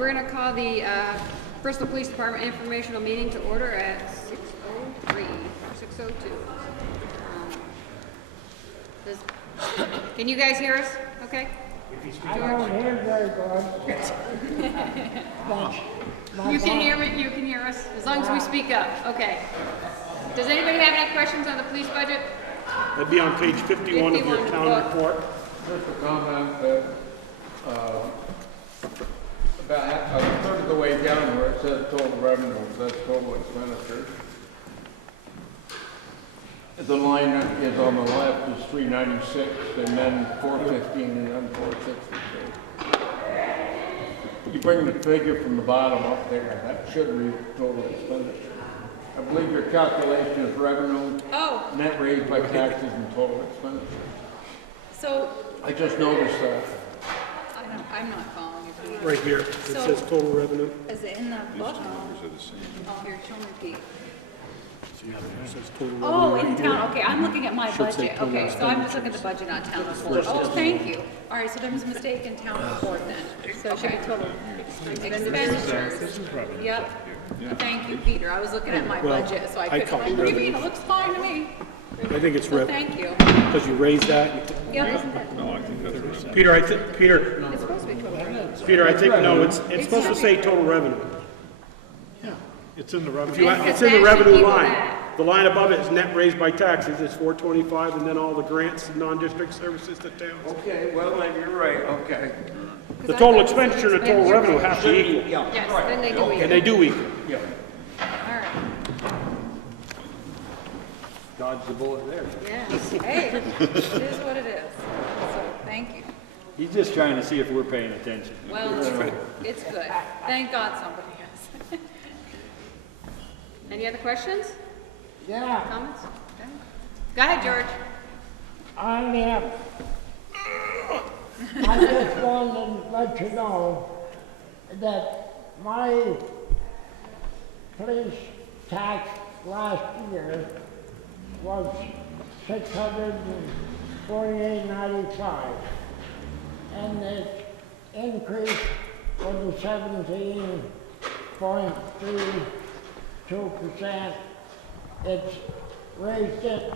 We're going to call the Bristol Police Department informational meeting to order at 6:03 or 6:02. Can you guys hear us? Okay. I don't hear very good. You can hear me. You can hear us as long as we speak up. Okay. Does anybody have any questions on the police budget? That'd be on page 51 of your town report. Just a comment that about a third of the way down where it says total revenue, that's total expenditures. The line is on the left is 396, and then 415, and then 466. You bring the figure from the bottom up there, that should read total expenditure. I believe your calculation is revenue, net raised by taxes, and total expenditure. So I just noticed that. I'm not following you. Right here, it So- says total revenue. Is it in the book? Oh, here, show me Pete. It says total revenue. Oh, right in here. town, okay, I'm looking at my Should say budget, total okay, so I'm just looking at the budget, not town report. Oh, thank you. All right, so there's a mistake in town report then, so it should be total expenditures. Yep, thank you, Peter, I was looking at my Well, budget, so I I couldn't, copied what do you revenue. mean, it looks fine to me. I think it's So revenue, thank you. because you raised that. Yep, Peter, Peter, it's supposed to be total revenue. Peter, I think, no, it's supposed to say total revenue. It's in the revenue. It's in the revenue line. The line above it is net raised by taxes, it's 425, and then all the grants and non-district services to towns. Okay, well, then you're right, okay. The total expenditure and the total revenue have to equal, Yeah. Yes, then they do and equal. they do equal. Yeah. All right, Dodge the bullet there. yes, hey, it is what it is, so thank you. He's just trying to see if we're paying attention. Well, it's good. Thank God somebody is. Any other questions, Yeah, comments? Okay. Go ahead, George. I just wanted to let you know that my police tax last year was $648.95, and it increased for the 17.32%. It's raised it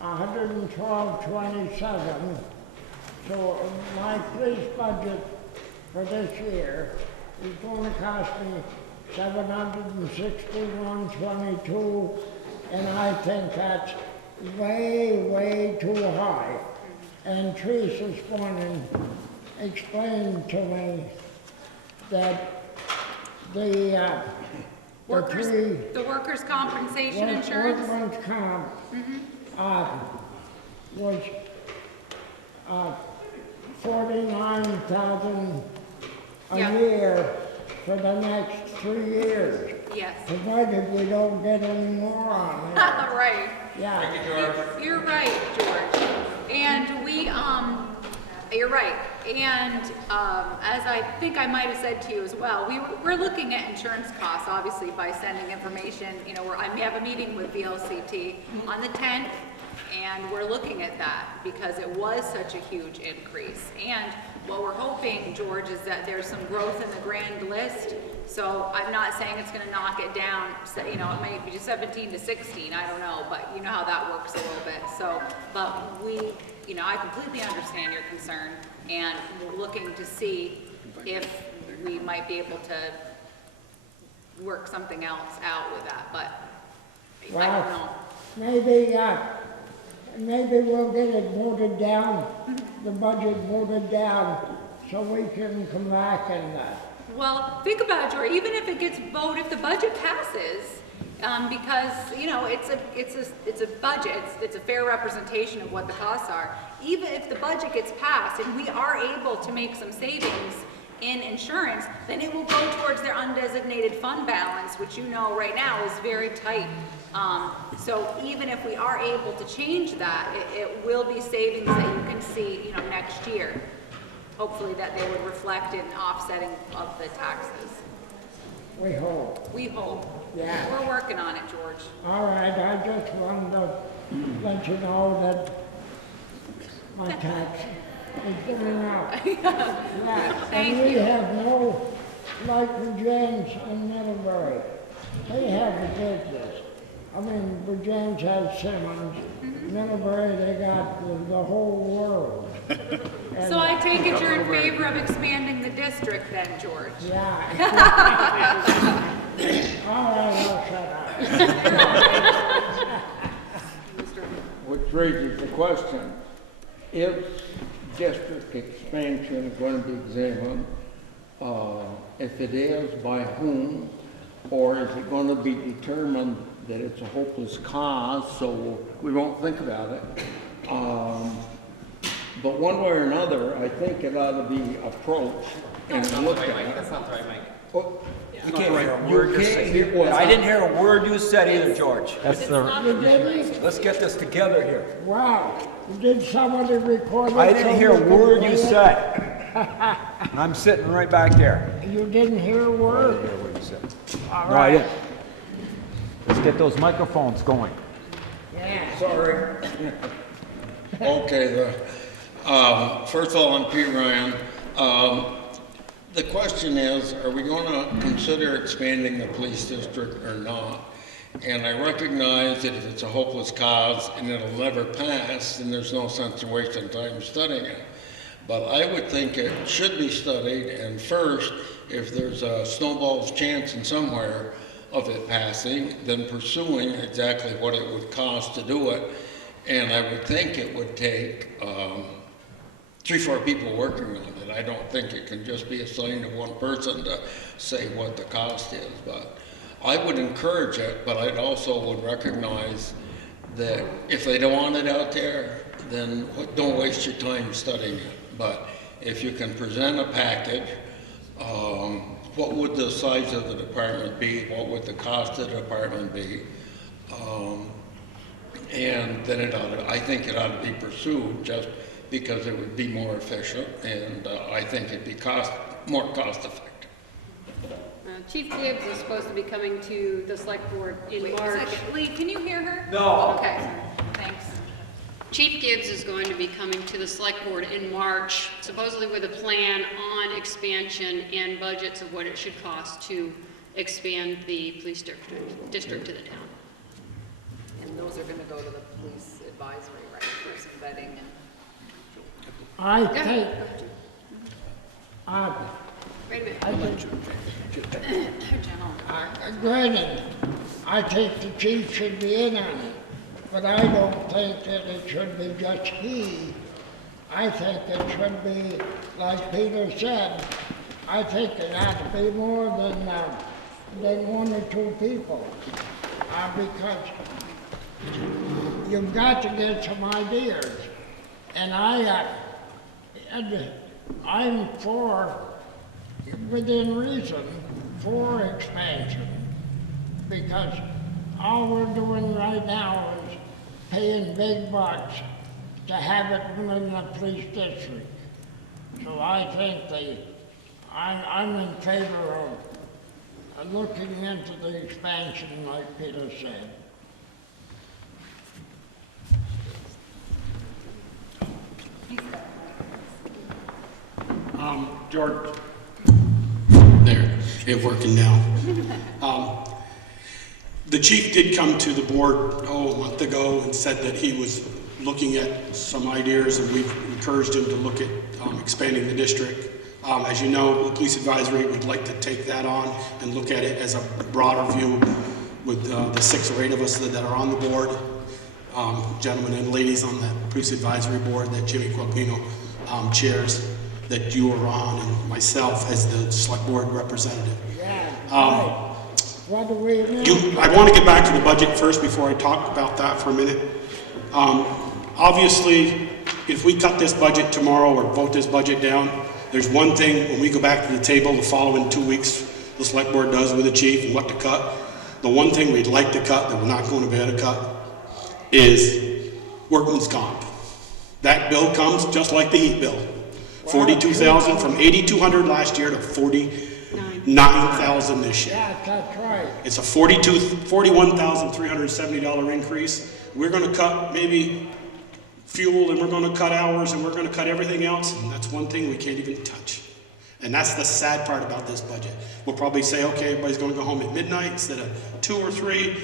112.27. So my police budget for this year is going to cost me $761.22, and I think that's way, way too high. And Teresa this morning explained to me that the Workers' compensation insurance? Workman's comp was $49,000 a Yeah. year for the next 3 years, Yes. provided we don't get any more on it. Right. Yeah, You're right, George. And you're right. And as I think I might have said to you as well, we're looking at insurance costs, obviously, by sending information. You know, I have a meeting with VLCT on the 10th, and we're looking at that because it was such a huge increase. And what we're hoping, George, is that there's some growth in the grand list. So I'm not saying it's going to knock it down, so, you know, it might be just 17 to 16, I don't know, but you know how that works a little bit. So, but you know, I completely understand your concern, and we're looking to see if we might be able to work something else out with that, but I don't know. maybe we'll get it voted down, the budget voted down, so we can come back and, Well, think about it, George. Even if it gets voted, if the budget passes, because you know it's a budget. It's a fair representation of what the costs are. Even if the budget gets passed and we are able to make some savings in insurance, then it will go towards their undesignated fund balance, which you know right now is very tight. So even if we are able to change that, it will be savings that you can see, you know, next year. Hopefully that they would reflect in offsetting of the taxes. we hope. We hope. Yeah. We're working on it, George. All right, I just wanted to let you know that my tax is going up. Yeah, Thank and we you. have no like Virginia's in Middlebury, they have a business. I mean, Virginia's has Simmons, Middlebury, they got the whole world. So I take it you're in favor of expanding the district then, George? Yeah. All right, I'll shut up. Which raises the question, is district expansion going to be examined? If it is, by whom? Or is it going to be determined that it's a hopeless cause, so we won't think about it? But one way or another, I think it ought to be approached and looked at. That's not the right mic. Well, You can't hear a you word you're can't saying. hear what's I didn't hear a word you said either, George. It's not the district. Let's get this together here. Wow, did somebody record it? I didn't hear a so word can you play it? said. I'm sitting right back there. You didn't hear a I didn't word? hear what you said. All No, I right. didn't. Let's get those microphones going. Yeah. sorry. Okay, first of all, I'm Pete Ryan. The question is, are we going to consider expanding the police district or not? And I recognize that if it's a hopeless cause and it'll never pass, then there's no sense in wasting time studying it. But I would think it should be studied, and first, if there's a snowball's chance in somewhere of it passing, then pursuing exactly what it would cost to do it. And I would think it would take 3-4 people working on it. I don't think it can just be assigned to one person to say what the cost is. But I would encourage it, but I also would recognize that if they don't want it out there, then don't waste your time studying it. But if you can present a package, what would the size of the department be? What would the cost of the department be? And then I think it ought to be pursued just because it would be more efficient, and I think it'd be more cost effective. Chief Gibbs is supposed to be coming to the select board in Wait a March. second. Lee, can you hear her? No. Okay, thanks. Chief Gibbs is going to be coming to the select board in March, supposedly with a plan on expansion and budgets of what it should cost to expand the police district to the town. And those are gonna go to the police advisory, right, for some vetting and. I Go think, ahead. Wait a minute. I think, General. granted, I think the chief should be in on it, but I don't think that it should be just he. I think it should be, like Peter said, I think it ought to be more than 1 or 2 people. Because you've got to get some ideas. And I'm for, within reason, for expansion. Because all we're doing right now is paying big bucks to have it within the police district. So I think I'm in favor of looking into the expansion like Peter said. George. There, it's working now. The chief did come to the board, a month ago and said that he was looking at some ideas, and we've encouraged him to look at expanding the district. As you know, the police advisory would like to take that on and look at it as a broader view with the 6 or 8 of us that are on the board, gentlemen and ladies on the police advisory board that Jimmy Qualpino chairs, that you are on, and myself as the select board representative. Yeah, what do we need? I want to get back to the budget first before I talk about that for a minute. Obviously, if we cut this budget tomorrow or vote this budget down, there's one thing when we go back to the table the following 2 weeks, the select board does with the chief and what to cut. The one thing we'd like to cut that we're not going to be able to cut is workman's comp. That bill comes just like the heat bill. 42,000 from 8,200 last year to 49,000 this year. Yeah, that's right. It's a $41,370 increase. We're going to cut maybe fuel, and we're going to cut hours, and we're going to cut everything else, and that's one thing we can't even touch. And that's the sad part about this budget. We'll probably say, okay, everybody's gonna go home at midnight instead of 2 or 3.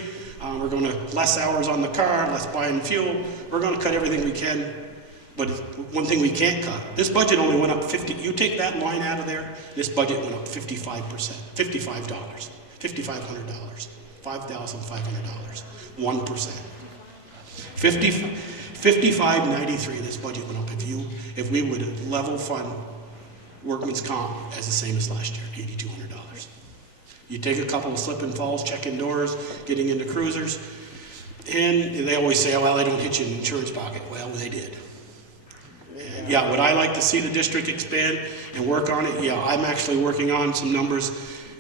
We're gonna less hours on the car, less buying fuel. We're gonna cut everything we can. But one thing we can't cut, this budget only went up 50, you take that line out of there, this budget went up 55%, $55, $5,500, $5,500, 1%. 55.93, this budget went up. If we would level fund workman's comp as the same as last year, $8,200. You take a couple of slip and falls, checking doors, getting into cruisers, and they always say, oh, well, they don't hit you in the insurance pocket. Well, they did. And yeah, would I like to see the district expand and work on it? Yeah, I'm actually working on some numbers,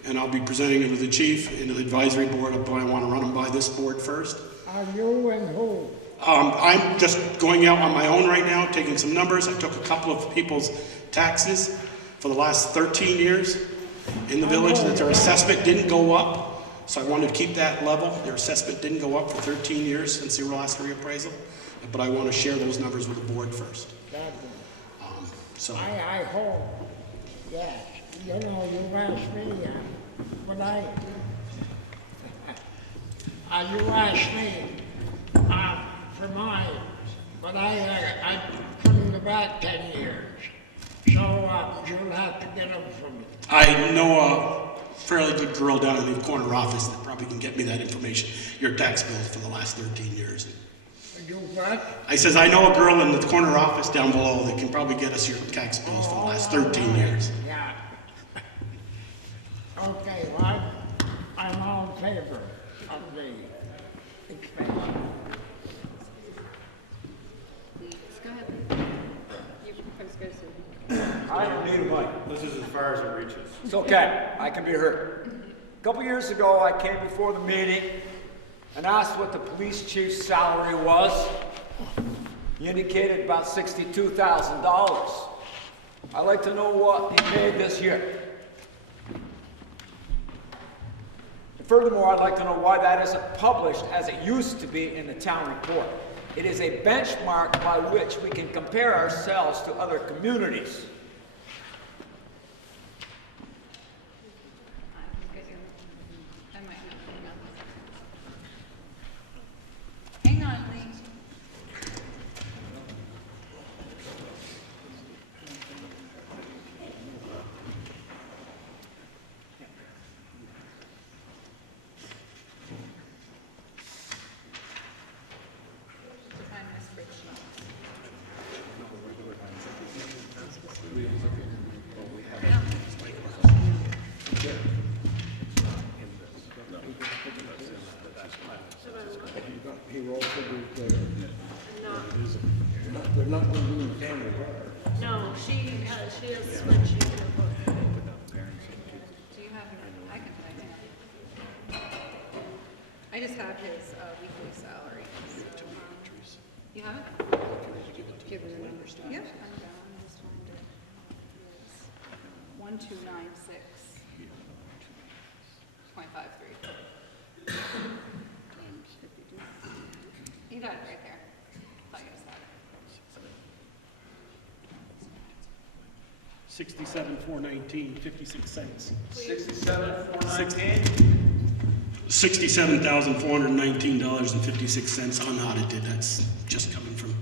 and I'll be presenting them to the chief and to the advisory board, but I want to run them by this board first. Are you and who? I'm just going out on my own right now, taking some numbers. I took a couple of people's taxes for the last 13 years in the village that their assessment didn't go up. So I wanted to keep that level. Their assessment didn't go up for 13 years since their last reappraisal. But I want to share those numbers with the board first. I hope, yes. You know, you asked me, you asked me for mine, but I couldn't go back 10 years. So you'll have to get them from me. I know a fairly good girl down in the corner office that probably can get me that information, your tax bills for the last 13 years. You what? I says, I know a girl in the corner office down below that can probably get us your tax bills for the last 13 years. Yeah. Okay, well, I'm all in favor of the expansion. Go ahead. I was going to say. I don't need a mic. This is as far as it reaches. It's okay, I can be heard. A couple years ago, I came before the meeting and asked what the police chief's salary was. He indicated about $62,000. I'd like to know what he paid this year. Furthermore, I'd like to know why that isn't published as it used to be in the town report. It is a benchmark by which we can compare ourselves to other communities. Hang on, Lee. Find my spreadsheet. He rolled figures there. They're not going to be in the town report. No, she has a spreadsheet in her book. Do you have, I can find it. I just have his weekly salary. You have it? Give her the numbers. Yep. I'm down, I just find it. It's 1296.53. You got it right there. Thought you just had it. $67,419.56. 67,419? $67,419.56 unaudited. That's just coming from,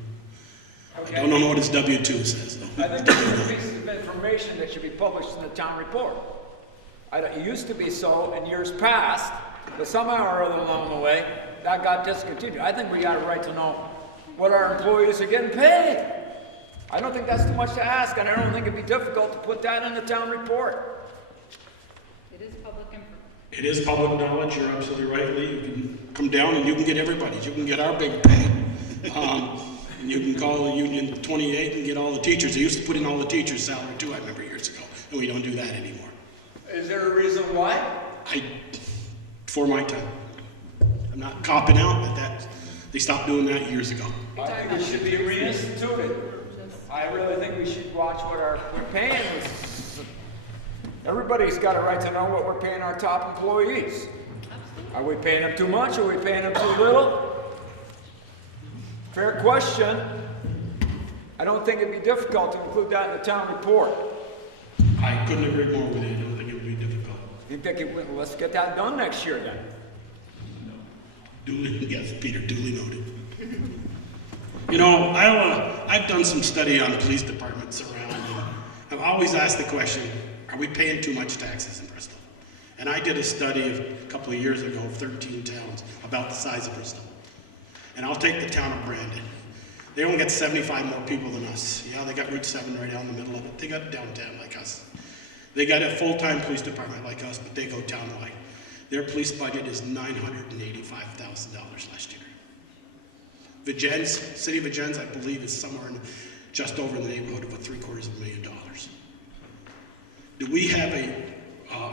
I don't know what his W-2 says. I think there's a piece of information that should be published in the town report. It used to be so in years past, but somehow or other along the way, that got discontinued. I think we got a right to know what our employees are getting paid. I don't think that's too much to ask, and I don't think it'd be difficult to put that in the town report. It is public information. It is public knowledge, you're absolutely right, Lee. You can come down and you can get everybody's. You can get our big pay. And you can call the Union 28 and get all the teachers. They used to put in all the teachers' salary too, I remember years ago, and we don't do that anymore. Is there a reason why? For my time. I'm not copping out, but they stopped doing that years ago. I think it should be reinstituted. I really think we should watch what we're paying. Everybody's got a right to know what we're paying our top employees. Are we paying them too much? Are we paying them too little? Fair question. I don't think it'd be difficult to include that in the town report. I couldn't agree more with you. I don't think it would be difficult. Let's get that done next year then. Duly, yes, Peter, duly noted. You know, I've done some study on police departments around, and I've always asked the question, are we paying too much taxes in Bristol? And I did a study a couple of years ago of 13 towns about the size of Bristol. And I'll take the town of Brandon. They only got 75 more people than us. Yeah, they got Route 7 right down the middle of it. They got downtown like us. They got a full-time police department like us, but they go townwide. Their police budget is $985,000 last year. Vigennes, City of Vigennes, I believe, is somewhere just over in the neighborhood of $750,000. Do we have a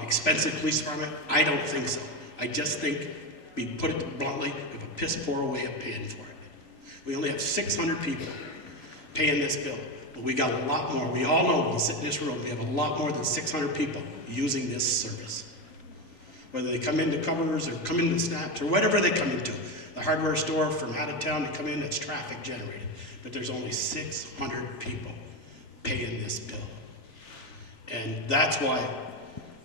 expensive police department? I don't think so. I just think, put it bluntly, we have a piss poor way of paying for it. We only have 600 people paying this bill, but we got a lot more. We all know, we sit in this room, we have a lot more than 600 people using this service. Whether they come into covers or come into snaps or whatever they come into. The hardware store from out of town to come in, it's traffic generated. But there's only 600 people paying this bill. And that's why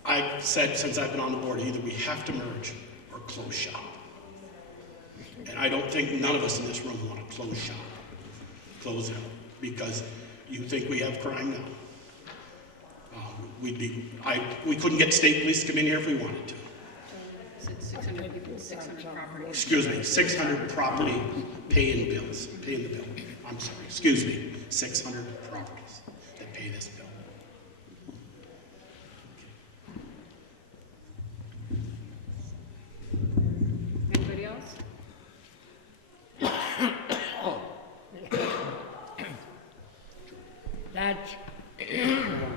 I said, since I've been on the board, either we have to merge or close shop. And I don't think none of us in this room want to close shop, close out, because you think we have crime now. We couldn't get state police to come in here if we wanted to. 600 people, 600 properties. Excuse me, 600 property paying the bill. I'm sorry, excuse me, 600 properties that pay this bill. Anybody else? That's, Wait a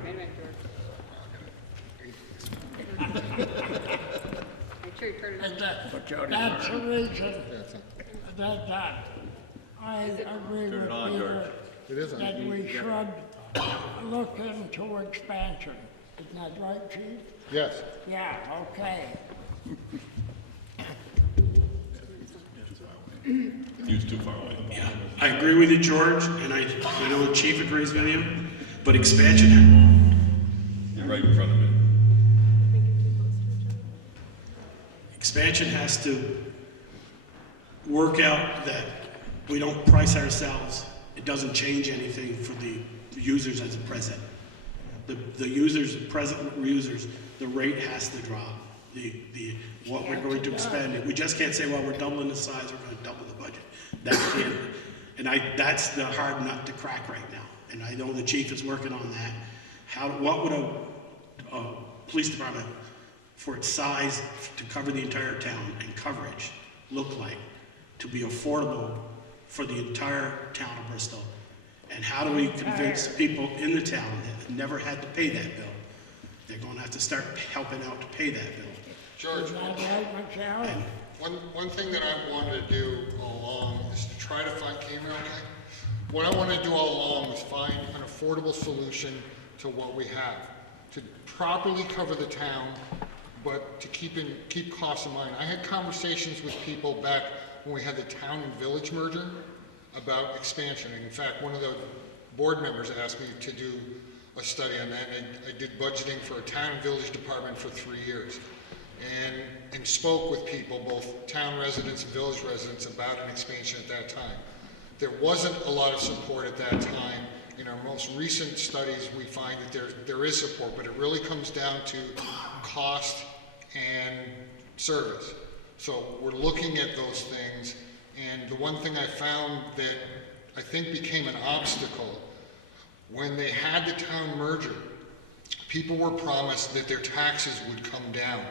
minute, George. Make sure you turn it on. that's the reason that I agree with Peter that we should look into expansion. Isn't that right, Chief? Yes. Yeah, okay. He was too far away. Yeah, I agree with you, George, and I know the chief agrees with you, but expansion, You're right in front of me. expansion has to work out that we don't price ourselves. It doesn't change anything for the users as a present. The users, present users, the rate has to drop. What we're going to expend, we just can't say, well, we're doubling the size, we're going to double the budget. That can't, and that's the hard nut to crack right now. And I know the chief is working on that. What would a police department for its size to cover the entire town and coverage look like to be affordable for the entire town of Bristol? And how do we convince people in the town that never had to pay that bill? They're going to have to start helping out to pay that bill. George, Is that right, Michelle? one thing that I wanted to do all along is to try to find, can you hear me okay? What I wanted to do all along was find an affordable solution to what we have, to properly cover the town, but to keep costs in mind. I had conversations with people back when we had the town and village merger about expansion. And in fact, one of the board members asked me to do a study on that, and I did budgeting for a town and village department for 3 years. And spoke with people, both town residents and village residents, about an expansion at that time. There wasn't a lot of support at that time. In our most recent studies, we find that there is support, but it really comes down to cost and service. So we're looking at those things, and the one thing I found that I think became an obstacle, when they had the town merger, people were promised that their taxes would come down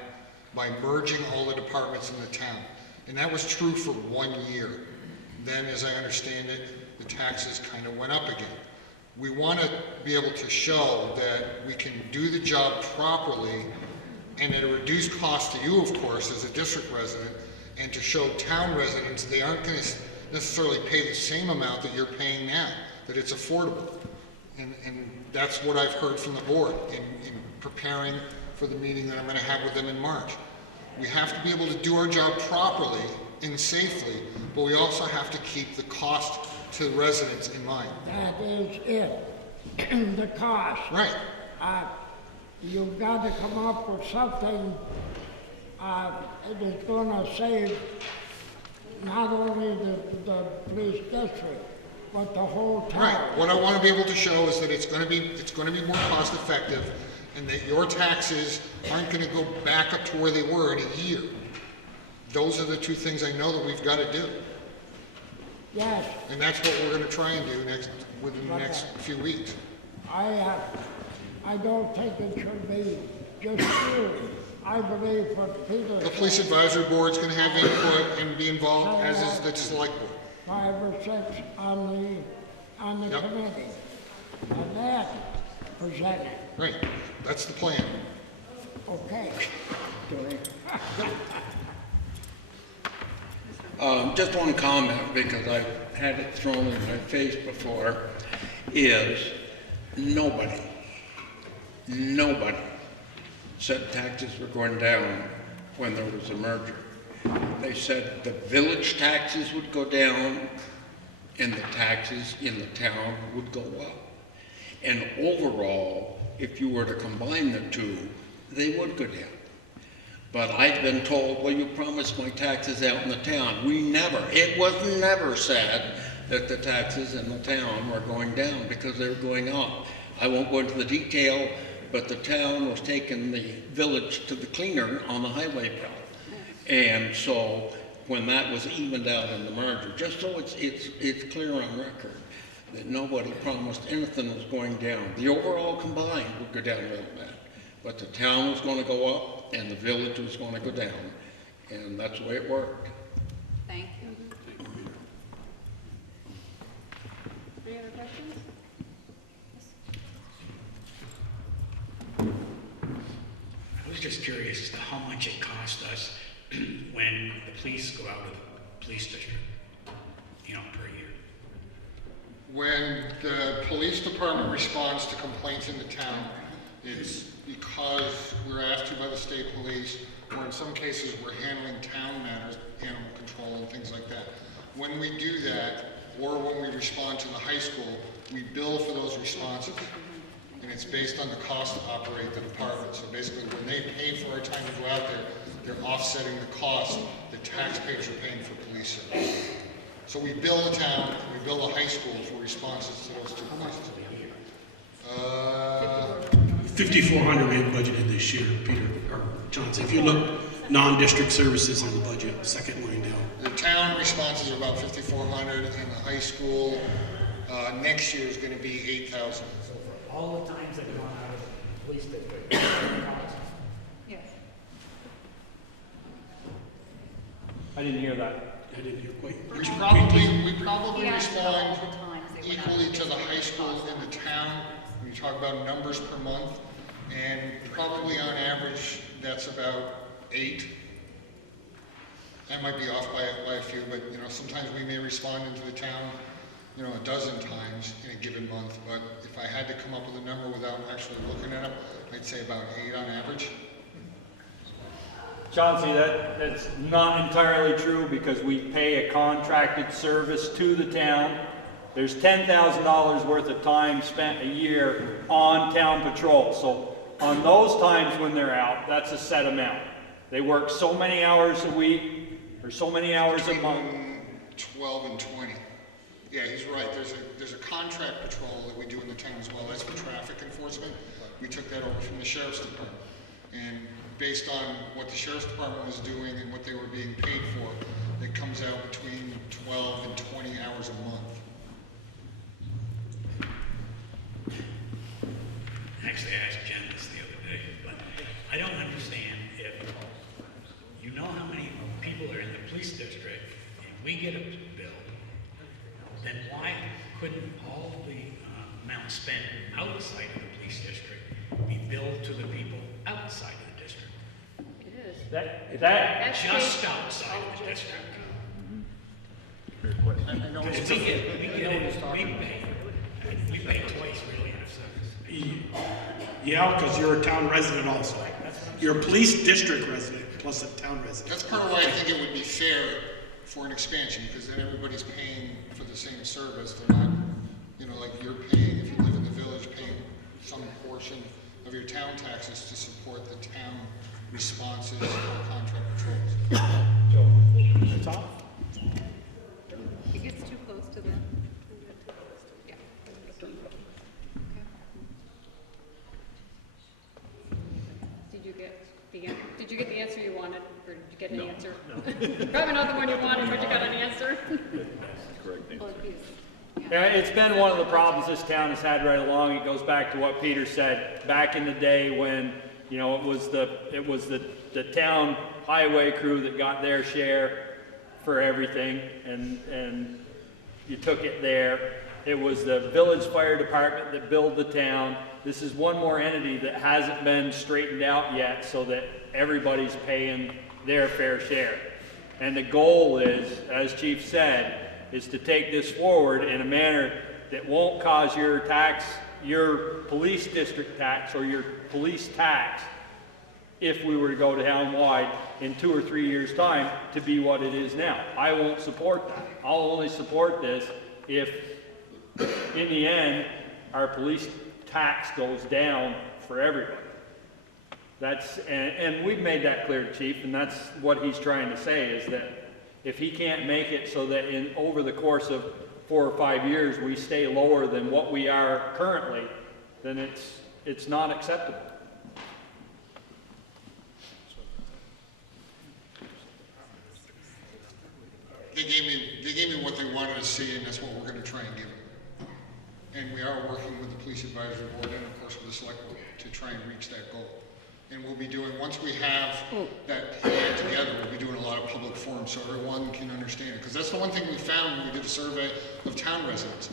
by merging all the departments in the town. And that was true for 1 year. Then, as I understand it, the taxes kind of went up again. We want to be able to show that we can do the job properly and at a reduced cost to you, of course, as a district resident, and to show town residents they aren't going to necessarily pay the same amount that you're paying now, that it's affordable. And that's what I've heard from the board in preparing for the meeting that I'm going to have with them in March. We have to be able to do our job properly and safely, but we also have to keep the cost to the residents in mind. That is it. The cost. Right. you've got to come up with something that is gonna save not only the police district, but the whole town. Right, what I want to be able to show is that it's going to be more cost effective, and that your taxes aren't going to go back up to where they were in a year. Those are the two things I know that we've got to do. Yes, And that's what we're going to try and do within the next few weeks. I don't think it should be just you. I believe what Peter The police said, advisory board's going to have input and be involved, as is the select board. 5 or 6 on the Yep. committee, and then present it. Right, that's the plan. Okay. Just one comment, because I've had it thrown in my face before, is nobody said taxes were going down when there was a merger. They said the village taxes would go down and the taxes in the town would go up. And overall, if you were to combine the two, they would go down. But I've been told, well, you promised my taxes out in the town. It was never said that the taxes in the town were going down, because they were going up. I won't go into the detail, but the town was taking the village to the cleaner on the highway bill. And so when that was evened out in the merger, just so it's clear on record that nobody promised anything was going down. The overall combined would go down a little bit, but the town was going to go up and the village was going to go down, and that's the way it worked. Thank you. Any other questions? I was just curious as to how much it cost us when the police go out of the police district, per year. When the police department responds to complaints in the town, it's because we're asked to by the state police, or in some cases we're handling town matters, animal control and things like that. When we do that, or when we respond to the high school, we bill for those responses. And it's based on the cost to operate the department. So basically, when they pay for our time to go out there, they're offsetting the cost that taxpayers are paying for police service. So we bill the town, and we bill the high school for responses to those two places. 5,400 we have budgeted this year, Peter, or Johnson. If you look, non-district services on the budget, second line down. The town responses are about 5,400, and the high school next year is going to be 8,000. So for all the times that gone out of the police district, Yes. I didn't hear that. I didn't hear quite. We probably He asked about all respond the times they went out equally of to the district high school costs. and the town, when you talk about numbers per month, and probably on average, that's about 8. That might be off by a few, but sometimes we may respond into the town, a dozen times in a given month. But if I had to come up with a number without actually looking at it, I'd say about 8 on average. Chauncey, that's not entirely true, because we pay a contracted service to the town. There's $10,000 worth of time spent a year on town patrol. So on those times when they're out, that's a set amount. They work so many hours a week or so many hours a month. 12 and 20. Yeah, he's right. There's a contract patrol that we do in the town as well. That's for traffic enforcement. We took that over from the sheriff's department. And based on what the sheriff's department was doing and what they were being paid for, it comes out between 12 and 20 hours a month. actually I asked Jen this the other day, but I don't understand if you know how many people are in the police district and we get a bill, then why couldn't all the amount spent outside of the police district be billed to the people outside of the district? It is. That's Just outside of the district. Because we pay twice really in a sense. Yeah, because you're a town resident also. You're a police district resident plus a town resident. That's part of why I think it would be fair for an expansion, because then everybody's paying for the same service. They're not, like you're paying, if you live in the village, paying some portion of your town taxes to support the town responses or contract patrols. It's off. It gets too close to the, yeah. Okay. Did you get the answer you wanted, or did you get an answer? Probably not the one you wanted, but you got an answer. Well, Yeah, it's been one of the problems this town has had right along. It goes back to what Peter said. Back in the day when, you know, it was the town highway crew that got their share for everything, and you took it there. It was the village fire department that billed the town. This is one more entity that hasn't been straightened out yet so that everybody's paying their fair share. And the goal is, as Chief said, is to take this forward in a manner that won't cause your tax, your police district tax or your police tax, if we were to go town-wide in 2 or 3 years' time, to be what it is now. I won't support that. I'll only support this if, in the end, our police tax goes down for everybody. That's, and we've made that clear to Chief, and that's what he's trying to say, is that if he can't make it so that in over the course of 4 or 5 years we stay lower than what we are currently, then it's not acceptable. They gave me what they wanted to see, and that's what we're going to try and give them. And we are working with the Police Advisory Board and, of course, with the Select Board to try and reach that goal. And we'll be doing, once we have that plan together, we'll be doing a lot of public forums so everyone can understand it. Because that's the one thing we found when we did a survey of town residents.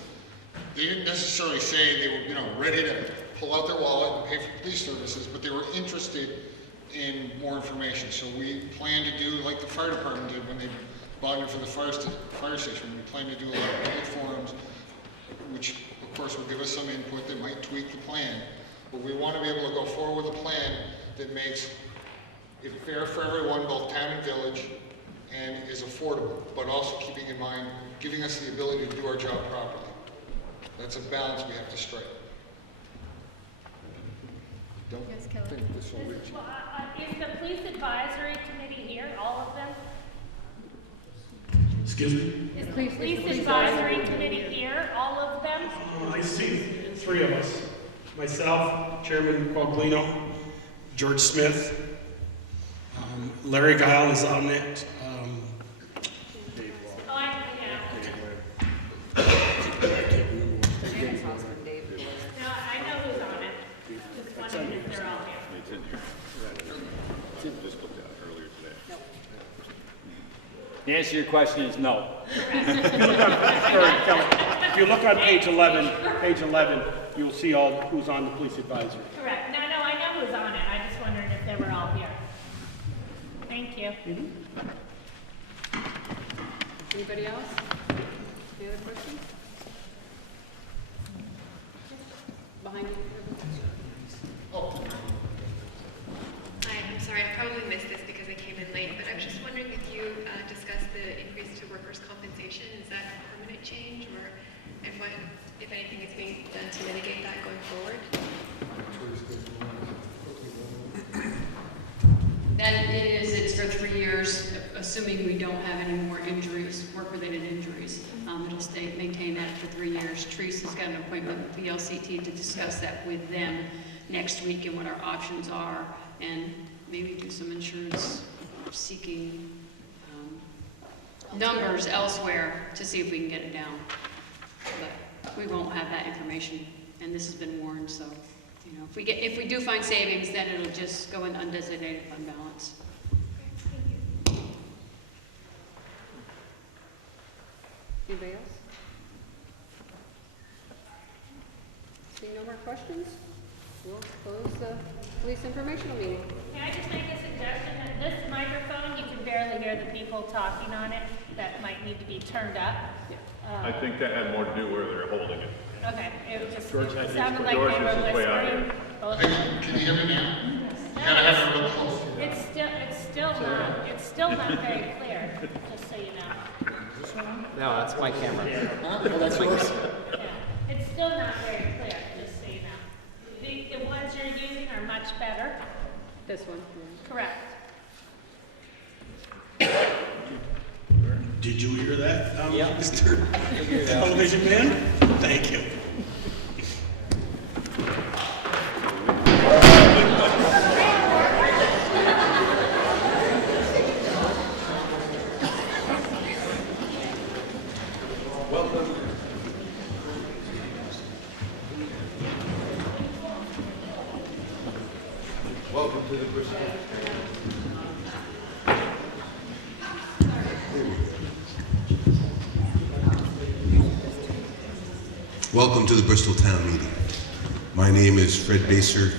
They didn't necessarily say they were, ready to pull out their wallet and pay for police services, but they were interested in more information. So we plan to do like the fire department did when they bonded for the fire station. We plan to do a lot of public forums, which of course will give us some input that might tweak the plan. But we want to be able to go forward with a plan that makes it fair for everyone, both town and village, and is affordable, but also keeping in mind, giving us the ability to do our job properly. That's a balance we have to strike. Yes, Kelly. Think this will reach. Is the police advisory committee here, all of them? Excuse me? Is the police advisory committee here, all of them? I see 3 of us. Myself, Chairman Quaglino, George Smith, Larry Guile is on it. Janet's husband, Dave. No, I know who's on it. Just wondering if they're all here. The answer to your question is no. If you look on page 11, you'll see all who's on the police advisory. Correct. No, I know who's on it. I just wondered if they were all here. Thank you. Anybody else? Any other questions? Behind you. Hi, I'm sorry, I probably missed this because I came in late, but I was just wondering if you discussed the increase to workers' compensation. Is that a permanent change, or if anything is being done to mitigate that going forward? That it is, it's for 3 years, assuming we don't have any more injuries, work-related injuries. It'll maintain that for 3 years. Teresa's got an appointment with the LCT to discuss that with them next week and what our options are, and maybe do some insurance seeking numbers elsewhere to see if we can get it down. But we won't have that information, and this has been warned, so if we do find savings, then it'll just go in undesignated fund balance. Anybody else? See no more questions? We'll close the police informational meeting. Can I just make a suggestion that this microphone, you can barely hear the people talking on it, that might need to be turned up. I think that had more to do where they're holding it. Okay, it just George it has sounded his- like George they has were his way out whispering. there. Both- Can you hear me now? You gotta have it real close. It's still not very clear, just so you know. No, that's my camera. Yeah, it's still not very clear, just so you know. The ones you're using are much better. This one. Correct. Did you hear that, Yeah. Mr. Television Man? Thank you. Welcome to the Bristol. Welcome to the Bristol Town Meeting. My name is Fred Baser,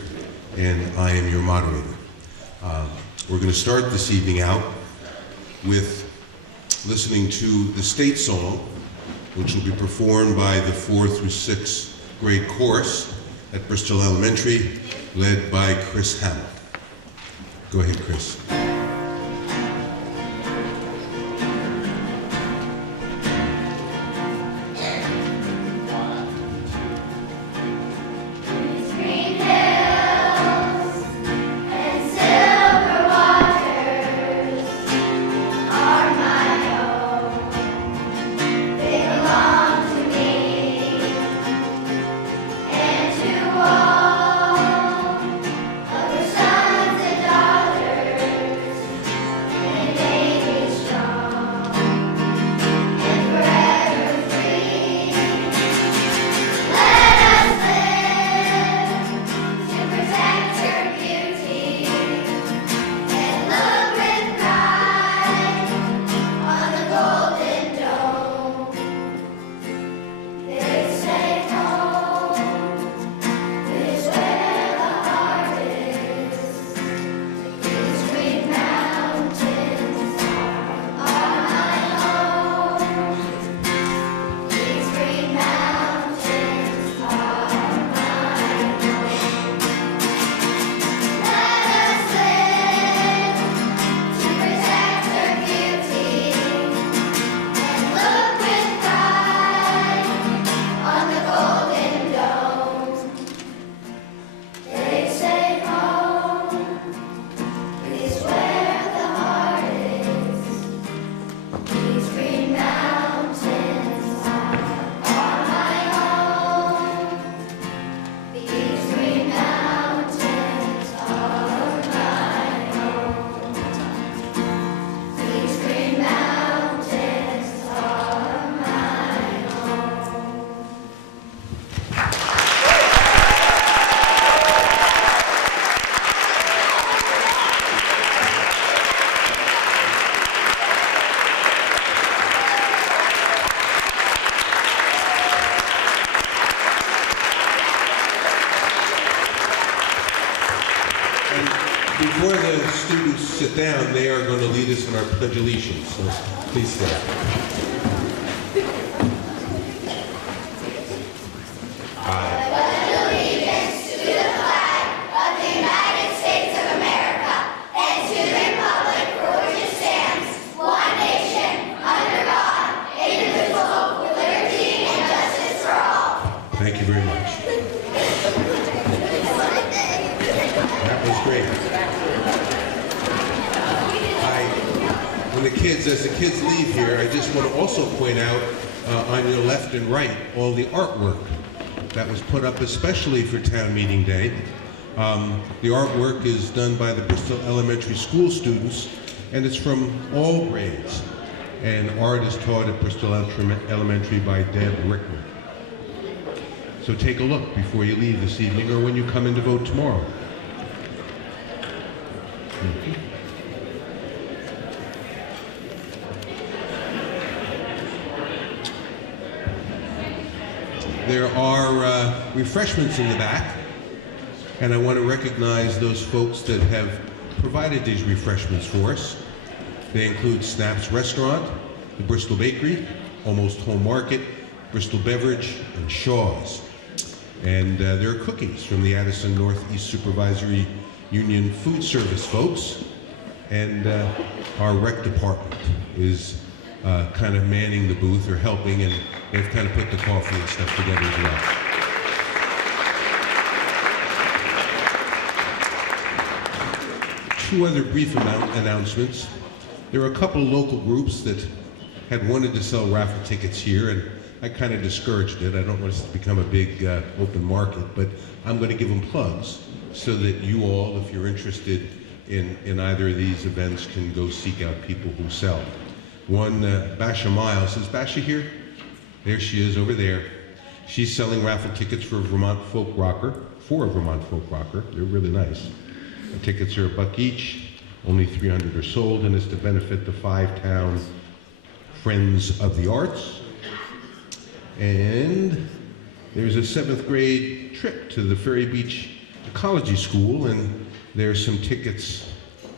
and I am your moderator. We're going to start this evening out with listening to the state song, which will be performed by the 4th through 6th grade chorus at Bristol Elementary, led by Chris Hamill. Go ahead, Chris. Before the students sit down, they are going to lead us in our Pledge of Allegiance. So please stand. Thank you very much. That was great. As the kids leave here, I just want to also point out on your left and right all the artwork that was put up especially for Town Meeting Day. The artwork is done by the Bristol Elementary School students, and it's from all grades. And art is taught at Bristol Elementary by Deb Rickman. So take a look before you leave this evening or when you come in to vote tomorrow. There are refreshments in the back, and I want to recognize those folks that have provided these refreshments for us. They include Snap's Restaurant, the Bristol Bakery, Almost Home Market, Bristol Beverage, and Shaw's. And there are cookies from the Addison Northeast Supervisory Union Food Service folks. And our rec department is kind of manning the booth or helping, and they've kind of put the coffee and stuff together as well. Two other brief announcements. There are a couple local groups that had wanted to sell raffle tickets here, and I kind of discouraged it. I don't want this to become a big open market, but I'm going to give them plugs so that you all, if you're interested in either of these events, can go seek out people who sell. One, Basha Miles. Is Basha here? There she is over there. She's selling raffle tickets for a Vermont folk rocker. They're really nice. The tickets are $1 each. Only 300 are sold, and it's to benefit the 5-town Friends of the Arts. And there's a 7th grade trip to the Ferry Beach Ecology School, and there's some tickets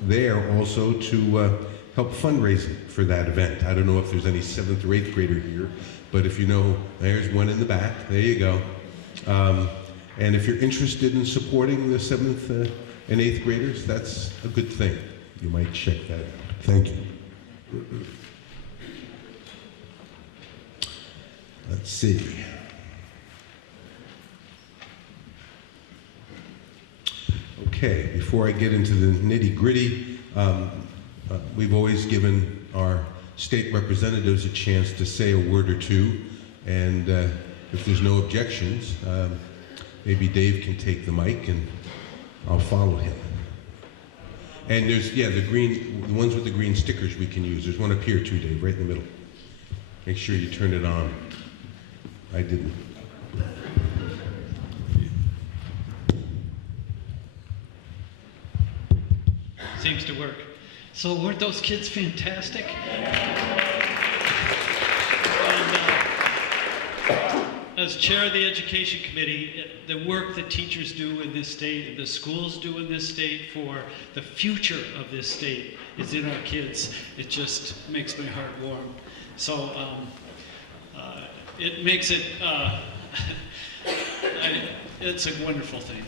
there also to help fundraising for that event. I don't know if there's any 7th or 8th grader here, but if you know, there's one in the back. There you go. And if you're interested in supporting the 7th and 8th graders, that's a good thing. You might check that out. Thank you. Let's see. Okay, before I get into the nitty-gritty, we've always given our state representatives a chance to say a word or two, and if there's no objections, maybe Dave can take the mic and I'll follow him. And there's, yeah, the ones with the green stickers we can use. There's one up here too, Dave, right in the middle. Make sure you turn it on. I didn't. Seems to work. So weren't those kids fantastic? As chair of the Education Committee, the work that teachers do in this state, the schools do in this state for the future of this state is in our kids. It just makes my heart warm. So it makes it, it's a wonderful thing.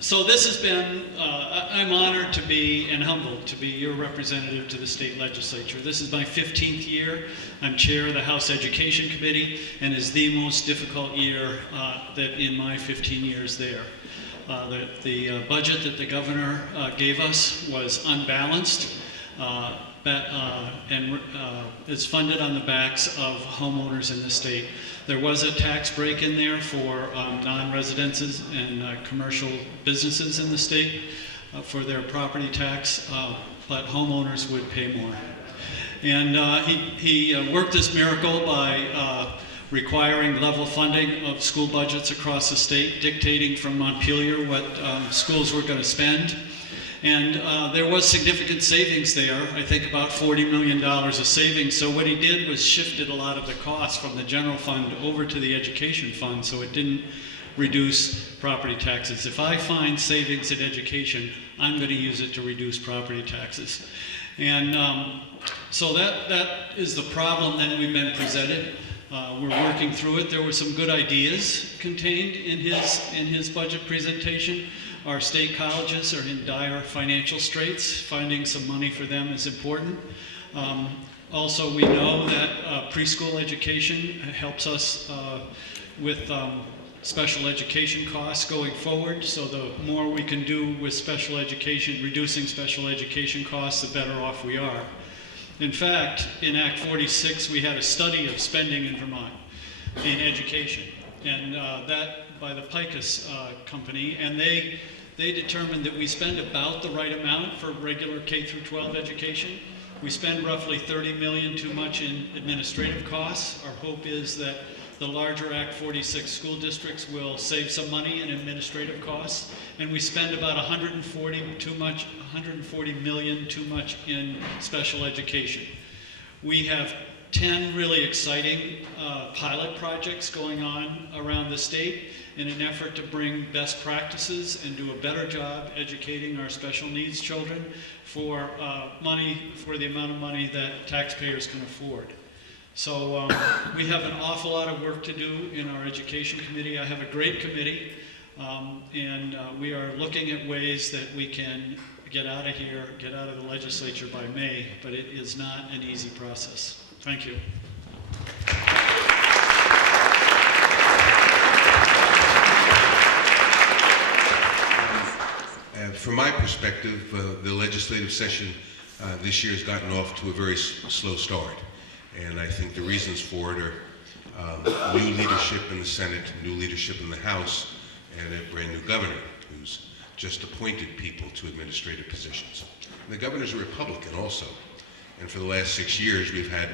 So this has been, I'm honored to be and humbled to be your representative to the state legislature. This is my 15th year. I'm chair of the House Education Committee, and is the most difficult year that in my 15 years there. The budget that the governor gave us was unbalanced and is funded on the backs of homeowners in the state. There was a tax break in there for non-residences and commercial businesses in the state for their property tax, but homeowners would pay more. And he worked this miracle by requiring level funding of school budgets across the state, dictating from Montpelier what schools were going to spend. And there was significant savings there, I think about $40 million of savings. So what he did was shifted a lot of the costs from the general fund over to the education fund, so it didn't reduce property taxes. If I find savings in education, I'm going to use it to reduce property taxes. And so that is the problem that we've been presented. We're working through it. There were some good ideas contained in his budget presentation. Our state colleges are in dire financial straits. Finding some money for them is important. Also, we know that preschool education helps us with special education costs going forward. So the more we can do with special education, reducing special education costs, the better off we are. In fact, in Act 46, we had a study of spending in Vermont in education, and that by the Picus company, and they determined that we spend about the right amount for regular K through 12 education. We spend roughly $30 million too much in administrative costs. Our hope is that the larger Act 46 school districts will save some money in administrative costs, and we spend about $140 million too much in special education. We have 10 really exciting pilot projects going on around the state in an effort to bring best practices and do a better job educating our special needs children for the amount of money that taxpayers can afford. So we have an awful lot of work to do in our education committee. I have a great committee, and we are looking at ways that we can get out of here, get out of the legislature by May, but it is not an easy process. Thank you. As from my perspective, the legislative session this year has gotten off to a very slow start. And I think the reasons for it are new leadership in the Senate, new leadership in the House, and a brand new governor who's just appointed people to administrative positions. And the governor's a Republican also. And for the last 6 years, we've had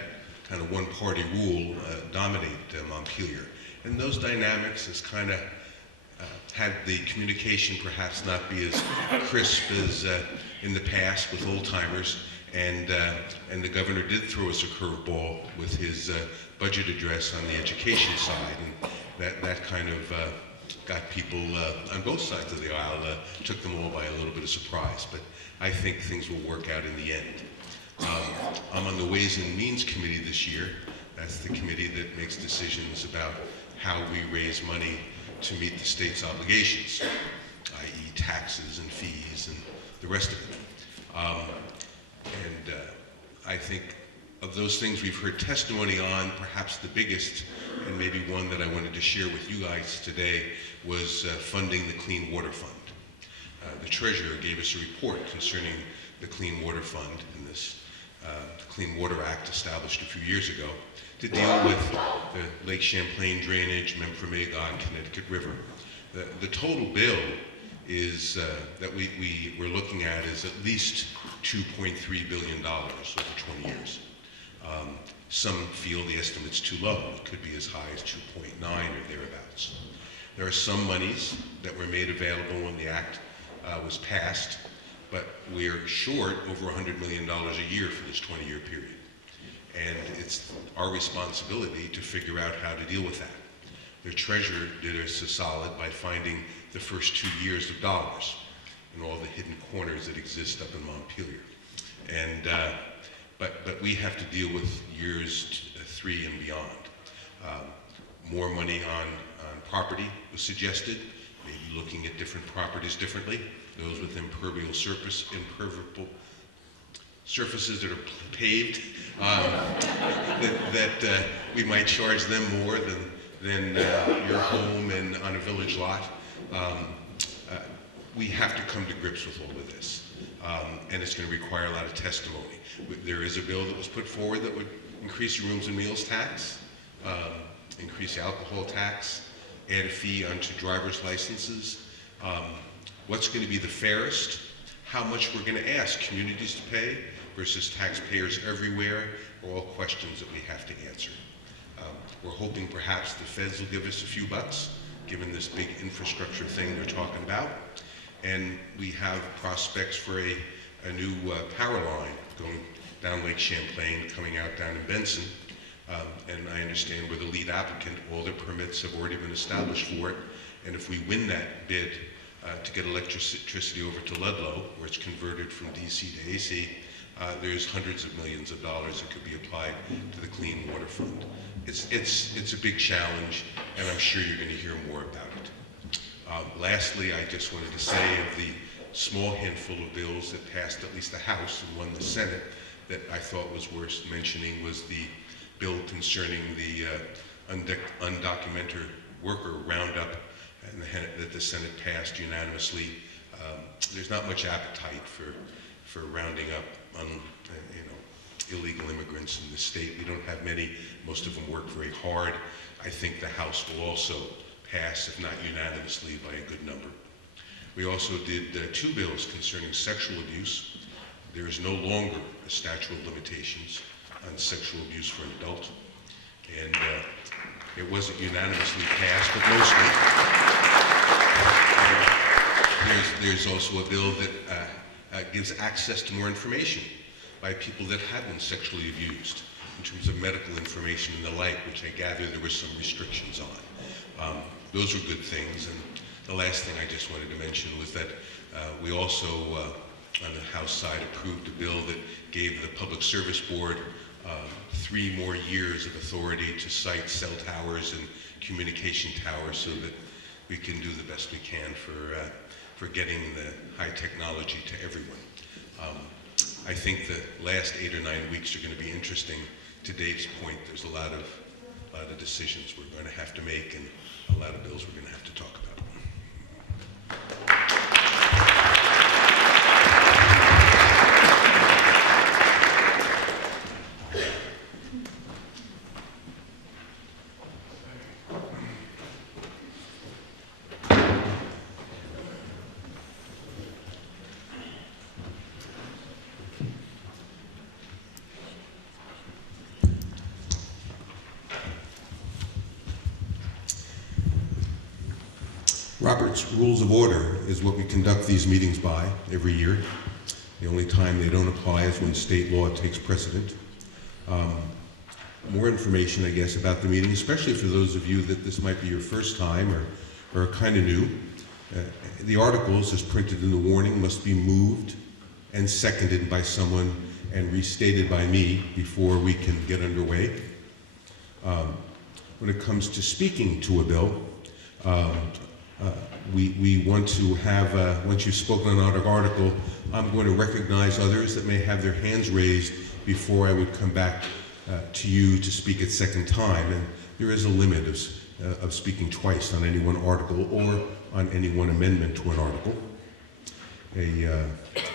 kind of one-party rule dominate Montpelier. And those dynamics has kind of had the communication perhaps not be as crisp as in the past with old-timers. And the governor did throw us a curveball with his budget address on the education side. And that kind of got people on both sides of the aisle, took them all by a little bit of surprise. But I think things will work out in the end. I'm on the Ways and Means Committee this year. That's the committee that makes decisions about how we raise money to meet the state's obligations, i.e. taxes and fees and the rest of it. I think of those things we've heard testimony on, perhaps the biggest, and maybe one that I wanted to share with you guys today, was funding the Clean Water Fund. The treasurer gave us a report concerning the Clean Water Fund and this Clean Water Act established a few years ago to deal with the Lake Champlain drainage, Memphremagog, Connecticut River. The total bill is that we're looking at is at least $2.3 billion over 20 years. Some feel the estimate's too low. It could be as high as 2.9 or thereabouts. There are some monies that were made available when the act was passed, but we're short over $100 million a year for this 20-year period. And it's our responsibility to figure out how to deal with that. The treasurer did us a solid by finding the first 2 years of dollars and all the hidden corners that exist up in Montpelier. And, but we have to deal with years 3 and beyond. More money on property was suggested, maybe looking at different properties differently. Those with imperviable surfaces that are paved, that we might charge them more than your home and on a village lot. We have to come to grips with all of this, and it's going to require a lot of testimony. There is a bill that was put forward that would increase the rooms and meals tax, increase the alcohol tax, add a fee onto driver's licenses. What's going to be the fairest? How much we're going to ask communities to pay versus taxpayers everywhere are all questions that we have to answer. We're hoping perhaps the feds will give us a few bucks, given this big infrastructure thing they're talking about. And we have prospects for a new power line going down Lake Champlain, coming out down in Benson. And I understand we're the lead applicant. All the permits have already been established for it. And if we win that bid to get electricity over to Ludlow, where it's converted from DC to AC, there's hundreds of millions of dollars that could be applied to the Clean Water Fund. It's a big challenge, and I'm sure you're going to hear more about it. Lastly, I just wanted to say of the small handful of bills that passed at least the House and won the Senate that I thought was worth mentioning was the bill concerning the undocumented worker roundup and that the Senate passed unanimously. There's not much appetite for rounding up illegal immigrants in the state. We don't have many. Most of them work very hard. I think the House will also pass, if not unanimously, by a good number. We also did 2 bills concerning sexual abuse. There is no longer a statute of limitations on sexual abuse for an adult. And it wasn't unanimously passed, but mostly. There's also a bill that gives access to more information by people that have been sexually abused in terms of medical information and the like, which I gather there were some restrictions on. Those are good things. And the last thing I just wanted to mention was that we also, on the House side, approved a bill that gave the Public Service Board 3 more years of authority to site cell towers and communication towers so that we can do the best we can for getting the high technology to everyone. I think the last 8 or 9 weeks are going to be interesting. To Dave's point, there's a lot of decisions we're going to have to make and a lot of bills we're going to have to talk about. Robert's Rules of Order is what we conduct these meetings by every year. The only time they don't apply is when state law takes precedent. More information, I guess, about the meeting, especially for those of you that this might be your first time or kind of new. The articles, as printed in the warning, must be moved and seconded by someone and restated by me before we can get underway. When it comes to speaking to a bill, we want to have, once you've spoken on an article, I'm going to recognize others that may have their hands raised before I would come back to you to speak a second time. And there is a limit of speaking twice on any one article or on any one amendment to an article. A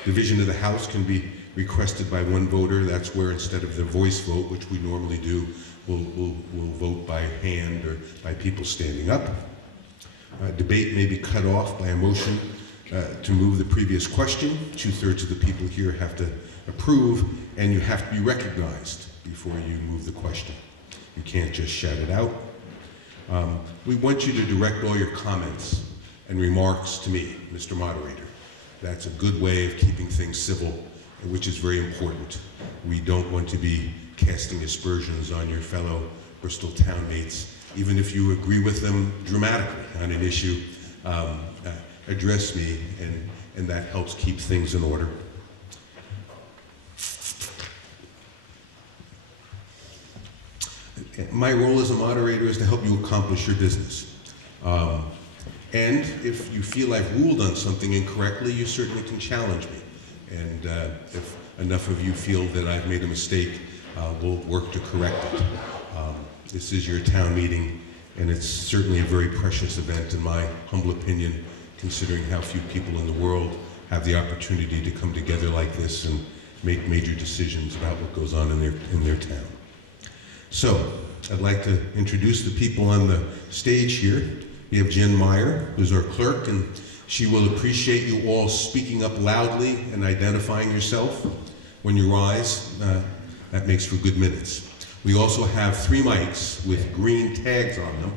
division of the House can be requested by one voter. That's where, instead of the voice vote, which we normally do, we'll vote by hand or by people standing up. Debate may be cut off by a motion to move the previous question. 2/3 of the people here have to approve, and you have to be recognized before you move the question. You can't just shout it out. We want you to direct all your comments and remarks to me, Mr. Moderator. That's a good way of keeping things civil, which is very important. We don't want to be casting aspersions on your fellow Bristol town mates, even if you agree with them dramatically on an issue. Address me, and that helps keep things in order. My role as a moderator is to help you accomplish your business. And if you feel I've ruled on something incorrectly, you certainly can challenge me. And if enough of you feel that I've made a mistake, we'll work to correct it. This is your town meeting, and it's certainly a very precious event, in my humble opinion, considering how few people in the world have the opportunity to come together like this and make major decisions about what goes on in their town. So, I'd like to introduce the people on the stage here. We have Jen Meyer, who's our clerk, and she will appreciate you all speaking up loudly and identifying yourself when you rise. That makes for good minutes. We also have 3 mics with green tags on them,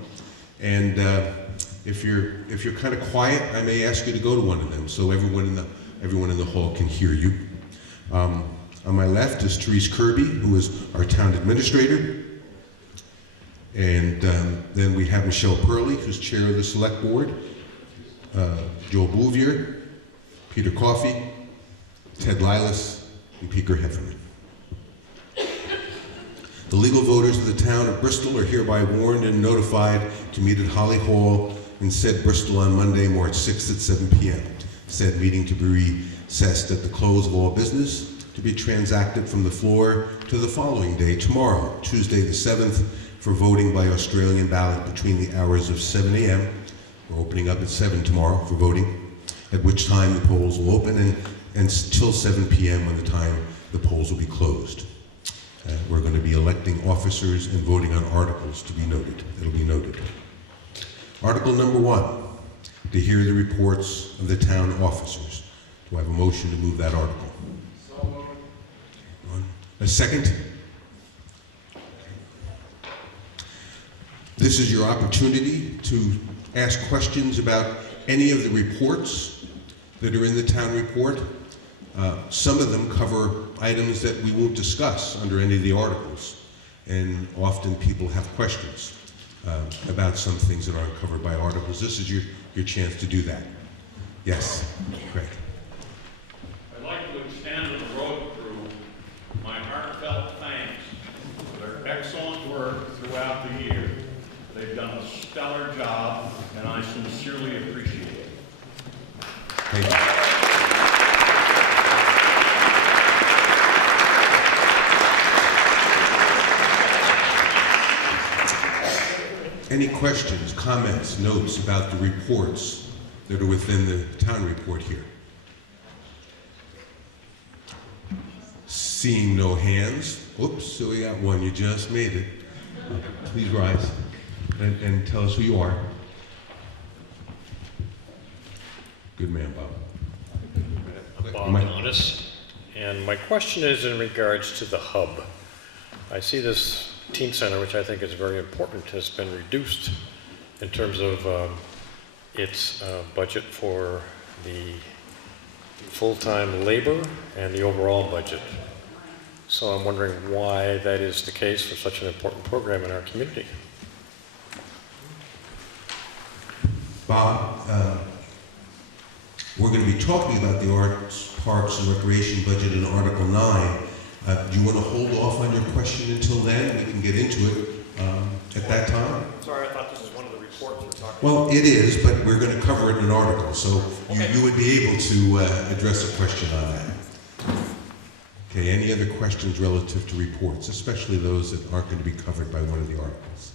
and if you're kind of quiet, I may ask you to go to one of them so everyone in the hall can hear you. On my left is Therese Kirby, who is our town administrator. And then we have Michelle Purley, who's chair of the select board, Joel Bouvier, Peter Coffey, Ted Lilas, and Peter Heffernan. The legal voters of the town of Bristol are hereby warned and notified to meet at Holly Hall in said Bristol on Monday, March 6th at 7 p.m. Said meeting to be recessed at the close of all business, to be transacted from the floor to the following day, tomorrow, Tuesday the 7th, for voting by Australian ballot between the hours of 7 a.m. We're opening up at 7 tomorrow for voting, at which time the polls will open, and until 7 p.m. when the time the polls will be closed. We're going to be electing officers and voting on articles to be noted. It'll be noted. Article number 1, to hear the reports of the town officers. Do I have a motion to move that article? So moved. A second? This is your opportunity to ask questions about any of the reports that are in the town report. Some of them cover items that we won't discuss under any of the articles, and often people have questions about some things that aren't covered by articles. This is your chance to do that. Yes, Craig. I'd like to extend to the road crew my heartfelt thanks for their excellent work throughout the year. They've done a stellar job, and I sincerely appreciate it. Thank you. Any questions, comments, notes about the reports that are within the town report here? Seeing no hands. Oops, so we got one. You just made it. Please rise and tell us who you are. Good man, Bob. Bob Honest, and my question is in regards to the hub. I see this teen center, which I think is very important, has been reduced in terms of its budget for the full-time labor and the overall budget. So I'm wondering why that is the case for such an important program in our community. Bob, we're going to be talking about the Arts, Parks, and Recreation budget in Article 9. Do you want to hold off on your question until then? We can get into it at that time. Sorry, I thought this was one of the reports we're talking about. Well, it is, but we're going to cover it in an article, so you would be able to address a question on that. Okay, any other questions relative to reports, especially those that aren't going to be covered by one of the articles?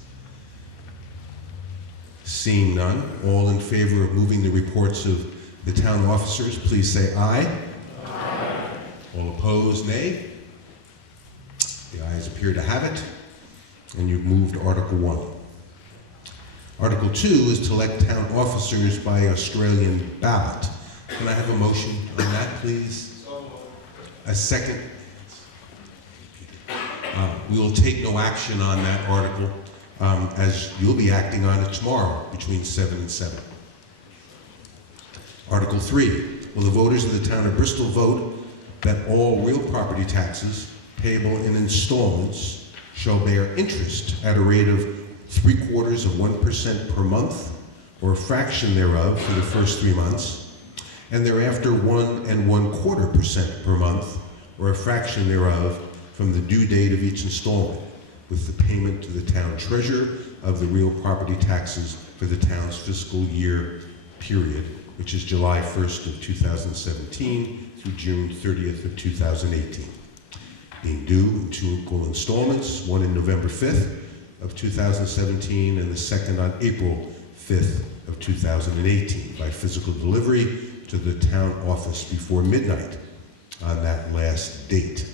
Seeing none, all in favor of moving the reports of the town officers, please say aye. Aye. All opposed, nay. The ayes appear to have it, and you've moved Article 1. Article 2 is to elect town officers by Australian ballot. Can I have a motion on that, please? A second. We will take no action on that article, as you'll be acting on it tomorrow between 7 and 7. Article 3, will the voters of the town of Bristol vote that all real property taxes payable in installments shall bear interest at a rate of 0.75% per month, or a fraction thereof for the first 3 months, and thereafter 1 1/4% per month, or a fraction thereof from the due date of each installment, with the payment to the town treasurer of the real property taxes for the town's fiscal year period, which is July 1st of 2017 through June 30th of 2018. Being due in 2 equal installments, one in November 5th of 2017 and the second on April 5th of 2018 by physical delivery to the town office before midnight on that last date.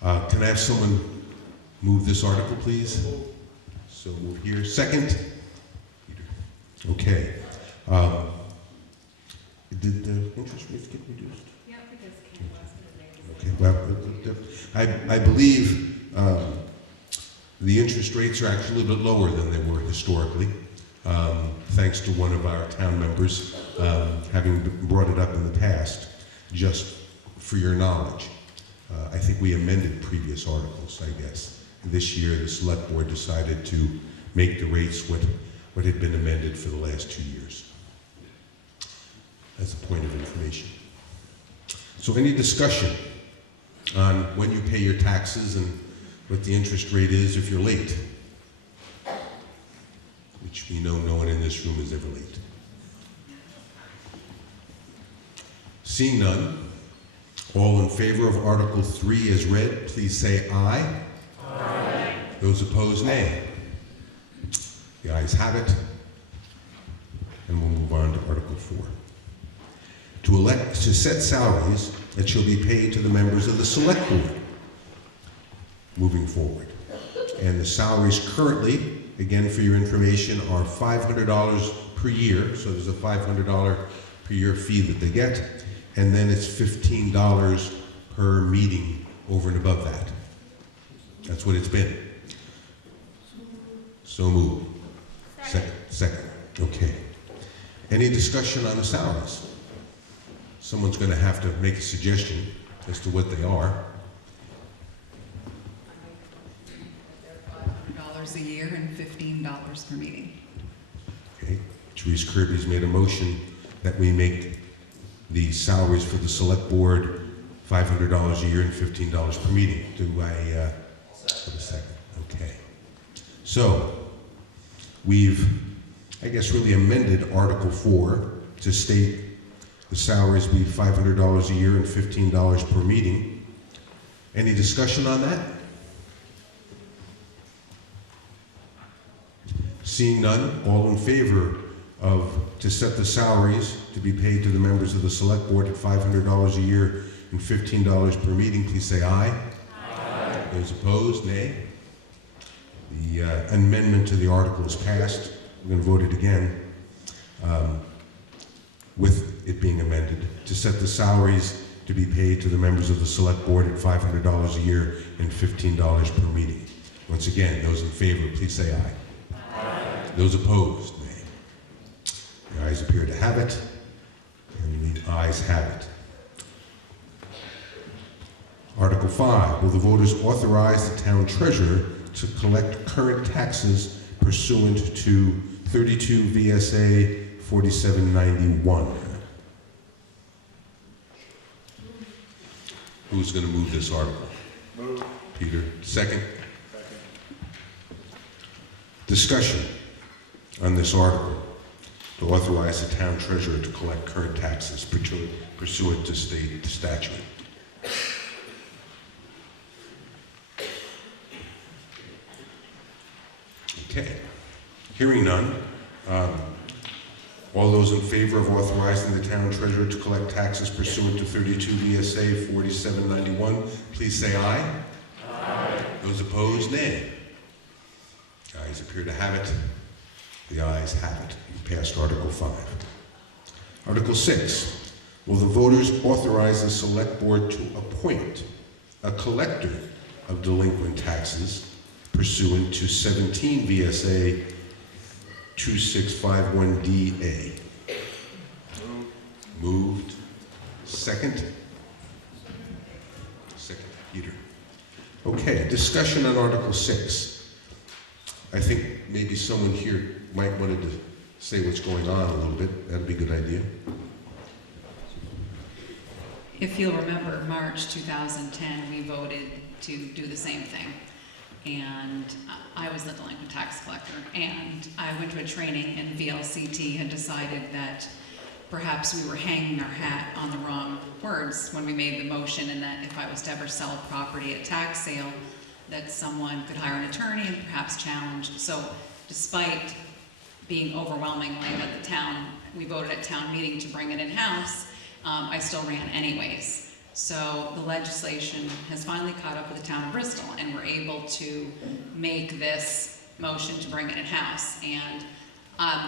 Can I have someone move this article, please? So move here. Second? Okay. Did the interest rates get reduced? Yeah, because Kate was Okay, well, I believe the interest rates are actually a little bit lower than they were historically, thanks to one of our town members having brought it up in the past. Just for your knowledge, I think we amended previous articles, I guess. This year, the select board decided to make the rates what had been amended for the last 2 years. That's a point of information. So any discussion on when you pay your taxes and what the interest rate is if you're late? Which we know no one in this room is ever late. Seeing none, all in favor of Article 3 as read, please say aye. Aye. Those opposed, nay. The ayes have it. And we'll move on to Article 4. To set salaries that shall be paid to the members of the select board moving forward. And the salaries currently, again for your information, are $500 per year. So there's a $500 per year fee that they get. And then it's $15 per meeting over and above that. That's what it's been. So move. Second. Okay. Any discussion on the salaries? Someone's going to have to make a suggestion as to what they are. They're $500 a year and $15 per meeting. Okay. Therese Kirby's made a motion that we make the salaries for the select board $500 a year and $15 per meeting. Do I have a second? Okay. So we've, I guess, really amended Article 4 to state the salaries be $500 a year and $15 per meeting. Any discussion on that? Seeing none, all in favor to set the salaries to be paid to the members of the select board at $500 a year and $15 per meeting, please say aye. Aye. Those opposed, nay. The amendment to the article is passed. We're going to vote it again with it being amended to set the salaries to be paid to the members of the select board at $500 a year and $15 per meeting. Once again, those in favor, please say aye. Aye. Those opposed, nay. The The ayes appear to have it, and the ayes have it. Article 5, will the voters authorize the town treasurer to collect current taxes pursuant to 32 VSA 4791? Who's going to move this article? Move. Peter, second. Discussion on this article to authorize the town treasurer to collect current taxes pursuant to state statute. Okay, hearing none. All those in favor of authorizing the town treasurer to collect taxes pursuant to 32 VSA 4791, please say aye. Aye. Those opposed, nay. The ayes appear to have it. The ayes have it. You've passed Article 5. Article 6. Will the voters authorize the select board to appoint a collector of delinquent taxes pursuant to 17 VSA 2651DA? Moved. Second? Second, Peter. Okay, discussion on Article 6. I think maybe someone here might want to say what's going on a little bit. That'd be a good idea. If you'll remember, March 2010, we voted to do the same thing. And I was the delinquent tax collector, and I went to a training, and VLCT had decided that perhaps we were hanging our hat on the wrong words when we made the motion, and that if I was to ever sell a property at tax sale, that someone could hire an attorney and perhaps challenge. So despite being overwhelmingly that the town, we voted at town meeting to bring it in-house, I still ran anyways. So the legislation has finally caught up with the town of Bristol, and we're able to make this motion to bring it in-house. And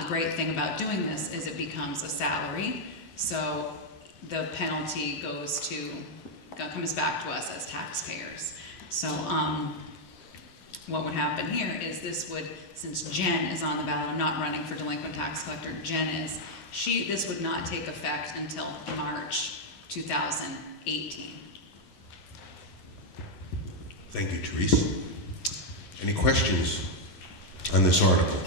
the great thing about doing this is it becomes a salary, so the penalty comes back to us as taxpayers. So what would happen here is this would, since Jen is on the ballot, I'm not running for delinquent tax collector, Jen is, this would not take effect until March 2018. Thank you, Therese. Any questions on this article?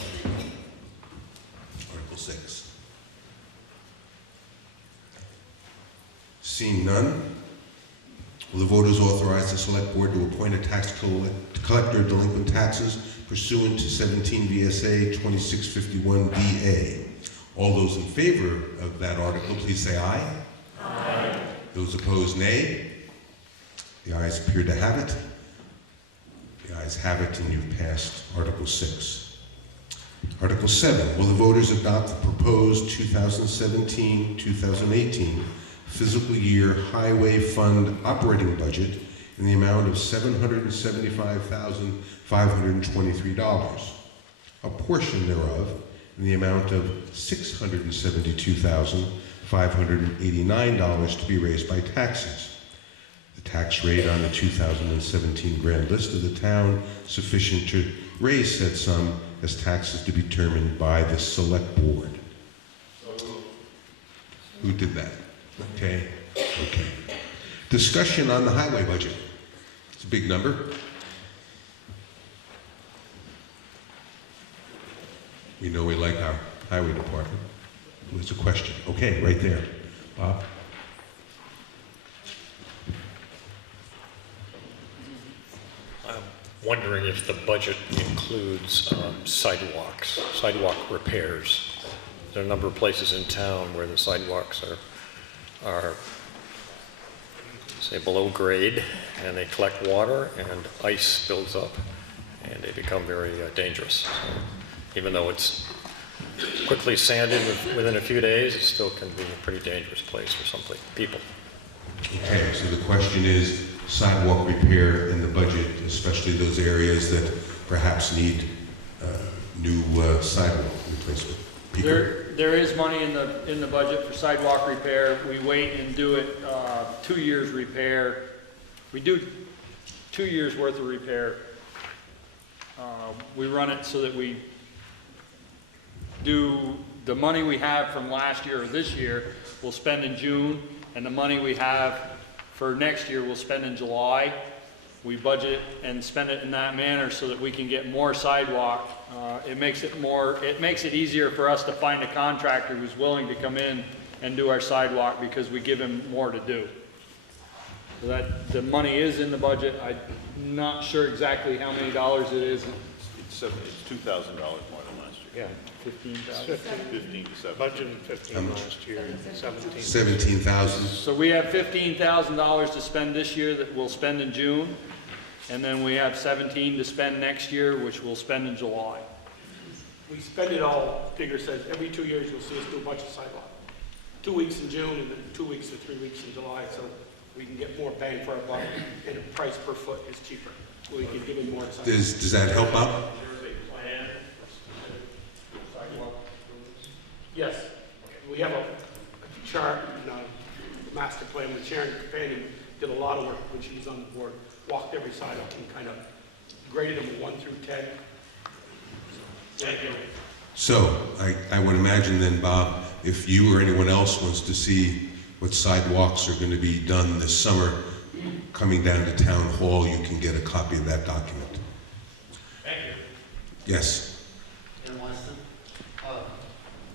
Article 6. Seeing none, will the voters authorize the select board to appoint a tax collector of delinquent taxes pursuant to 17 VSA 2651DA? All those in favor of that article, please say aye. Aye. Those opposed, nay. The ayes appear to have it. The ayes have it, and you've passed Article 6. Article 7, will the voters adopt the proposed 2017-2018 fiscal year highway fund operating budget in the amount of $775,523, a portion thereof in the amount of $672,589 to be raised by taxes. The tax rate on the 2017 grand list of the town sufficient to raise said sum as taxes to be determined by the select board. Who did that? Okay. Okay. Discussion on the highway budget. It's a big number. We know we like our highway department. What's a question? Okay, right there. Bob? I'm wondering if the budget includes sidewalk repairs. There are a number of places in town where the sidewalks are say below grade, and they collect water and ice builds up and they become very dangerous. So even though it's quickly sanded within a few days, it still can be a pretty dangerous place for some people. Okay, so the question is sidewalk repair in the budget, especially those areas that perhaps need new sidewalk replacement. There is money in the budget for sidewalk repair. We wait and do it 2 years repair. We do 2 years worth of repair. We run it so that we do the money we have from last year or this year, we'll spend in June, and the money we have for next year, we'll spend in July. We budget and spend it in that manner so that we can get more sidewalk. It makes it easier for us to find a contractor who's willing to come in and do our sidewalk because we give him more to do. So that, the money is in the budget. I'm not sure exactly how many dollars it is. It's $2,000 more than last year. Yeah, 15,000. 15 to 17. Budgeted 15 last year, 17. 17,000. So we have $15,000 to spend this year that we'll spend in June, and then we have 17 to spend next year, which we'll spend in July. We spend it all, Digger says, every 2 years you'll see us do a bunch of sidewalk. 2 weeks in June and then 2 weeks or 3 weeks in July, so we can get more bang for our buck, and the price per foot is cheaper. So we can give him more sidewalk. Does that help out? Yes, we have a chart and a master plan with Sharon Companion, did a lot of work when she was on the board, walked every sidewalk and kind of graded them 1 through 10. Thank you. So, I would imagine then, Bob, if you or anyone else wants to see what sidewalks are going to be done this summer, coming down to Town Hall, you can get a copy of that document. Thank you. Yes.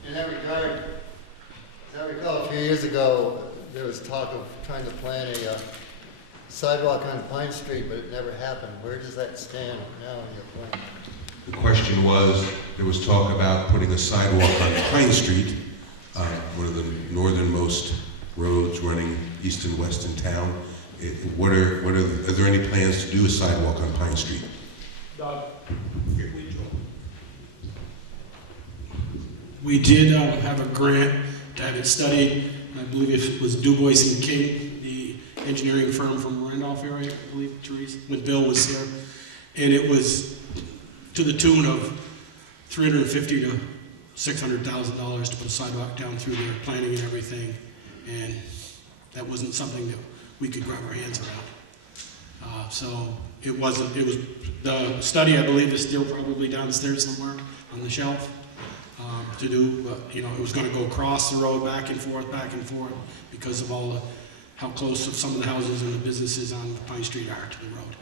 In that regard, as I recall, a few years ago, there was talk of trying to plan a sidewalk on Pine Street, but it never happened. Where does that stand now in your plan? The question was, there was talk about putting a sidewalk on Pine Street, one of the northernmost roads running east and west in town. Are there any plans to do a sidewalk on Pine Street? Doug. We did have a grant to have it studied. I believe it was Du Bois and King, the engineering firm from Randolph area, I believe, Therese, when Bill was there. And it was to the tune of $350,000 to $600,000 to put a sidewalk down through there, planning and everything. And that wasn't something that we could grab our hands around. So it was the study, I believe, is still probably downstairs somewhere on the shelf. To do, but it was going to go across the road back and forth, because of how close of some of the houses and the businesses on Pine Street are to the road.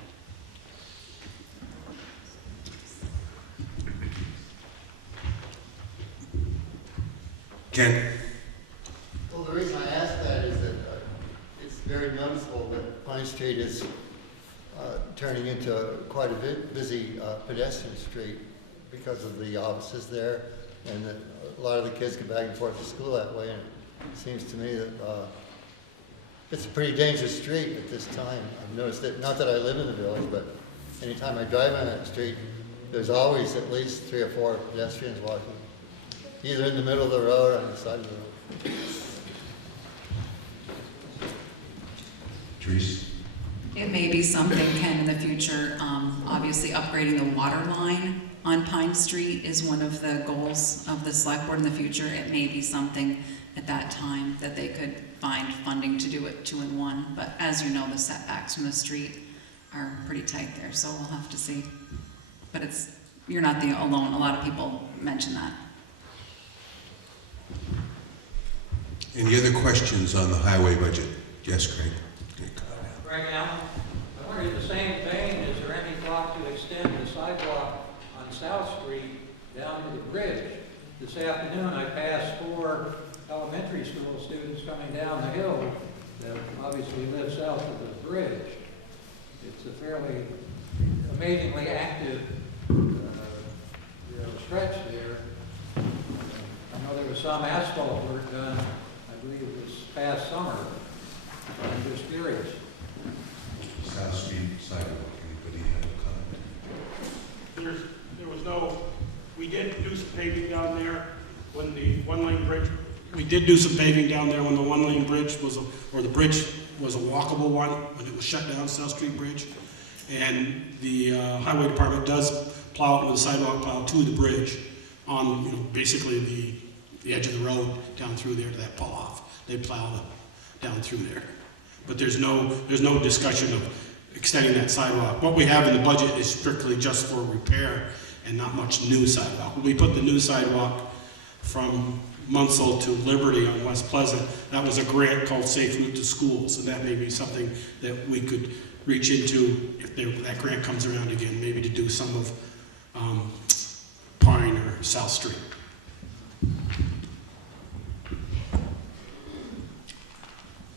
Ken? Well, the reason I ask that is that it's very noticeable that Pine Street is turning into quite a busy pedestrian street because of the offices there. And that a lot of the kids get back and forth to school that way, and it seems to me that it's a pretty dangerous street at this time. I've noticed that, not that I live in the village, but anytime I drive on that street, there's always at least 3 or 4 pedestrians walking, either in the middle of the road or on the side of the road. Therese? It may be something, Ken, in the future. Obviously, upgrading the water line on Pine Street is one of the goals of the select board in the future. It may be something at that time that they could find funding to do it 2 in 1. But as you know, the setbacks from the street are pretty tight there, so we'll have to see. But you're not the alone. A lot of people mention that. Any other questions on the highway budget? Yes, Craig. Greg Allen, I wonder in the same vein, is there any thought to extend the sidewalk on South Street down to the bridge? This afternoon I passed 4 elementary school students coming down the hill that obviously live south of the bridge. It's a fairly amazingly active stretch there. I know there was some asphalt work done, I believe it was past summer. I'm just curious. South Street sidewalk, anybody have a comment? There was no, we did do some paving down there when the one-lane bridge, we did do some paving down there when the one-lane bridge was, the bridge was a walkable one, when it was shut down, South Street Bridge. And the highway department does plow it with a sidewalk plow to the bridge on, basically the edge of the road down through there to that pull off. They plow down through there. But there's no discussion of extending that sidewalk. What we have in the budget is strictly just for repair and not much new sidewalk. When we put the new sidewalk from Munsell to Liberty on West Pleasant. That was a grant called Safe Route to Schools, and that may be something that we could reach into if that grant comes around again, maybe to do some of Pine or South Street.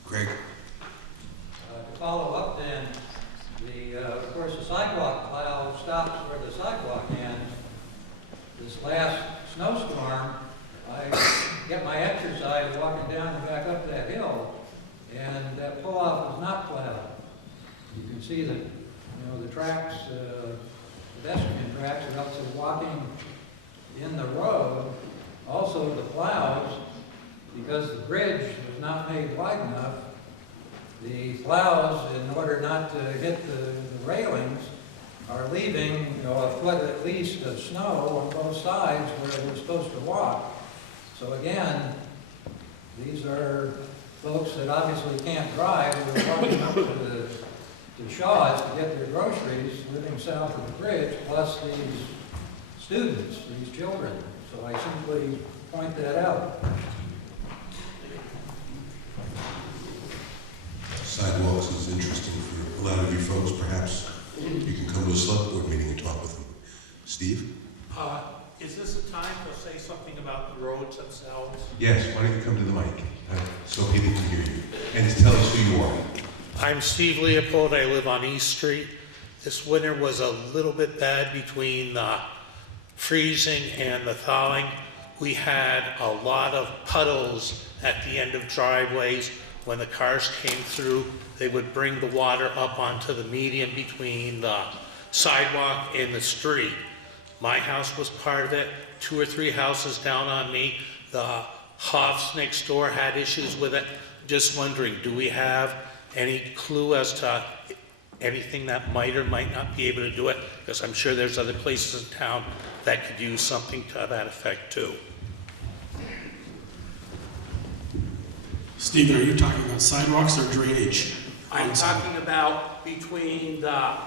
Greg? To follow up then, of course, the sidewalk plow stops where the sidewalk ends. This last snowstorm, I get my exercise walking down and back up that hill, and that pull-off was not plowed. You can see that, the tracks, pedestrian tracks are up to walking in the road. Also, the plows, because the bridge was not made wide enough, the plows, in order not to hit the railings, are leaving, a foot at least of snow on both sides where we're supposed to walk. So again, these are folks that obviously can't drive, who are walking up to Shaw's to get their groceries, living south of the bridge, plus these students, these children. So I simply point that out. Sidewalks is interesting for a lot of you folks. Perhaps you can come to a select board meeting and talk with them. Steve? Is this a time to say something about the roads themselves? Yes, why don't you come to the mic so people can hear you, and tell us who you are. I'm Steve Leopold. I live on East Street. This winter was a little bit bad between the freezing and the thawing. We had a lot of puddles at the end of driveways. When the cars came through, they would bring the water up onto the median between the sidewalk and the street. My house was part of it. 2 or 3 houses down on me. The Hoffs next door had issues with it. Just wondering, do we have any clue as to anything that might or might not be able to do it? Because I'm sure there's other places in town that could use something to that effect too. Stephen, are you talking about sidewalks or drainage? I'm talking about between the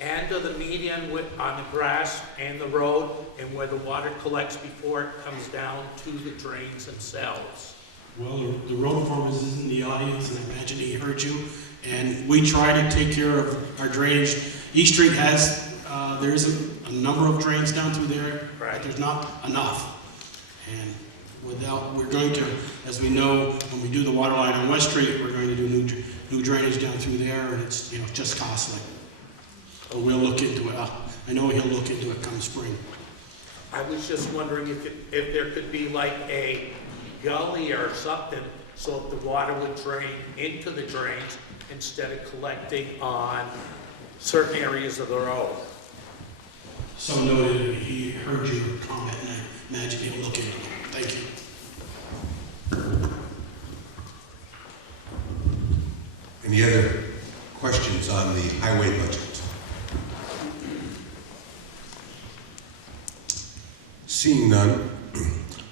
end of the median on the grass and the road, and where the water collects before it comes down to the drains themselves. Well, the road foreman is in the audience, and I imagine he heard you. And we try to take care of our drainage. East Street has, there's a number of drains down through there, but there's not enough. And we're going to, as we know, when we do the water line on West Street, we're going to do new drainage down through there, and it's, just costly. But we'll look into it. I know he'll look into it come spring. I was just wondering if there could be like a gully or something so that the water would drain into the drains instead of collecting on certain areas of the road. So noted, he heard your comment, and I imagine he'll look into it. Thank you. Any other questions on the highway budget? Seeing none,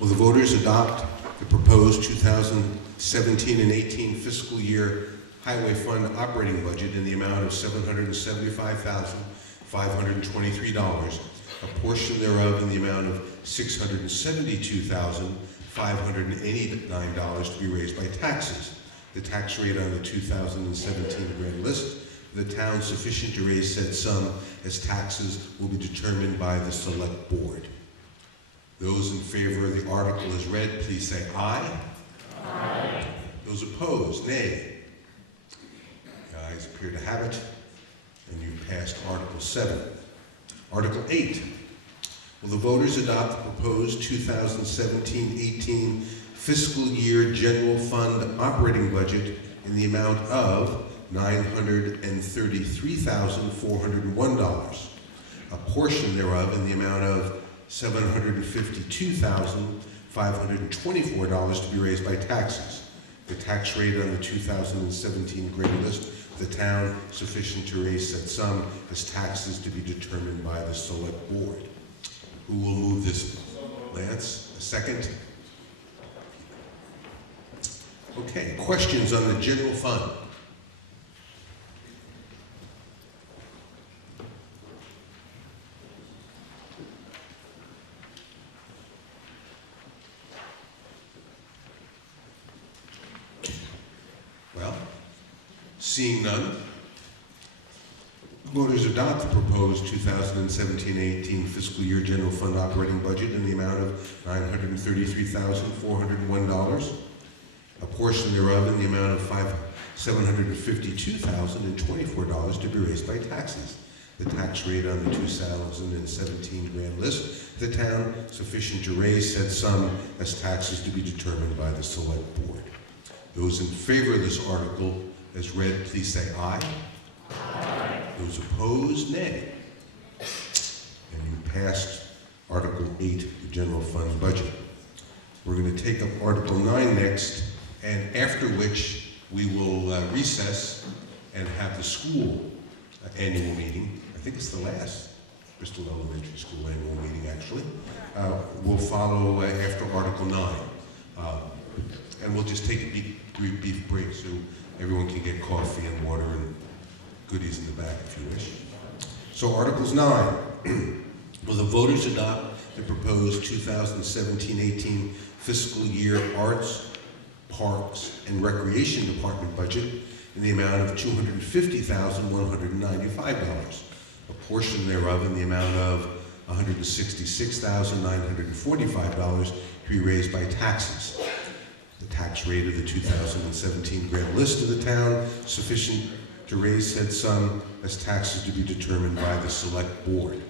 will the voters adopt the proposed 2017 and 18 fiscal year highway fund operating budget in the amount of $775,523, a portion thereof in the amount of $672,589 to be raised by taxes? The tax rate on the 2017 grand list of the town sufficient to raise said sum as taxes will be determined by the select board. Those in favor of the article as read, please say aye. Aye. Those opposed, nay. The ayes appear to have it, and you've passed Article 7. Article 8. Will the voters adopt the proposed 2017-18 fiscal year general fund operating budget in the amount of $933,401, a portion thereof in the amount of $752,524 to be raised by taxes? The tax rate on the 2017 grand list of the town sufficient to raise said sum as taxes to be determined by the select board. Who will move this? Lance, a second? Okay, questions on the general fund? Seeing none, voters adopt the proposed 2017-18 fiscal year general fund operating budget in the amount of $933,401, a portion thereof in the amount of $752,024 to be raised by taxes. The tax rate on the 2017 grand list of the town sufficient to raise said sum as taxes to be determined by the select board. Those in favor of this article as read, please say aye. Aye. Those opposed, nay. And you passed Article 8, the general fund budget. We're going to take up Article 9 next, and after which we will recess and have the school annual meeting. I think it's the last Bristol Elementary School annual meeting, actually. We'll follow after Article 9. And we'll just take a brief break so everyone can get coffee and water and goodies in the back if you wish. So Articles 9. Will the voters adopt the proposed 2017-18 fiscal year Arts, Parks, and Recreation Department budget in the amount of $250,195, a portion thereof in the amount of $166,945 to be raised by taxes. The tax rate of the 2017 grand list of the town sufficient to raise said sum as taxes to be determined by the select board.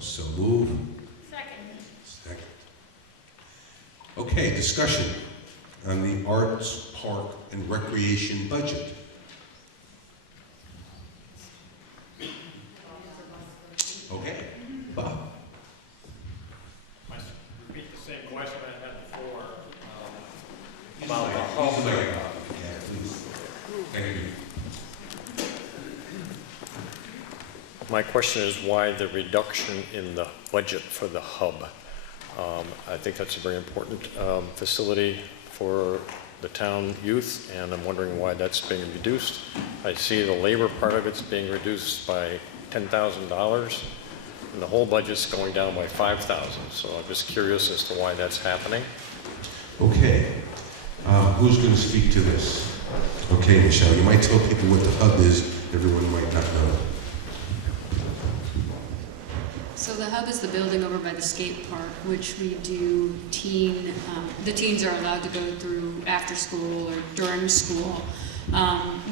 So move. Second. Okay, discussion on the Arts, Park, and Recreation budget. Okay, Bob. I repeat the same question I had before about the hub. Yeah, please. Thank you. My question is why the reduction in the budget for the hub? I think that's a very important facility for the town youth, and I'm wondering why that's being reduced. I see the labor part of it's being reduced by $10,000, and the whole budget's going down by $5,000. So I'm just curious as to why that's happening. Okay, who's going to speak to this? Okay, Michelle, you might tell people what the hub is. Everyone might not know. So the hub is the building over by the skate park, which we do the teens are allowed to go through after school or during school.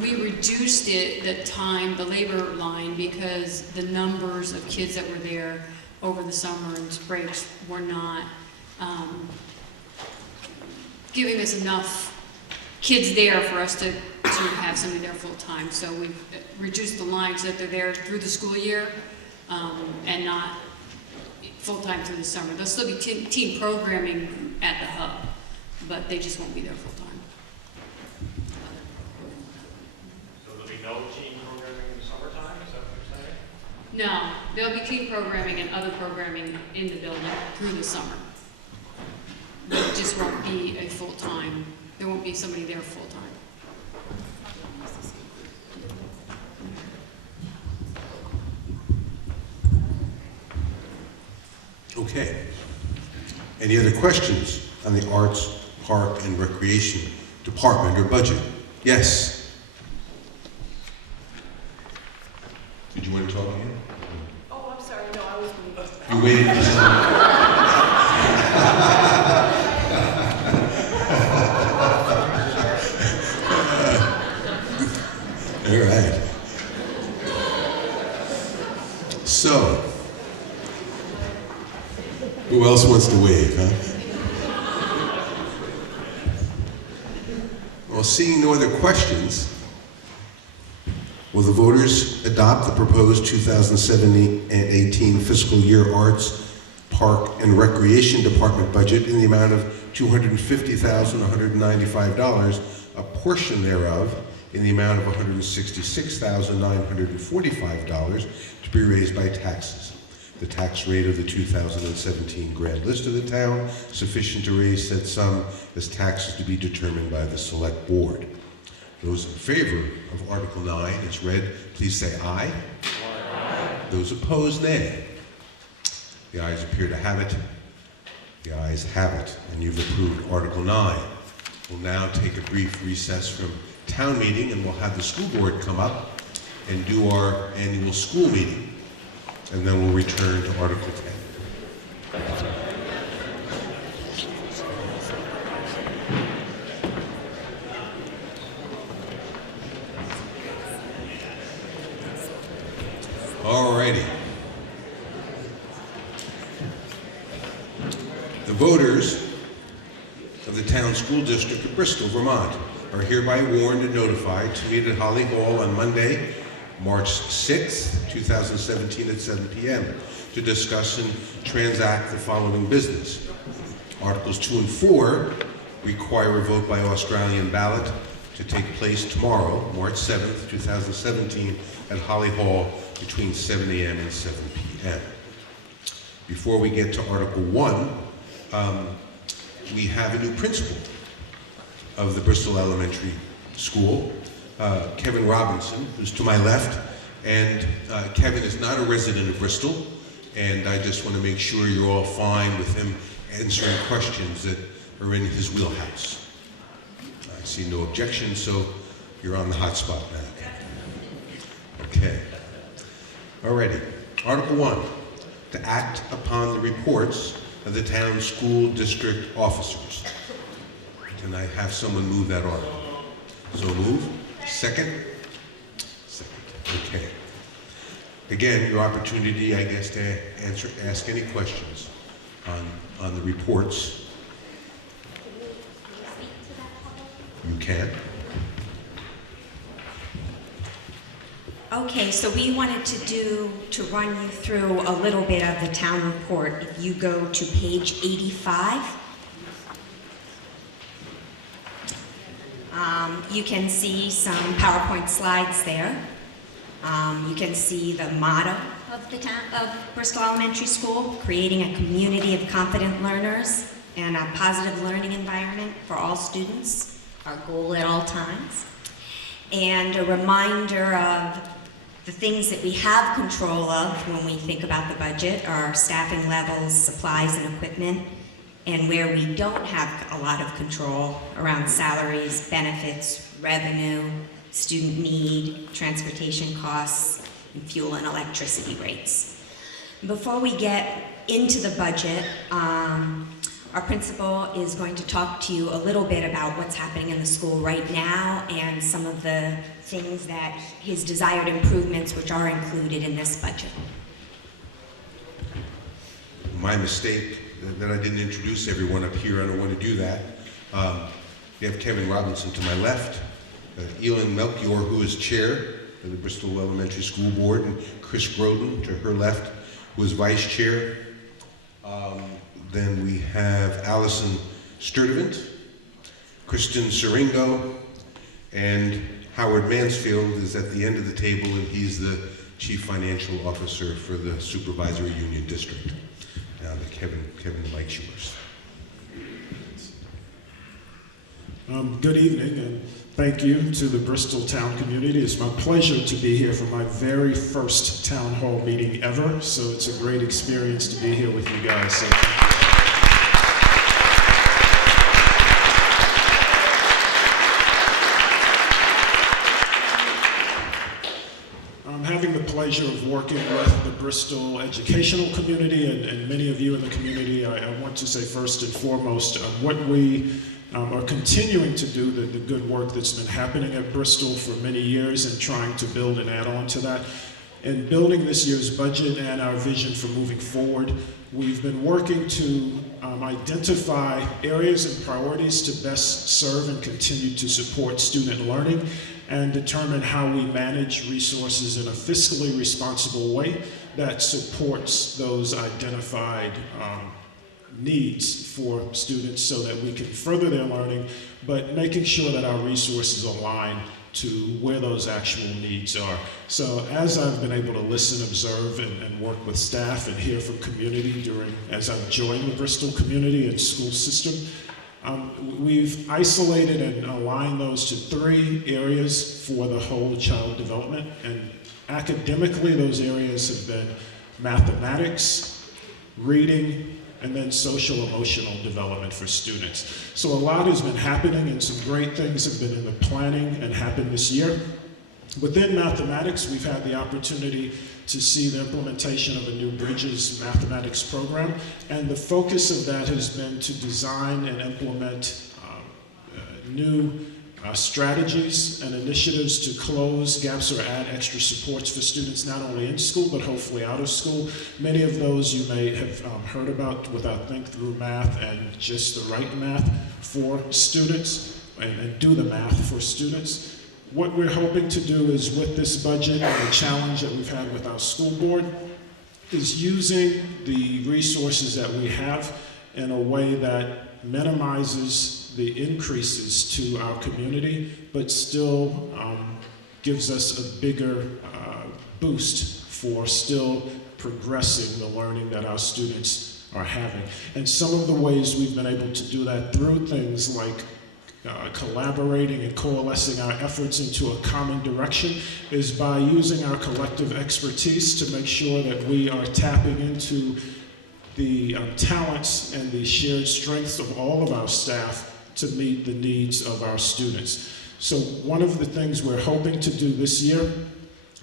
We reduced the labor line, because the numbers of kids that were there over the summer and breaks were not giving us enough kids there for us to have somebody there full time. So we've reduced the line so that they're there through the school year. And not full-time through the summer. There'll still be teen programming at the hub, but they just won't be there full-time. So there'll be no teen programming in the summertime, is that what you're saying? No, there'll be teen programming and other programming in the building through the summer. But it just won't be a full-time, there won't be somebody there full-time. Okay. Any other questions on the Arts, Park, and Recreation Department or budget? Yes. Did you want to talk again? Oh, I'm sorry. No, I was moving. You waited just a minute. All right. So, who else wants to wave, huh? Well, seeing no other questions, will the voters adopt the proposed 2017-18 fiscal year Arts, Park, and Recreation Department budget in the amount of $250,195, a portion thereof in the amount of $166,945 to be raised by taxes? The tax rate of the 2017 grand list of the town sufficient to raise said sum as taxes to be determined by the select board. Those in favor of Article 9 as read, please say aye. Aye. Those opposed, nay. The ayes appear to have it. The ayes have it, and you've approved Article 9. We'll now take a brief recess from town meeting, and we'll have the school board come up and do our annual school meeting. And then we'll return to Article 10. Alrighty. The voters of the town school district of Bristol, Vermont, are hereby warned and notified to meet at Holly Hall on Monday, March 6th, 2017 at 7 p.m. to discuss and transact the following business. Articles 2 and 4 require a vote by Australian ballot to take place tomorrow, March 7th, 2017 at Holly Hall between 7 a.m. and 7 p.m. Before we get to Article 1, we have a new principal of the Bristol Elementary School, Kevin Robinson, who's to my left. And Kevin is not a resident of Bristol, and I just want to make sure you're all fine with him answering questions that are in his wheelhouse. I see no objection, so you're on the hot spot now. Okay. Alrighty. Article 1, to act upon the reports of the town school district officers. Can I have someone move that article? So move. Second? Second. Okay. Again, your opportunity, I guess, to ask any questions on the reports. You can. Okay, so we wanted to run you through a little bit of the town report. If you go to page 85, you can see some PowerPoint slides there. You can see the motto of the town of Bristol Elementary School, creating a community of confident learners and a positive learning environment for all students, our goal at all times. And a reminder of the things that we have control of when we think about the budget are staffing levels, supplies and equipment, and where we don't have a lot of control around salaries, benefits, revenue, student need, transportation costs, and fuel and electricity rates. Before we get into the budget, our principal is going to talk to you a little bit about what's happening in the school right now and some of the things that his desired improvements which are included in this budget. My mistake that I didn't introduce everyone up here. I don't want to do that. You have Kevin Robinson to my left, Elin Melchior, who is chair of the Bristol Elementary School Board, and Chris Groden to her left, who is vice chair. Then we have Allison Sturdivant, Kristen Seringo, and Howard Mansfield is at the end of the table, and he's the Chief Financial Officer for the Supervisory Union District. Now, Kevin, the mic's yours. Good evening, and thank you to the Bristol town community. It's my pleasure to be here for my very first town hall meeting ever, so it's a great experience to be here with you guys. So I'm having the pleasure of working with the Bristol educational community and many of you in the community. I want to say first and foremost what we are continuing to do, the good work that's been happening at Bristol for many years and trying to build and add on to that. In building this year's budget and our vision for moving forward, we've been working to identify areas and priorities to best serve and continue to support student learning and determine how we manage resources in a fiscally responsible way that supports those identified needs for students so that we can further their learning, but making sure that our resources align to where those actual needs are. So as I've been able to listen, observe, and work with staff and hear from community as I've joined the Bristol community and school system, we've isolated and aligned those to 3 areas for the whole child development. And academically, those areas have been mathematics, reading, and then social emotional development for students. So a lot has been happening, and some great things have been in the planning and happened this year. Within mathematics, we've had the opportunity to see the implementation of a new Bridges mathematics program, and the focus of that has been to design and implement new strategies and initiatives to close gaps or add extra supports for students not only in school but hopefully out of school. Many of those you may have heard about with our Think Through Math and Just the Right Math for students and Do the Math for students. What we're hoping to do is with this budget and the challenge that we've had with our school board is using the resources that we have in a way that minimizes the increases to our community, but still gives us a bigger boost for still progressing the learning that our students are having. And some of the ways we've been able to do that through things like collaborating and coalescing our efforts into a common direction is by using our collective expertise to make sure that we are tapping into the talents and the shared strengths of all of our staff to meet the needs of our students. So one of the things we're hoping to do this year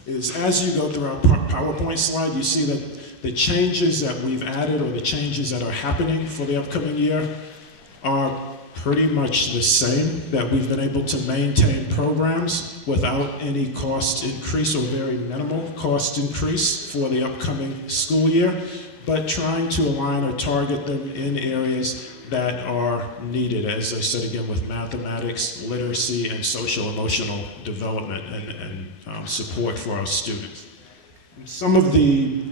is, as you go through our PowerPoint slide, you see that the changes that we've added or the changes that are happening for the upcoming year are pretty much the same, that we've been able to maintain programs without any cost increase or very minimal cost increase for the upcoming school year, but trying to align or target them in areas that are needed, as I said again, with mathematics, literacy, and social emotional development and support for our students. Some of the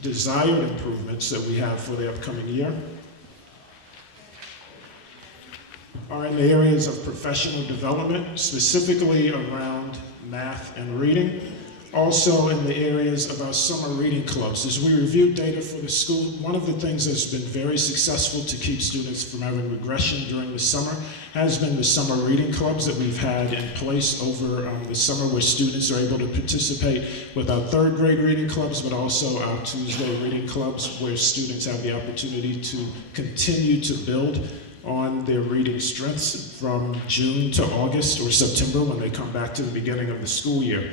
desired improvements that we have for the upcoming year are in the areas of professional development, specifically around math and reading. Also in the areas of our summer reading clubs. As we review data for the school, one of the things that's been very successful to keep students from having regression during the summer has been the summer reading clubs that we've had in place over the summer, where students are able to participate with our third grade reading clubs, but also our Tuesday reading clubs, where students have the opportunity to continue to build on their reading strengths from June to August or September when they come back to the beginning of the school year.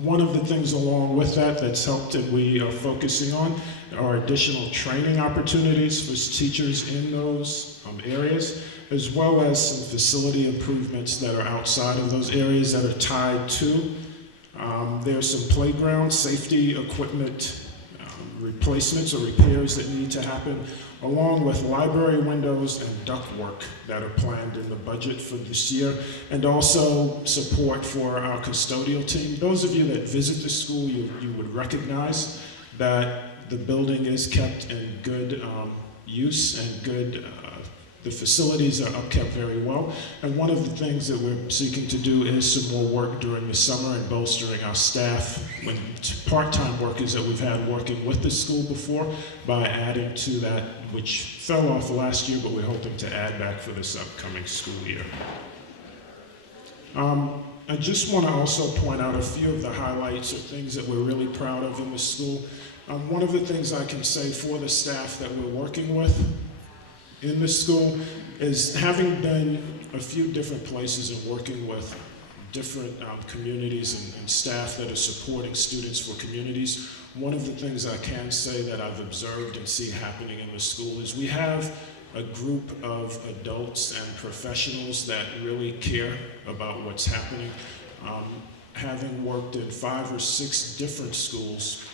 One of the things along with that that's helped and we are focusing on are additional training opportunities for teachers in those areas, as well as some facility improvements that are outside of those areas that are tied to. There's some playground safety equipment replacements or repairs that need to happen, along with library windows and ductwork that are planned in the budget for this year, and also support for our custodial team. Those of you that visit the school, you would recognize that the building is kept in good use and good, the facilities are upkept very well. And one of the things that we're seeking to do is some more work during the summer and bolstering our staff, when part-time workers that we've had working with the school before, by adding to that, which fell off last year, but we're hoping to add back for this upcoming school year. I just want to also point out a few of the highlights of things that we're really proud of in the school. One of the things I can say for the staff that we're working with in the school is, having been a few different places and working with different communities and staff that are supporting students for communities, one of the things I can say that I've observed and seen happening in the school is we have a group of adults and professionals that really care about what's happening. Having worked in 5 or 6 different schools,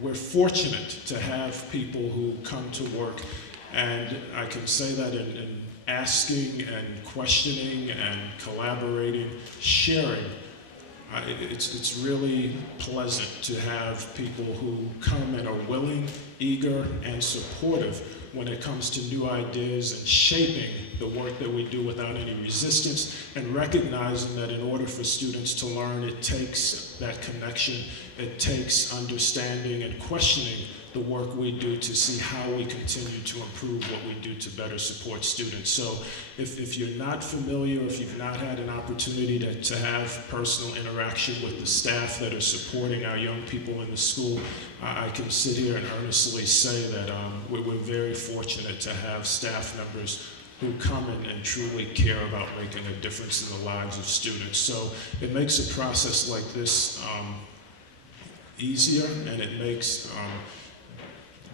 we're fortunate to have people who come to work, and I can say that in asking and questioning and collaborating, sharing. It's really pleasant to have people who come and are willing, eager, and supportive when it comes to new ideas and shaping the work that we do without any resistance, and recognizing that in order for students to learn, it takes that connection, it takes understanding and questioning the work we do to see how we continue to improve what we do to better support students. So if you're not familiar, if you've not had an opportunity to have personal interaction with the staff that are supporting our young people in the school, I can sit here and earnestly say that we're very fortunate to have staff members who come in and truly care about making a difference in the lives of students. So it makes a process like this easier, and it makes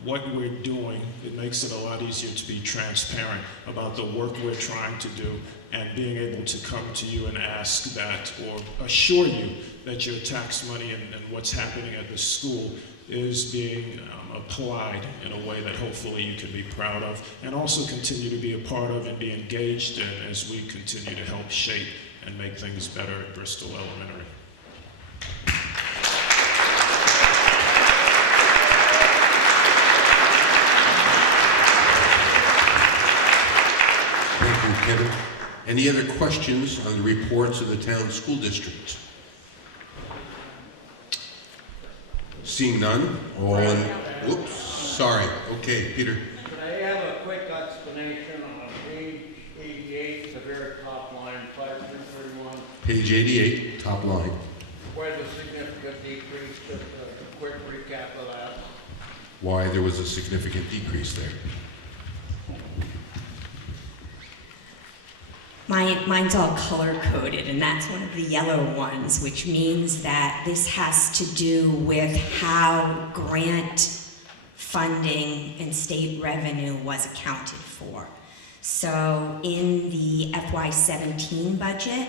what we're doing, it makes it a lot easier to be transparent about the work we're trying to do, and being able to come to you and ask that, or assure you that your tax money and what's happening at the school is being applied in a way that hopefully you can be proud of, and also continue to be a part of and be engaged in as we continue to help shape and make things better at Bristol Elementary. Thank you, Kevin. Any other questions on the reports of the town school district? Seeing none, all in, whoops, sorry. Okay, Peter. Could I have a quick explanation on page 88, the very top line, 5331, Page 88, top line. where the significant decrease, just a quick recap of that. Why there was a significant decrease there. Mine's all color-coded, and that's one of the yellow ones, which means that this has to do with how grant funding and state revenue was accounted for. So in the FY17 budget,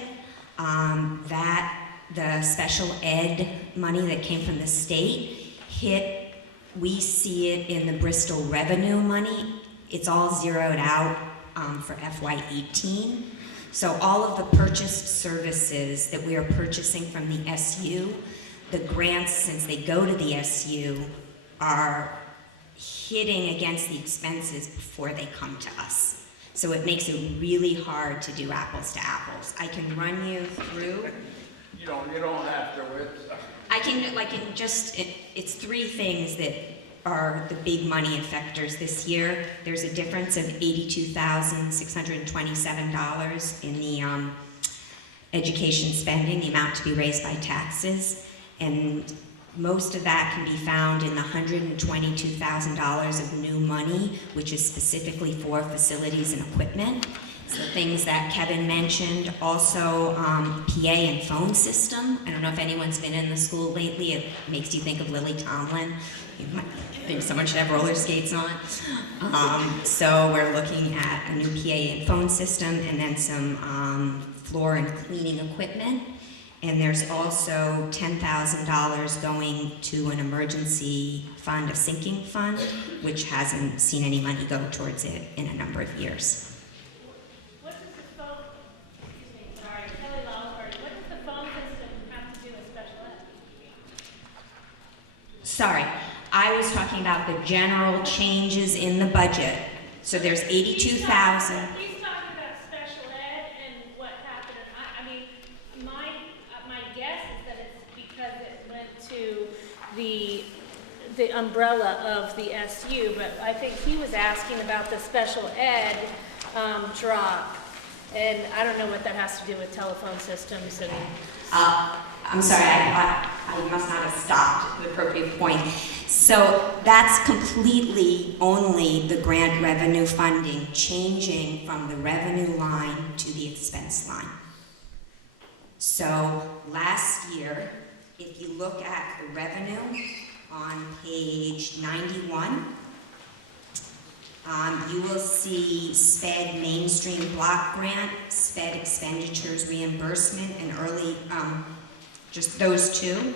the special ed money that came from the state hit, we see it in the Bristol revenue money. It's all zeroed out for FY18. So all of the purchased services that we are purchasing from the SU, the grants, since they go to the SU, are hitting against the expenses before they come to us. So it makes it really hard to do apples to apples. I can run you through. You don't have to. I can, like, it's three things that are the big money effectors this year. There's a difference of $82,627 in the education spending, the amount to be raised by taxes, and most of that can be found in the $122,000 of new money, which is specifically for facilities and equipment. So the things that Kevin mentioned, also PA and phone system. I don't know if anyone's been in the school lately. It makes you think of Lily Tomlin. You might think someone should have roller skates on. So we're looking at a new PA and phone system, and then some floor and cleaning equipment. And there's also $10,000 going to an emergency fund, a sinking fund, which hasn't seen any money go towards it in a number of years. What does the phone, excuse me, sorry, Kelly Lowry, what does the phone system have to do with special ed? Sorry, I was talking about the general changes in the budget. So there's 82,000. He's talking about special ed and what happened. I mean, my guess is that it's because it went to the umbrella of the SU, but I think he was asking about the special ed drop. And I don't know what that has to do with telephone systems and... I'm sorry, I must not have stopped at the appropriate point. So that's completely only the grant revenue funding changing from the revenue line to the expense line. So last year, if you look at the revenue on page 91, you will see SPED mainstream block grant, SPED expenditures reimbursement, and early, just those two.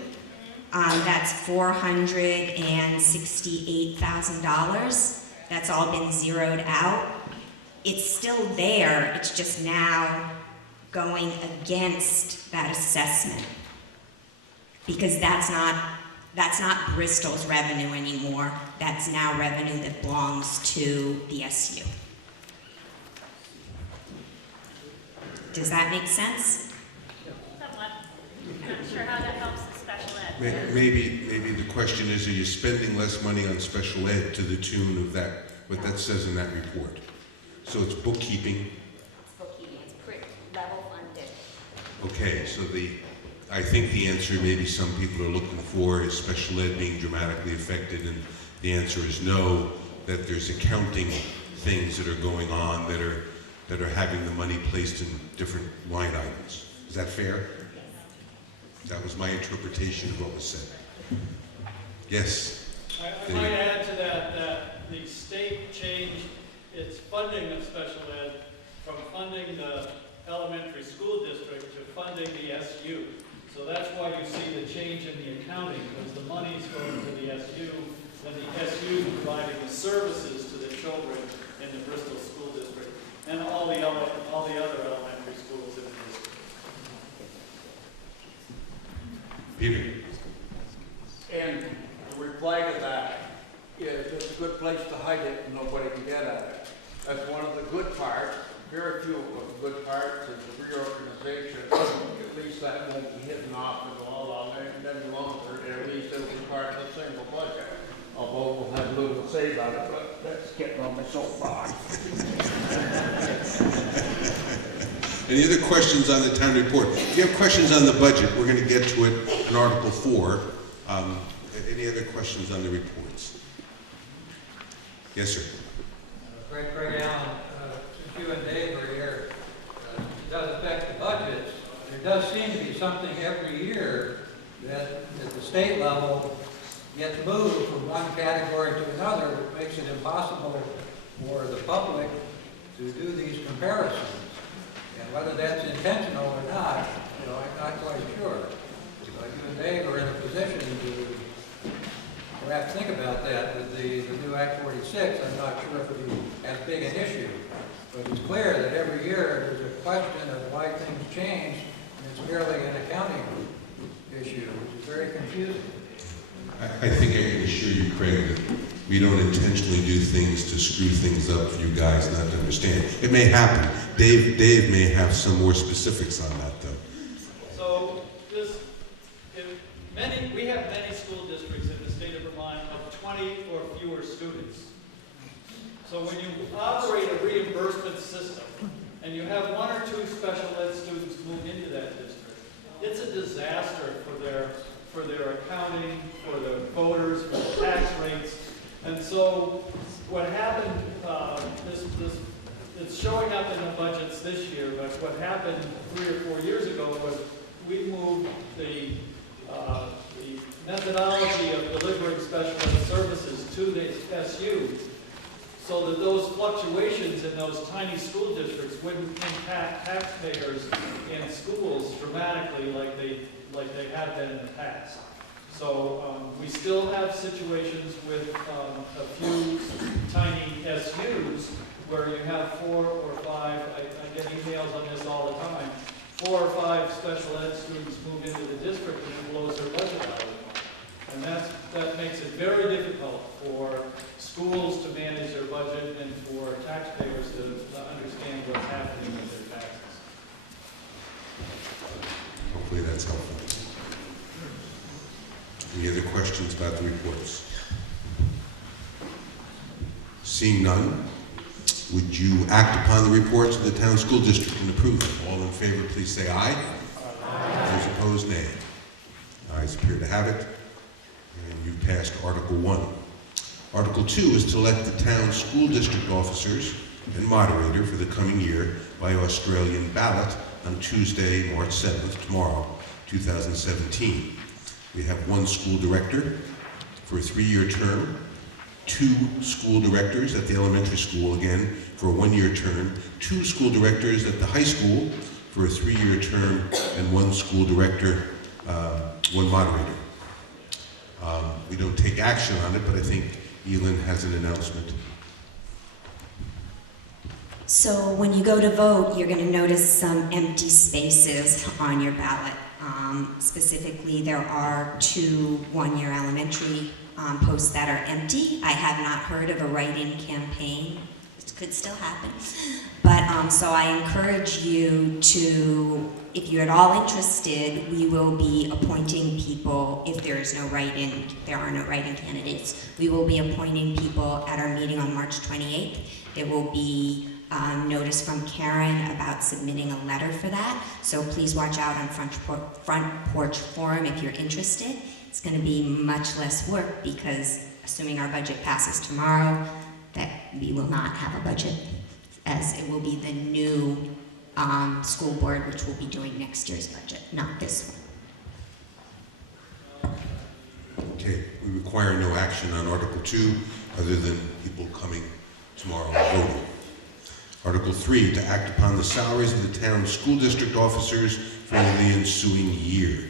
That's $468,000. That's all been zeroed out. It's still there, it's just now going against that assessment. Because that's not Bristol's revenue anymore. That's now revenue that belongs to the SU. Does that make sense? Somewhat. I'm not sure how that helps the special ed. Maybe the question is, are you spending less money on special ed to the tune of that, what that says in that report? So it's bookkeeping. Bookkeeping, it's pretty level funded. Okay, so I think the answer maybe some people are looking for is special ed being dramatically affected, and the answer is no, that there's accounting things that are going on that are having the money placed in different line items. Is that fair? That was my interpretation of what was said. Yes? I might add to that the state changed its funding of special ed from funding the elementary school district to funding the SU. So that's why you see the change in the accounting, because the money's going to the SU, and the SU providing the services to the children in the Bristol School District and all the other elementary schools in the district. Peter? And the reply to that is it's a good place to hide it and nobody can get at it. That's one of the good parts. Very few of the good parts is the reorganization. At least that won't be hidden off and all on there any longer. At least it'll be part of the single budget. Although we'll have little to say about it, but that's getting on my soapbox. Any other questions on the town report? If you have questions on the budget, we're going to get to it in Article 4. Any other questions on the reports? Yes, sir. Craig Allen, since you and Dave are here, it does affect the budgets. There does seem to be something every year that at the state level gets moved from one category to another, which makes it impossible for the public to do these comparisons. And whether that's intentional or not, I'm not quite sure. But you and Dave are in a position to perhaps think about that with the new Act 46. I'm not sure if it would be as big an issue. But it's clear that every year there's a question of why things change, and it's merely an accounting issue, which is very confusing. I think I can assure you, Craig, that we don't intentionally do things to screw things up for you guys not to understand. It may happen. Dave may have some more specifics on that, though. So we have many school districts in the state of Vermont of 20 or fewer students. So when you operate a reimbursement system and you have one or two special ed students move into that district, it's a disaster for their accounting, for the voters, for the tax rates. And so what happened, it's showing up in the budgets this year, but what happened 3 or 4 years ago was we moved the methodology of delivering special ed services to the SU so that those fluctuations in those tiny school districts wouldn't impact taxpayers in schools dramatically like they have been in the past. So we still have situations with a few tiny SUs where you have 4 or 5, I get emails on this all the time, 4 or 5 special ed students move into the district and it blows their budget out of the water. And that makes it very difficult for schools to manage their budget and for taxpayers to understand what's happening with their taxes. Hopefully that's helpful. Any other questions about the reports? Seeing none, would you act upon the reports of the town school district and approve them? All in favor, please say aye. Aye. Those opposed, nay. Ayes appear to have it. And you've passed Article 1. Article 2 is to elect the town school district officers and moderator for the coming year by Australian ballot on Tuesday, March 7th, tomorrow, 2017. We have 1 school director for a 3-year term, 2 school directors at the elementary school, again, for a 1-year term, 2 school directors at the high school for a 3-year term, and 1 school director, 1 moderator. We don't take action on it, but I think Elin has an announcement. So when you go to vote, you're going to notice some empty spaces on your ballot. Specifically, there are 2 one-year elementary posts that are empty. I have not heard of a write-in campaign could still happen. But so I encourage you to, if you're at all interested, we will be appointing people, if there are no write-in candidates, we will be appointing people at our meeting on March 28th. There will be notice from Karen about submitting a letter for that, so please watch out on Front Porch Forum if you're interested. It's going to be much less work because, assuming our budget passes tomorrow, that we will not have a budget, as it will be the new school board which will be doing next year's budget, not this one. Okay, we require no action on Article 2 other than people coming tomorrow and voting. Article 3, to act upon the salaries of the town school district officers for the ensuing year.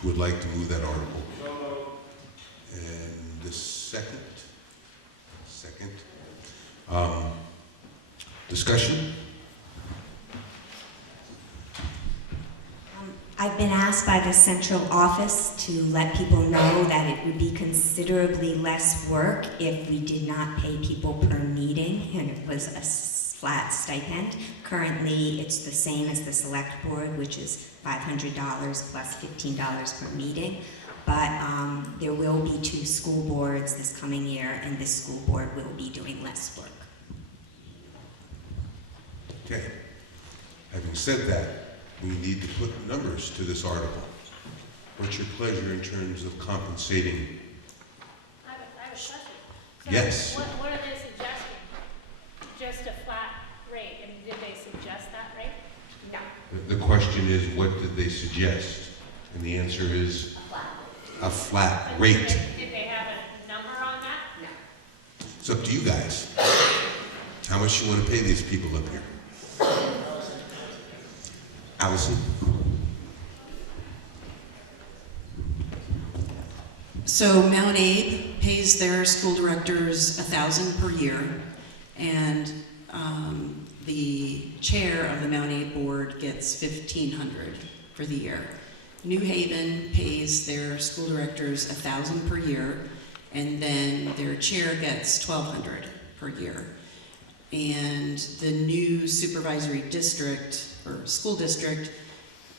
Who would like to move that article? And the second? Second. Discussion? I've been asked by the central office to let people know that it would be considerably less work if we did not pay people per meeting and it was a flat stipend. Currently, it's the same as the select board, which is $500 plus $15 per meeting. But there will be 2 school boards this coming year, and this school board will be doing less work. Okay. Having said that, we need to put numbers to this article. What's your pleasure in terms of compensating? I have a question. So Yes. What are they suggesting? Just a flat rate, and did they suggest that rate? No. The question is, what did they suggest? And the answer is a flat rate. Did they have a number on that? No. It's up to you guys. How much you want to pay these people up here? Allison? So Mount Abe pays their school directors $1,000 per year, and the chair of the Mount Abe board gets $1,500 for the year. New Haven pays their school directors $1,000 per year, and then their chair gets $1,200 per year. And the new supervisory district, or school district,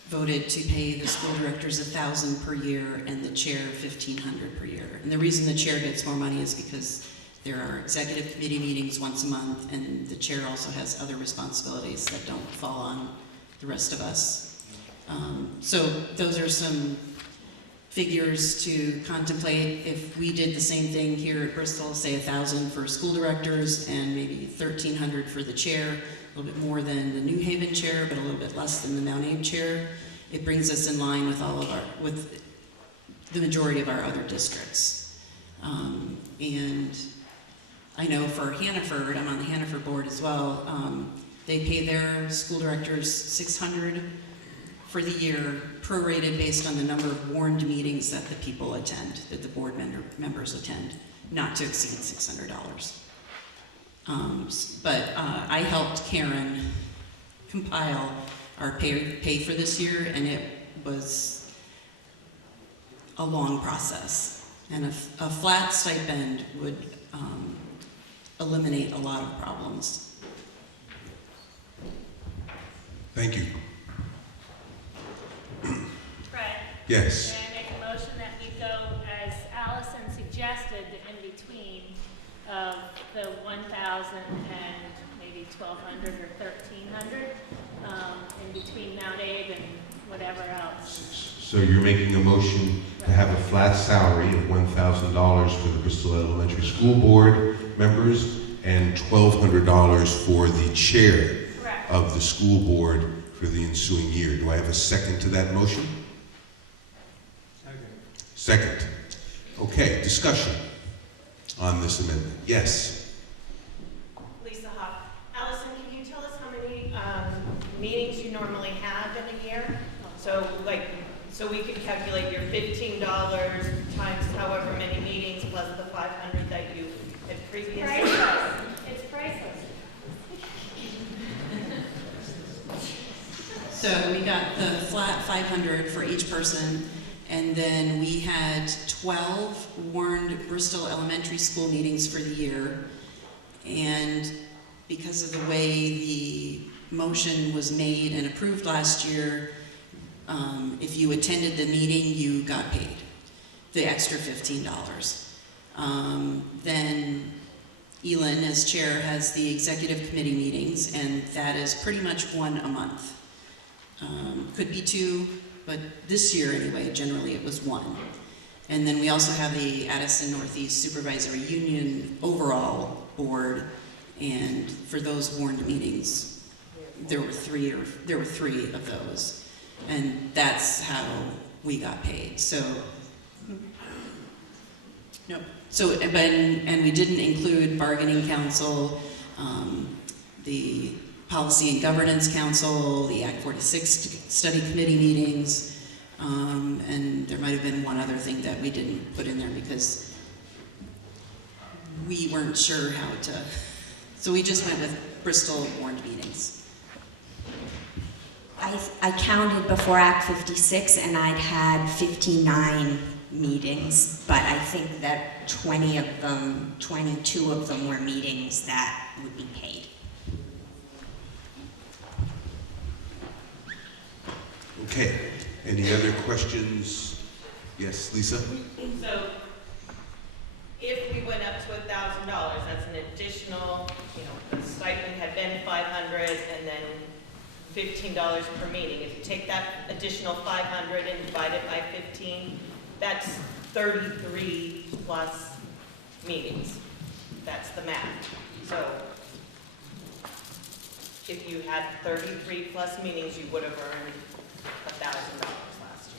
voted to pay the school directors $1,000 per year and the chair $1,500 per year. And the reason the chair gets more money is because there are executive committee meetings once a month, and the chair also has other responsibilities that don't fall on the rest of us. So those are some figures to contemplate. If we did the same thing here at Bristol, say $1,000 for school directors and maybe $1,300 for the chair, a little bit more than the New Haven chair, but a little bit less than the Mount Abe chair, it brings us in line with with the majority of our other districts. And I know for Hannaford, I'm on the Hannaford board as well, they pay their school directors $600 for the year, prorated based on the number of warned meetings that the people attend, that the board members attend, not to exceed $600. But I helped Karen compile our pay for this year, and it was a long process. And a flat stipend would eliminate a lot of problems. Thank you. Fred? Yes. May I make a motion that we go, as Allison suggested, in between of the 1,000 and maybe 1,200 or 1,300, in between Mount Abe and whatever else. So you're making a motion to have a flat salary of $1,000 for the Bristol Elementary School Board members and $1,200 for the chair of the school board for the ensuing year. Do I have a second to that motion? Second. Okay, discussion on this amendment. Yes. Lisa Huff. Allison, can you tell us how many meetings you normally have in a year? So we could calculate your $15 times however many meetings plus the $500 that you had previously. It's priceless. So we got the flat $500 for each person, and then we had 12 warned Bristol Elementary School meetings for the year, and because of the way the motion was made and approved last year, if you attended the meeting, you got paid the extra $15. Then Elin, as chair, has the executive committee meetings, and that is pretty much one a month. Could be two, but this year anyway, generally it was one. And then we also have the Addison Northeast Supervisory Union overall board, and for those warned meetings, there were three of those, and that's how we got paid. So, no. So, and we didn't include bargaining council, the policy and governance council, the Act 46 study committee meetings, and there might have been one other thing that we didn't put in there because we weren't sure how to, so we just went with Bristol warned meetings. I counted before Act 56 and I'd had 59 meetings, but I think that 22 of them were meetings that would be paid. Okay, any other questions? Yes, Lisa? So, if we went up to $1,000, that's an additional, the stipend had been $500 and then $15 per meeting. If you take that additional $500 and divide it by 15, that's 33 plus meetings. That's the math. So, if you had 33 plus meetings, you would have earned $1,000 last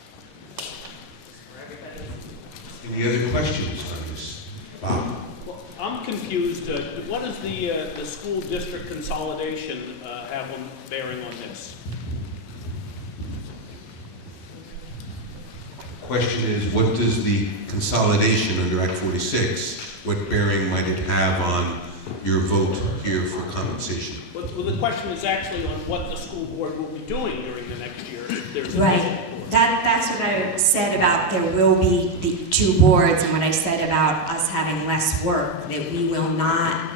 year. For everybody. Any other questions on this? Bob? Well, I'm confused. What does the school district consolidation have on bearing on this? Question is, what does the consolidation under Act 46, what bearing might it have on your vote here for compensation? Well, the question is actually on what the school board will be doing during the next year if there's a Right. That's what I said about there will be the two boards, and what I said about us having less work, that we will not,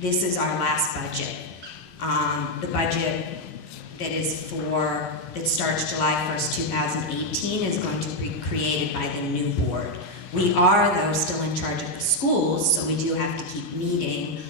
this is our last budget. The budget that starts July 1st, 2018 is going to be created by the new board. We are, though, still in charge of the schools, so we do have to keep meeting.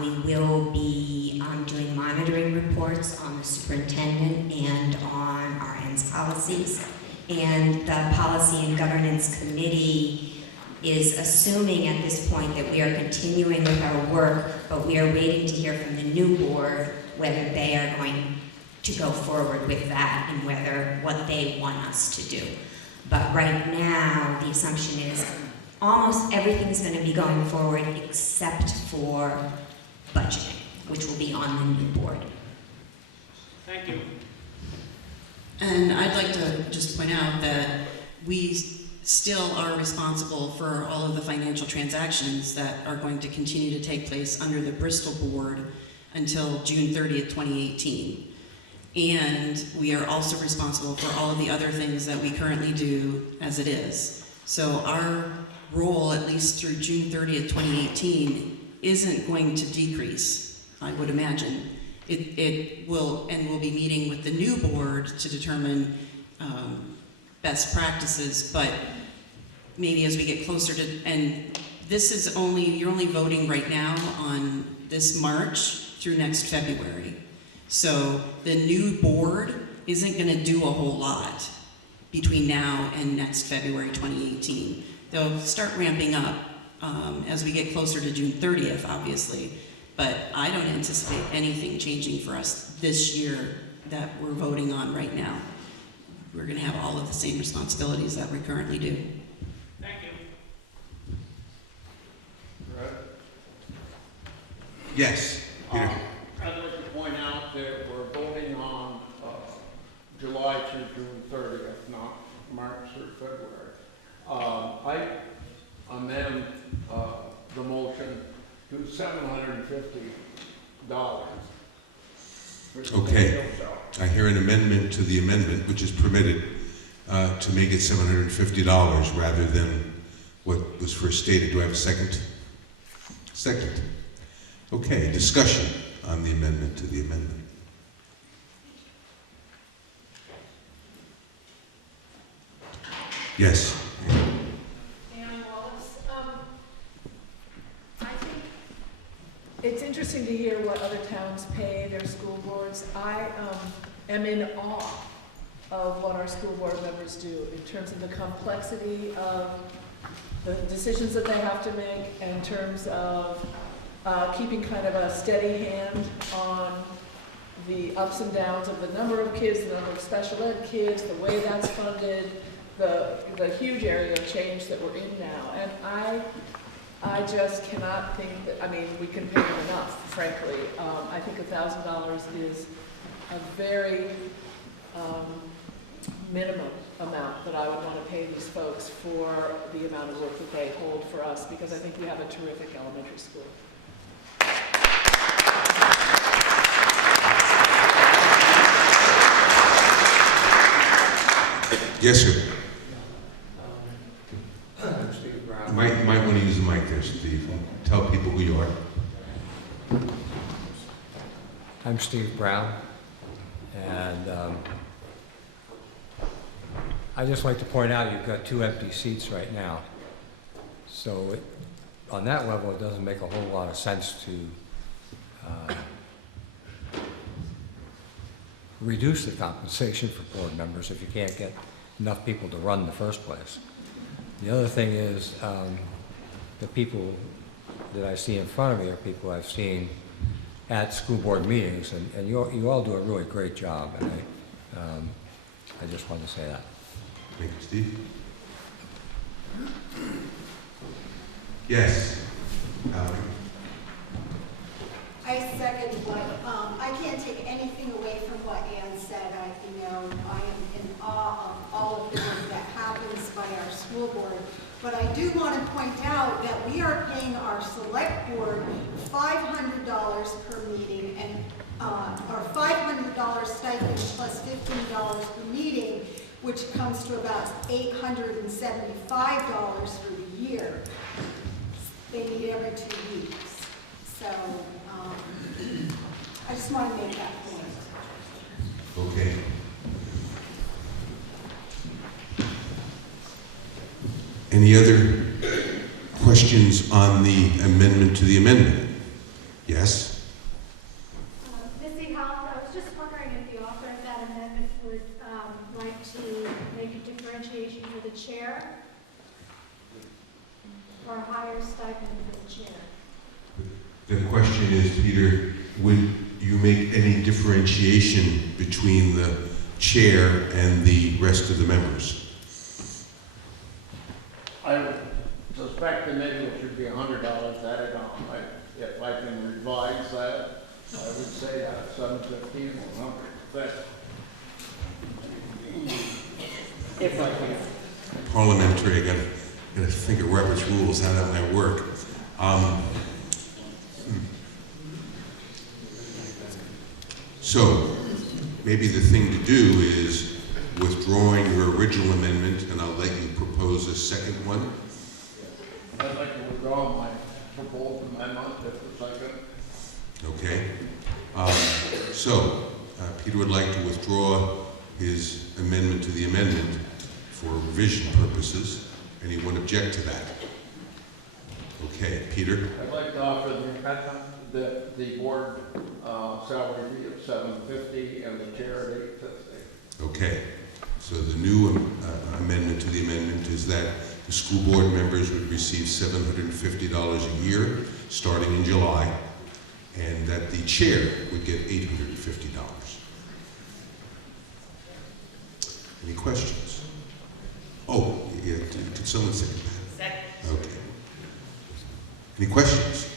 We will be doing monitoring reports on the superintendent and on our ends policies. And the Policy and Governance Committee is assuming at this point that we are continuing with our work, but we are waiting to hear from the new board whether they are going to go forward with that and what they want us to do. But right now, the assumption is almost everything's going to be going forward except for budgeting, which will be on the new board. Thank you. And I'd like to just point out that we still are responsible for all of the financial transactions that are going to continue to take place under the Bristol board until June 30th, 2018. And we are also responsible for all of the other things that we currently do as it is. So our role, at least through June 30th, 2018, isn't going to decrease, I would imagine. It will, and we'll be meeting with the new board to determine best practices, but maybe as we get closer to, and this is you're only voting right now on this March through next February. So the new board isn't going to do a whole lot between now and next February 2018. They'll start ramping up as we get closer to June 30th, obviously. But I don't anticipate anything changing for us this year that we're voting on right now. We're going to have all of the same responsibilities that we currently do. Thank you. Right. Yes, Peter. I'd like to point out that we're voting on July through June 30th, not March through February. I amend the motion to $750. Okay, I hear an amendment to the amendment, which is permitted, to make it $750 rather than what was first stated. Do I have a second? Second. Okay, discussion on the amendment to the amendment? Yes. And Wallace, I think it's interesting to hear what other towns pay their school boards. I am in awe of what our school board members do in terms of the complexity of the decisions that they have to make, in terms of keeping kind of a steady hand on the ups and downs of the number of kids, the number of special ed kids, the way that's funded, the huge area of change that we're in now. And I just cannot think that, I mean, we can pay them enough, frankly. I think $1,000 is a very minimum amount that I would want to pay these folks for the amount of work that they hold for us, because I think we have a terrific elementary school. Yes, sir. I'm Steve Brown. You might want to use the mic there, Steve. Tell people who you are. I'm Steve Brown, and I'd just like to point out you've got 2 empty seats right now. So on that level, it doesn't make a whole lot of sense to reduce the compensation for board members if you can't get enough people to run in the first place. The other thing is the people that I see in front of me are people I've seen at school board meetings, and you all do a really great job, and I just wanted to say that. Thank you, Steve. Yes, Valerie. I second what, I can't take anything away from what Ann said. I am in awe of all of the work that happens by our school board. But I do want to point out that we are paying our select board $500 per meeting, and our $500 stipend plus $15 per meeting, which comes to about $875 for the year. They meet every 2 weeks. So I just want to make that point. Okay. Any other questions on the amendment to the amendment? Yes? Missy Health, I was just wondering if the author of that amendment would like to make a differentiation for the chair or a higher stipend for the chair. The question is, Peter, would you make any differentiation between the chair and the rest of the members? I would suspect that maybe it should be $100 added on. If I can revise that, I would say that $750 or $100. If I can. Parliamentary, I gotta think of Robert's rules, how that might work. So, maybe the thing to do is withdrawing your original amendment, and I'll let you propose a second one. I'd like to withdraw my proposed amendment if I could. Okay. Peter would like to withdraw his amendment to the amendment for revision purposes. Anyone object to that? Okay, Peter? I'd like to offer the board salary of $750 and the chair at $850. Okay. So the new amendment to the amendment is that the school board members would receive $750 a year starting in July, and that the chair would get $850. Any questions? Oh, yeah, did someone second that? Second. Okay. Any questions?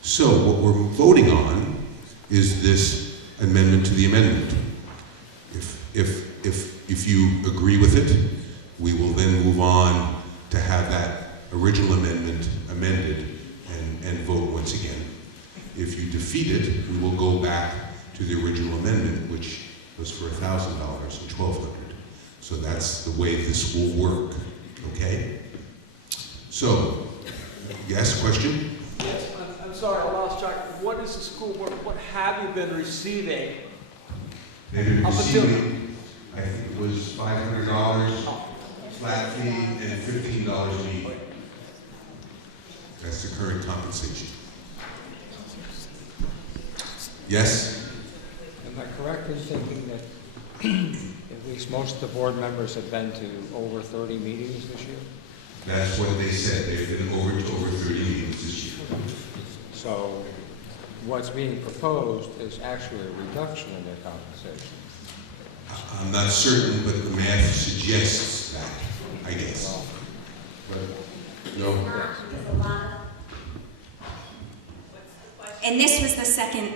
So what we're voting on is this amendment to the amendment. If you agree with it, we will then move on to have that original amendment amended and vote once again. If you defeat it, we will go back to the original amendment, which was for $1,000 and $1,200. So that's the way this will work, okay? So, yes, question? Yes, I'm I'm sorry, I lost track. What is the school board, what have you been receiving? They've been Up until- receiving, I think it was $500 flat fee and $15 a meeting. That's the current compensation. Yes? Am I correct in thinking that at least most of the board members have been to over 30 meetings this year? That's what they said. They've been over 30 meetings this year. So what's being proposed is actually a reduction in their compensation. I'm not certain, but the math suggests that, I guess. But, no. And this was the second,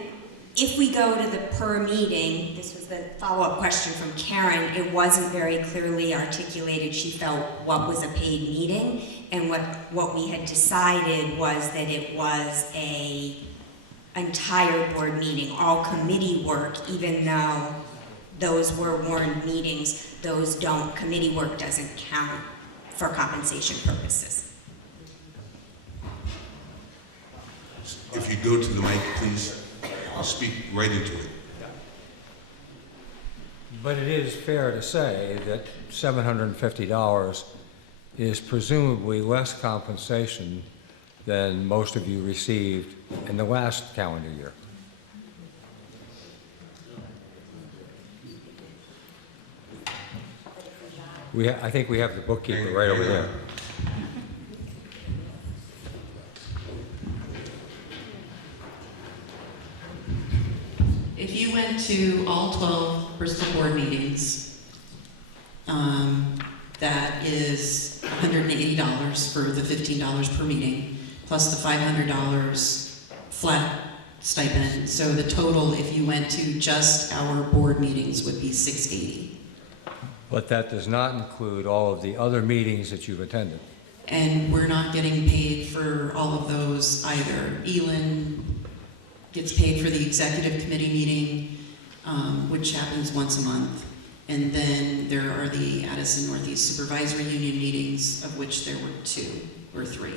if we go to the per meeting, this was the follow-up question from Karen, it wasn't very clearly articulated, she felt, what was a paid meeting, and what we had decided was that it was a entire board meeting, all committee work, even though those were warned meetings, those don't, committee work doesn't count for compensation purposes. If you go to the mic, please, I'll speak right into it. But it is fair to say that $750 is presumably less compensation than most of you received in the last calendar year. I think we have the bookkeeper right over there. If you went to all 12 Bristol board meetings, that is $180 for the $15 per meeting, plus the $500 flat stipend. So the total, if you went to just our board meetings, would be $680. But that does not include all of the other meetings that you've attended. And we're not getting paid for all of those either. Elin gets paid for the executive committee meeting, which happens once a month. And then there are the Addison Northeast Supervisory Union meetings, of which there were 2 or 3.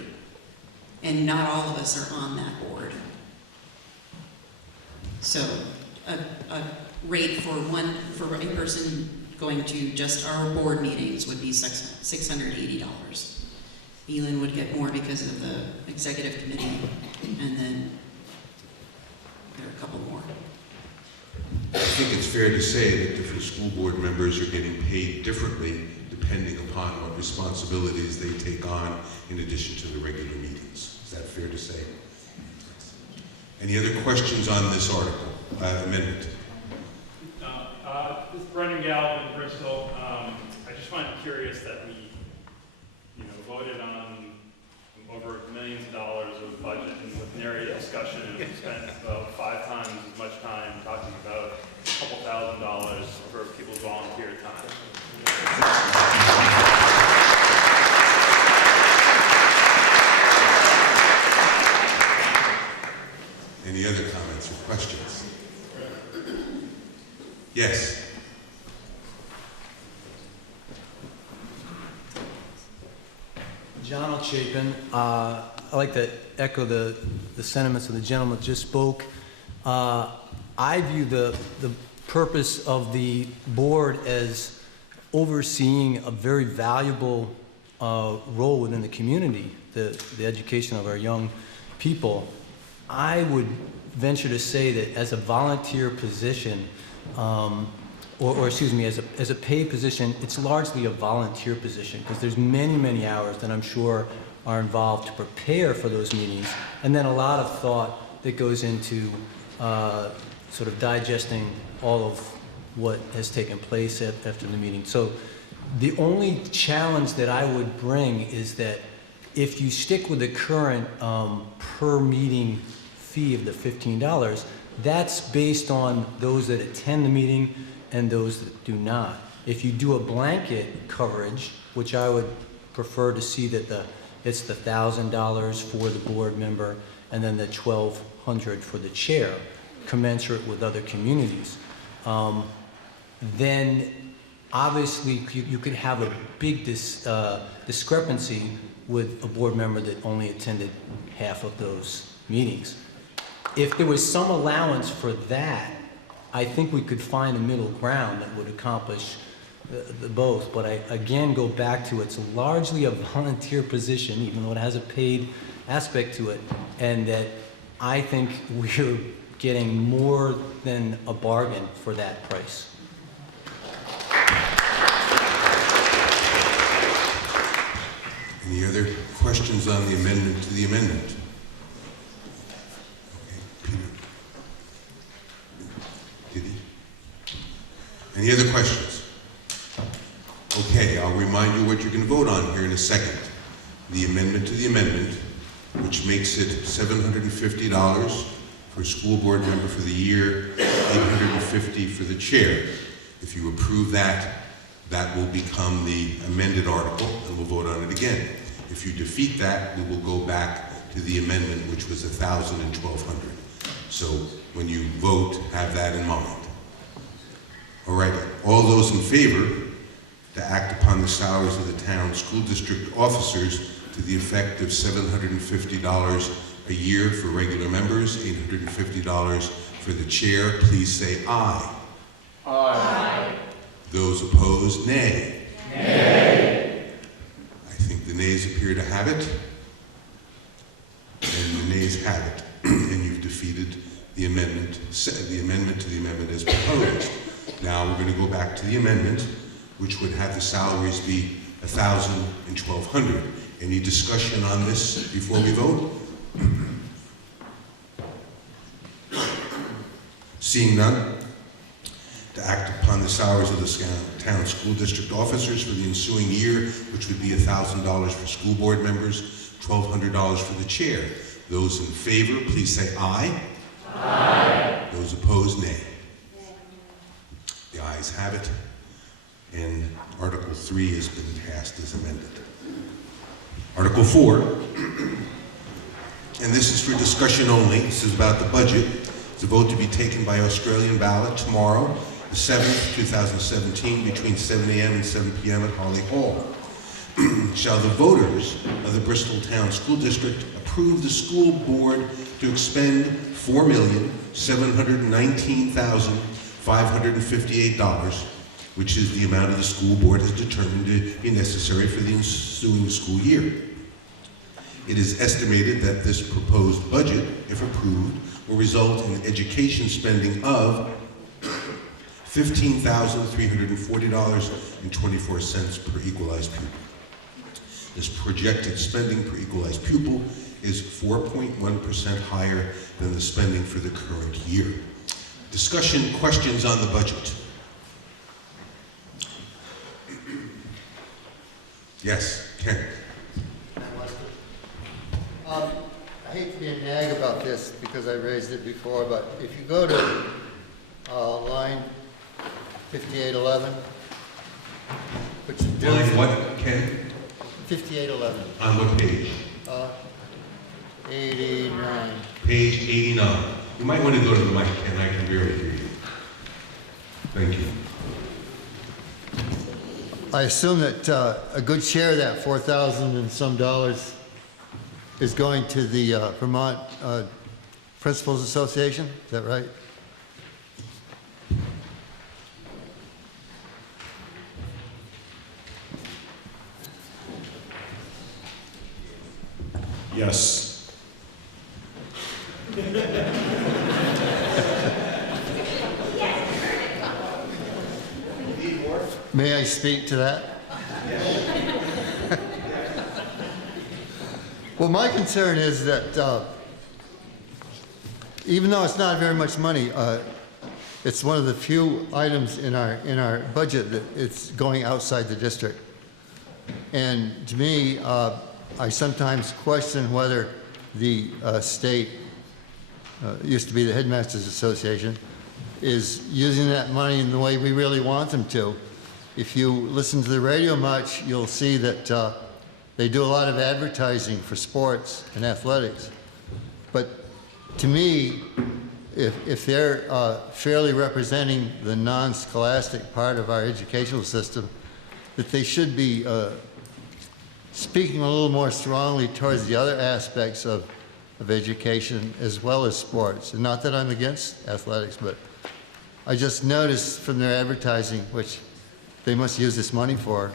And not all of us are on that board. So a rate for a person going to just our board meetings would be $680. Elin would get more because of the executive committee, and then there are a couple more. I think it's fair to say that different school board members are getting paid differently depending upon what responsibilities they take on in addition to the regular meetings. Is that fair to say? Any other questions on this article, amendment? This is Brendan Galvin, Bristol. I just find it curious that we, voted on over millions of dollars of budget and with nary a discussion, and we spent about 5 times as much time talking about a couple $1,000s for people's volunteer time. Any other comments or questions? Yes. John Chapin. I'd like to echo the sentiments of the gentleman that just spoke. I view the purpose of the board as overseeing a very valuable role within the community, the education of our young people. I would venture to say that as a volunteer position, or excuse me, as a paid position, it's largely a volunteer position because there's many hours that I'm sure are involved to prepare for those meetings, and then a lot of thought that goes into sort of digesting all of what has taken place after the meeting. So the only challenge that I would bring is that if you stick with the current per meeting fee of the $15, that's based on those that attend the meeting and those that do not. If you do a blanket coverage, which I would prefer to see that it's the $1,000 for the board member and then the $1,200 for the chair, commensurate with other communities, then obviously you could have a big discrepancy with a board member that only attended half of those meetings. If there was some allowance for that, I think we could find a middle ground that would accomplish the both. But I again go back to it's largely a volunteer position, even though it has a paid aspect to it, and that I think we're getting more than a bargain for that price. Any other questions on the amendment to the amendment? Okay, Peter. Did he? Any other questions? Okay, I'll remind you what you're going to vote on here in a second. The amendment to the amendment, which makes it $750 for a school board member for the year, $850 for the chair. If you approve that, that will become the amended article, and we'll vote on it again. If you defeat that, we will go back to the amendment, which was $1,000 and $1,200. So when you vote, have that in mind. All right, all those in favor to act upon the salaries of the town school district officers to the effect of $750 a year for regular members, $850 for the chair, please say aye. Aye. Those opposed, nay. Nay. I think the nays appear to have it, and the nays have it, and you've defeated the amendment to the amendment as proposed. Now we're going to go back to the amendment, which would have the salaries be $1,000 and $1,200. Any discussion on this before we vote? Seeing none, to act upon the salaries of the town school district officers for the ensuing year, which would be $1,000 for school board members, $1,200 for the chair. Those in favor, please say aye. Aye. Those opposed, nay. The ayes have it, and Article 3 has been passed as amended. Article 4, and this is for discussion only. This is about the budget. It's a vote to be taken by Australian ballot tomorrow, the 7th, 2017, between 7 a.m. and 7 p.m. at Harley Hall. Shall the voters of the Bristol Town School District approve the school board to expend $4,719,558, which is the amount of the school board has determined to be necessary for the ensuing school year. It is estimated that this proposed budget, if approved, will result in education spending of $15,340.24 per equalized pupil. This projected spending per equalized pupil is 4.1% higher than the spending for the current year. Discussion, questions on the budget? Yes, Ken. I hate to be a nag about this because I raised it before, but if you go to line 5811, which is line what, Ken? 5811. On what page? 89. Page 89. You might want to go to the mic, Ken. I can barely hear you. Thank you. I assume that a good share of that $4,000 and some dollars is going to the Vermont Principals Association. Is that right? Yes. May I speak to that? Well, my concern is that even though it's not very much money, it's one of the few items in our budget that it's going outside the district. And to me, I sometimes question whether the state, used to be the Headmasters Association, is using that money in the way we really want them to. If you listen to the radio much, you'll see that they do a lot of advertising for sports and athletics. But to me, if they're fairly representing the non-scholastic part of our educational system, that they should be speaking a little more strongly towards the other aspects of of education as well as sports. And not that I'm against athletics, but I just noticed from their advertising, which they must use this money for,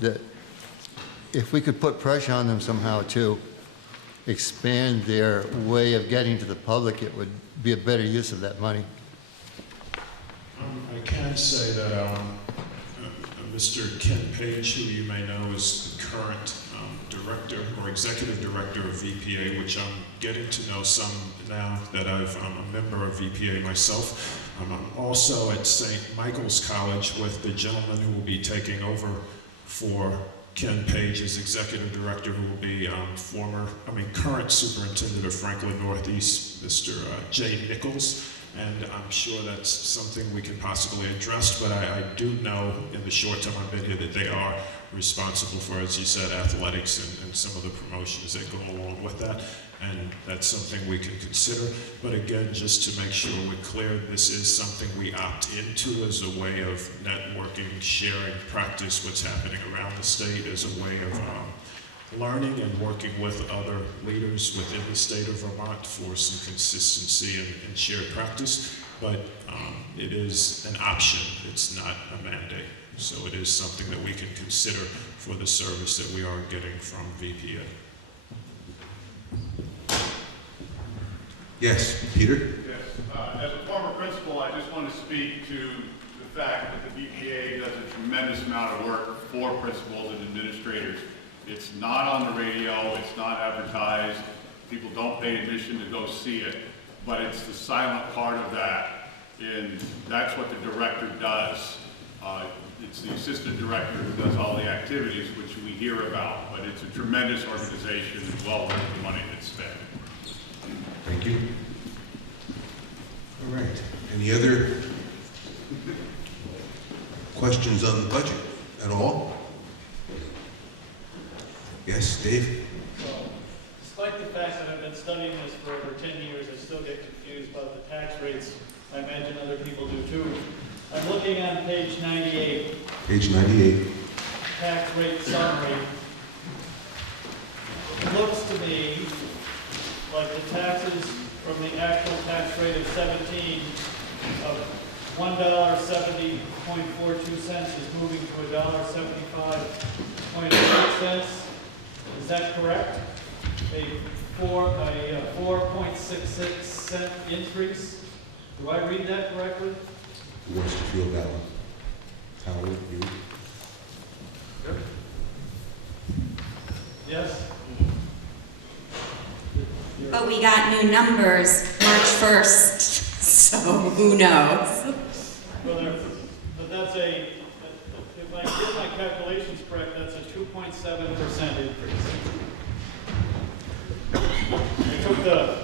that if we could put pressure on them somehow to expand their way of getting to the public, it would be a better use of that money. I can say that Mr. Ken Page, who you may know is the current director or executive director of VPA, which I'm getting to know some now that I'm a member of VPA myself. I'm also at St. Michael's College with the gentleman who will be taking over for Ken Page as executive director, who will be current superintendent of Franklin Northeast, Mr. Jay Nichols. And I'm sure that's something we can possibly address, but I do know in the short time I've been here that they are responsible for, as you said, athletics and some of the promotions that go along with that. And that's something we can consider. But again, just to make sure we're clear, this is something we opt into as a way of networking, sharing, practice what's happening around the state, as a way of learning and working with other leaders within the state of Vermont for some consistency and shared practice. But it is an option, it's not a mandate. So it is something that we can consider for the service that we are getting from VPA. Yes, Peter? Yes. As a former principal, I just want to speak to the fact that the VPA does a tremendous amount of work for principals and administrators. It's not on the radio, it's not advertised, people don't pay admission to go see it, but it's the silent part of that, and that's what the director does. It's the assistant director who does all the activities, which we hear about, but it's a tremendous organization and well worth the money that's spent. Thank you. All right. Any other questions on the budget at all? Yes, Dave? Despite the fact that I've been studying this for over 10 years, I still get confused about the tax rates. I imagine other people do too. I'm looking on page 98. Page 98. Tax rate summary. It looks to me like the taxes from the actual tax rate of 17 of $1.70.42 is moving to $1.75.8. Is that correct? A 4.66 cent increase? Do I read that correctly? Who wants to field that one? Howard, you? Yes? But we got new numbers March 1st, so who knows? But that's if I get my calculations correct, that's a 2.7% increase. I took the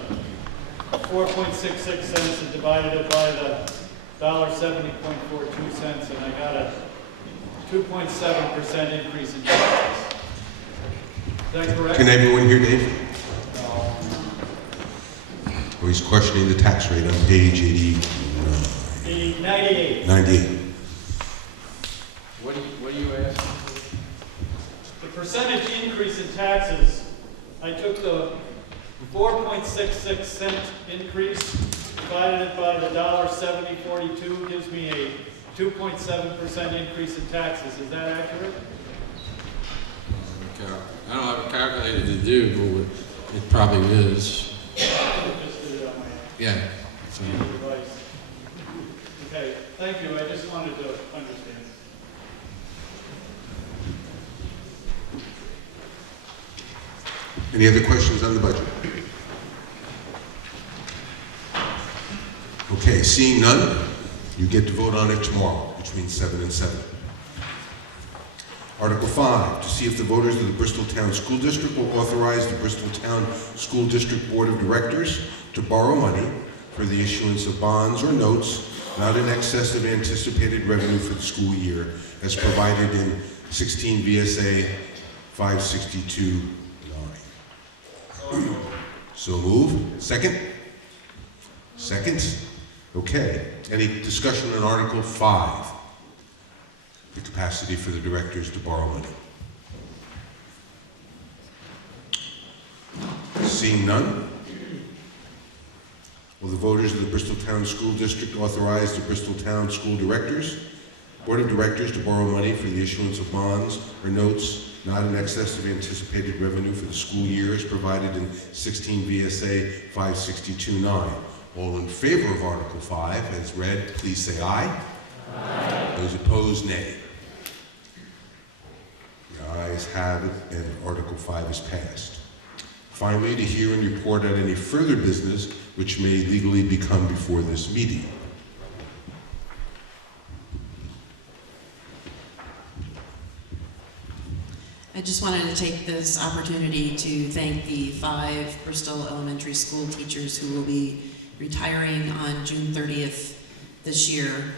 4.66 cents and divided it by the $1.70.42, and I got a 2.7% increase in taxes. Is that correct? Can everyone hear Dave? Oh, he's questioning the tax rate on page 89. 98. 98. What do you ask? The percentage increase in taxes, I took the 4.66 cent increase, divided it by the $1.70.42, gives me a 2.7% increase in taxes. Is that accurate? I don't have a calculator to do, but it probably is. Yeah. So. Okay, thank you. I just wanted to understand. Any other questions on the budget? Okay, seeing none, you get to vote on it tomorrow between 7 and 7. Article 5, to see if the voters of the Bristol Town School District will authorize the Bristol Town School District Board of Directors to borrow money for the issuance of bonds or notes not in excess of anticipated revenue for the school year as provided in 16 VSA 562-9. So move. Second? Second? Okay. Any discussion on Article 5? The capacity for the directors to borrow money. Seeing none, Will the voters of the Bristol Town School District authorize the Bristol Town School Directors, Board of Directors to borrow money for the issuance of bonds or notes not in excess of anticipated revenue for the school year as provided in 16 VSA 562.9? All in favor of Article 5 as read, please say aye. Aye. Those opposed, nay. The ayes have it, and Article 5 is passed. Finally, to hear and report on any further business which may legally become before this meeting. I just wanted to take this opportunity to thank the 5 Bristol Elementary School teachers who will be retiring on June 30th this year.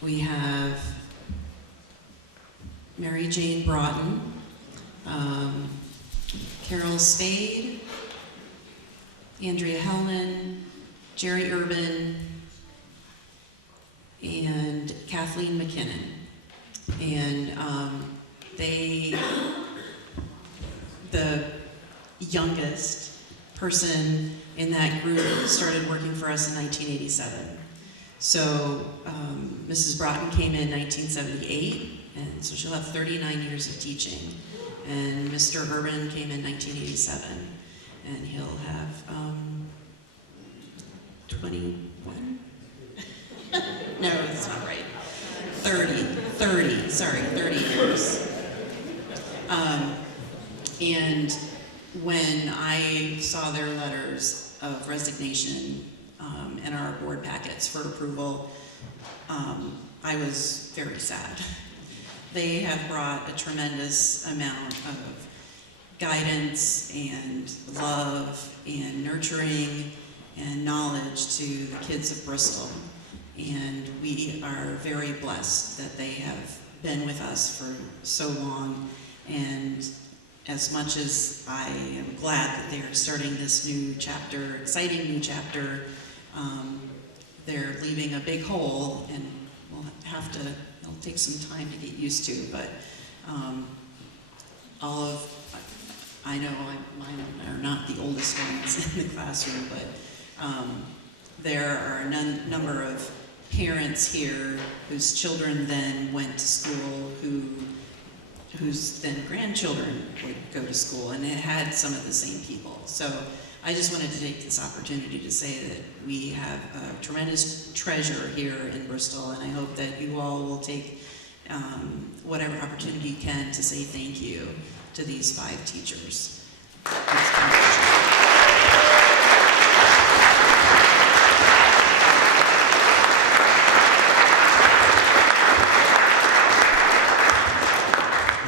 We have Mary Jane Broughton, Carol Spade, Andrea Hellman, Jerry Urban, and Kathleen McKinnon. And the youngest person in that group started working for us in 1987. So Mrs. Broughton came in 1978, and so she'll have 39 years of teaching. And Mr. Urban came in 1987, and he'll have 21? No, that's not right. 30 years. And when I saw their letters of resignation in our board packets for approval, I was very sad. They have brought a tremendous amount of guidance and love and nurturing and knowledge to the kids of Bristol. And we are very blessed that they have been with us for so long. And as much as I am glad that they are starting this new chapter, exciting new chapter, they're leaving a big hole, and we'll have to, it'll take some time to get used to, but I know mine are not the oldest ones in the classroom, but there are a number of parents here whose children then went to school, whose then grandchildren would go to school, and it had some of the same people. So I just wanted to take this opportunity to say that we have a tremendous treasure here in Bristol, and I hope that you all will take whatever opportunity you can to say thank you to these 5 teachers.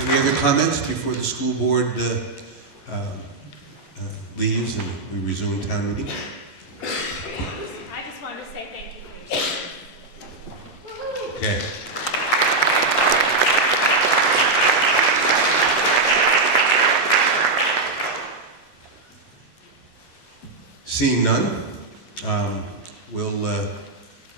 Any other comments before the school board leaves and we resume town meeting? I just wanted to say thank you. Okay. Seeing none, we'll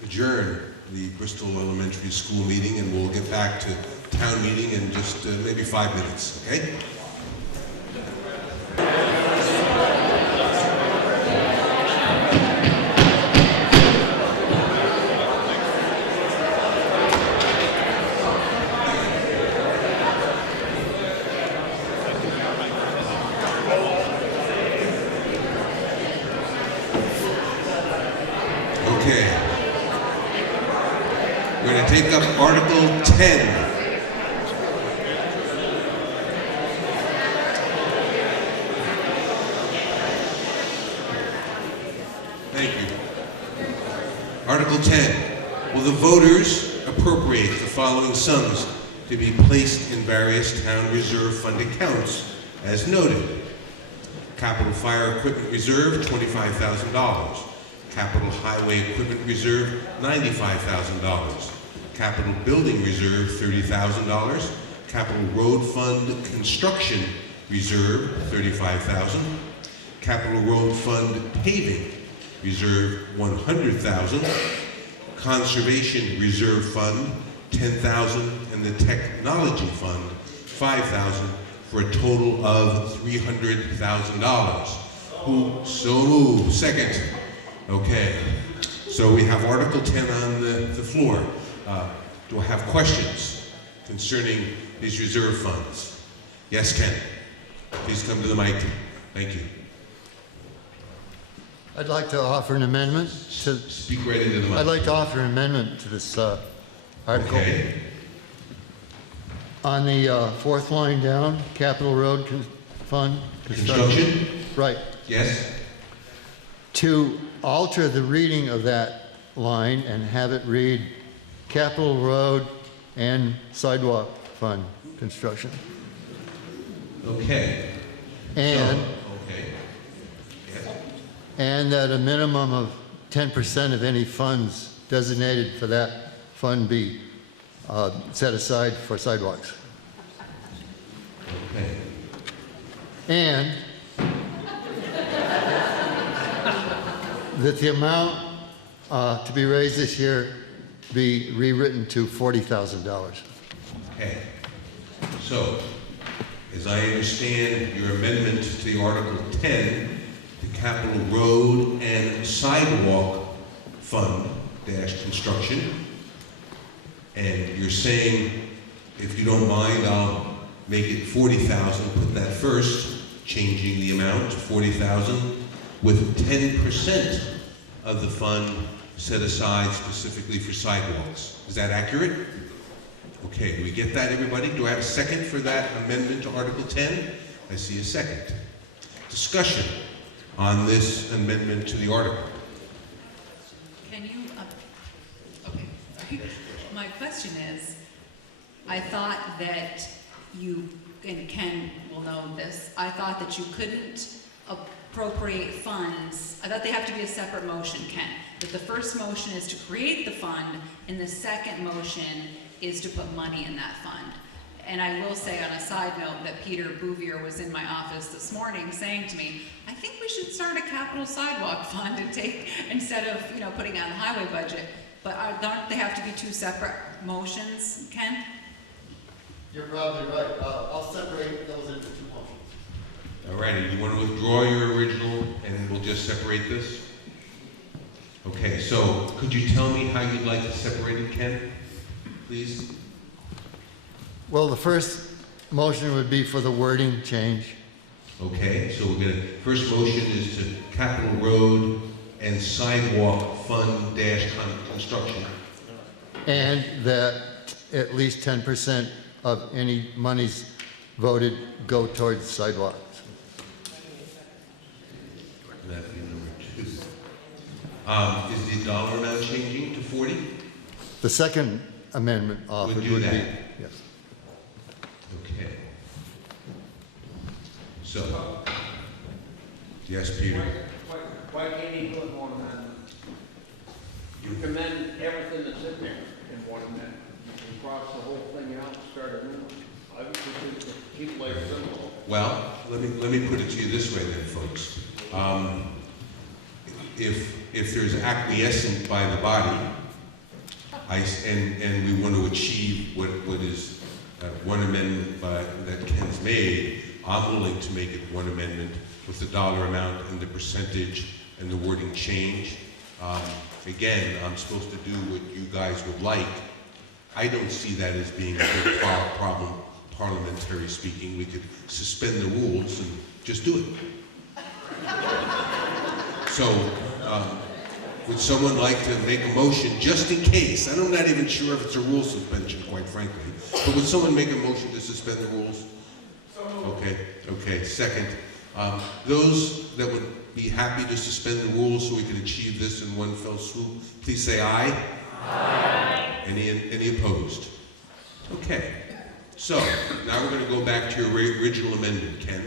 adjourn the Bristol Elementary School meeting, and we'll get back to town meeting in just maybe 5 minutes, okay? Okay. We're going to take up Article 10. Article 10, will the voters appropriate the following sums to be placed in various town reserve fund accounts as noted? Capital Fire Equipment Reserve, $25,000. Capital Highway Equipment Reserve, $95,000. Capital Building Reserve, $30,000. Capital Road Fund Construction Reserve, $35,000. Capital Road Fund Paving Reserve, $100,000. Conservation Reserve Fund, $10,000, and the Technology Fund, $5,000, for a total of $300,000. Who so moved? Second. Okay, so we have Article 10 on the floor. Do I have questions concerning these reserve funds? Yes, Ken. Please come to the mic. Thank you. I'd like to offer an amendment to... Speak right into the mic. I'd like to offer an amendment to this article. Okay. On the fourth line down, Capital Road Fund. Construction? Right. Yes. To alter the reading of that line and have it read Capital Road and Sidewalk Fund Construction. Okay. And, okay. Yes. and that a minimum of 10% of any funds designated for that fund be set aside for sidewalks. Okay. And that the amount to be raised this year be rewritten to $40,000. Okay. So, as I understand your amendment to the Article 10, the Capital Road and Sidewalk Fund dash construction, and you're saying, if you don't mind, I'll make it 40,000, put that first, changing the amount to 40,000, with 10% of the fund set aside specifically for sidewalks. Is that accurate? Okay, do we get that, everybody? Do I have a second for that amendment to Article 10? I see a second. Discussion on this amendment to the article. Can you, okay, sorry. My question is, I thought that you, and Ken will know this, I thought that you couldn't appropriate funds. I thought they have to be a separate motion, Ken. That the first motion is to create the fund, and the second motion is to put money in that fund. And I will say on a side note that Peter Bouvier was in my office this morning saying to me, I think we should start a capital sidewalk fund to take, instead of, you know, putting on the highway budget. But don't they have to be two separate motions, Ken? You're probably right. I'll separate those into two motions. All righty, you want to withdraw your original and we'll just separate this? Okay, so could you tell me how you'd like to separate it, Ken, please? Well, the first motion would be for the wording change. Okay, so we're gonna, first motion is to Capital Road and Sidewalk Fund dash construction. And that at least 10% of any monies voted go towards sidewalks. That'd be number 2. Is the dollar amount changing to 40? The second amendment offered Would do that. be, yes. Okay. So, yes, Peter. Why can't he put one amendment? You commend everything that's in there in one amendment. You can cross the whole thing out and start a new one. I would just keep life simple. Well, let me put it to you this way then, folks. If there's acquiescence by the body, and we want to achieve what is one amendment that Ken's made, I'm willing to make it one amendment with the dollar amount and the percentage and the wording change. Again, I'm supposed to do what you guys would like. I don't see that as being a big problem, parliamentary speaking. We could suspend the rules and just do it. So, would someone like to make a motion just in case? I'm not even sure if it's a rule suspension, quite frankly. But would someone make a motion to suspend the rules? Okay, second. Those that would be happy to suspend the rules so we can achieve this in one fell swoop, please say aye. Aye. Any opposed? Okay. So, now we're going to go back to your original amendment, Ken,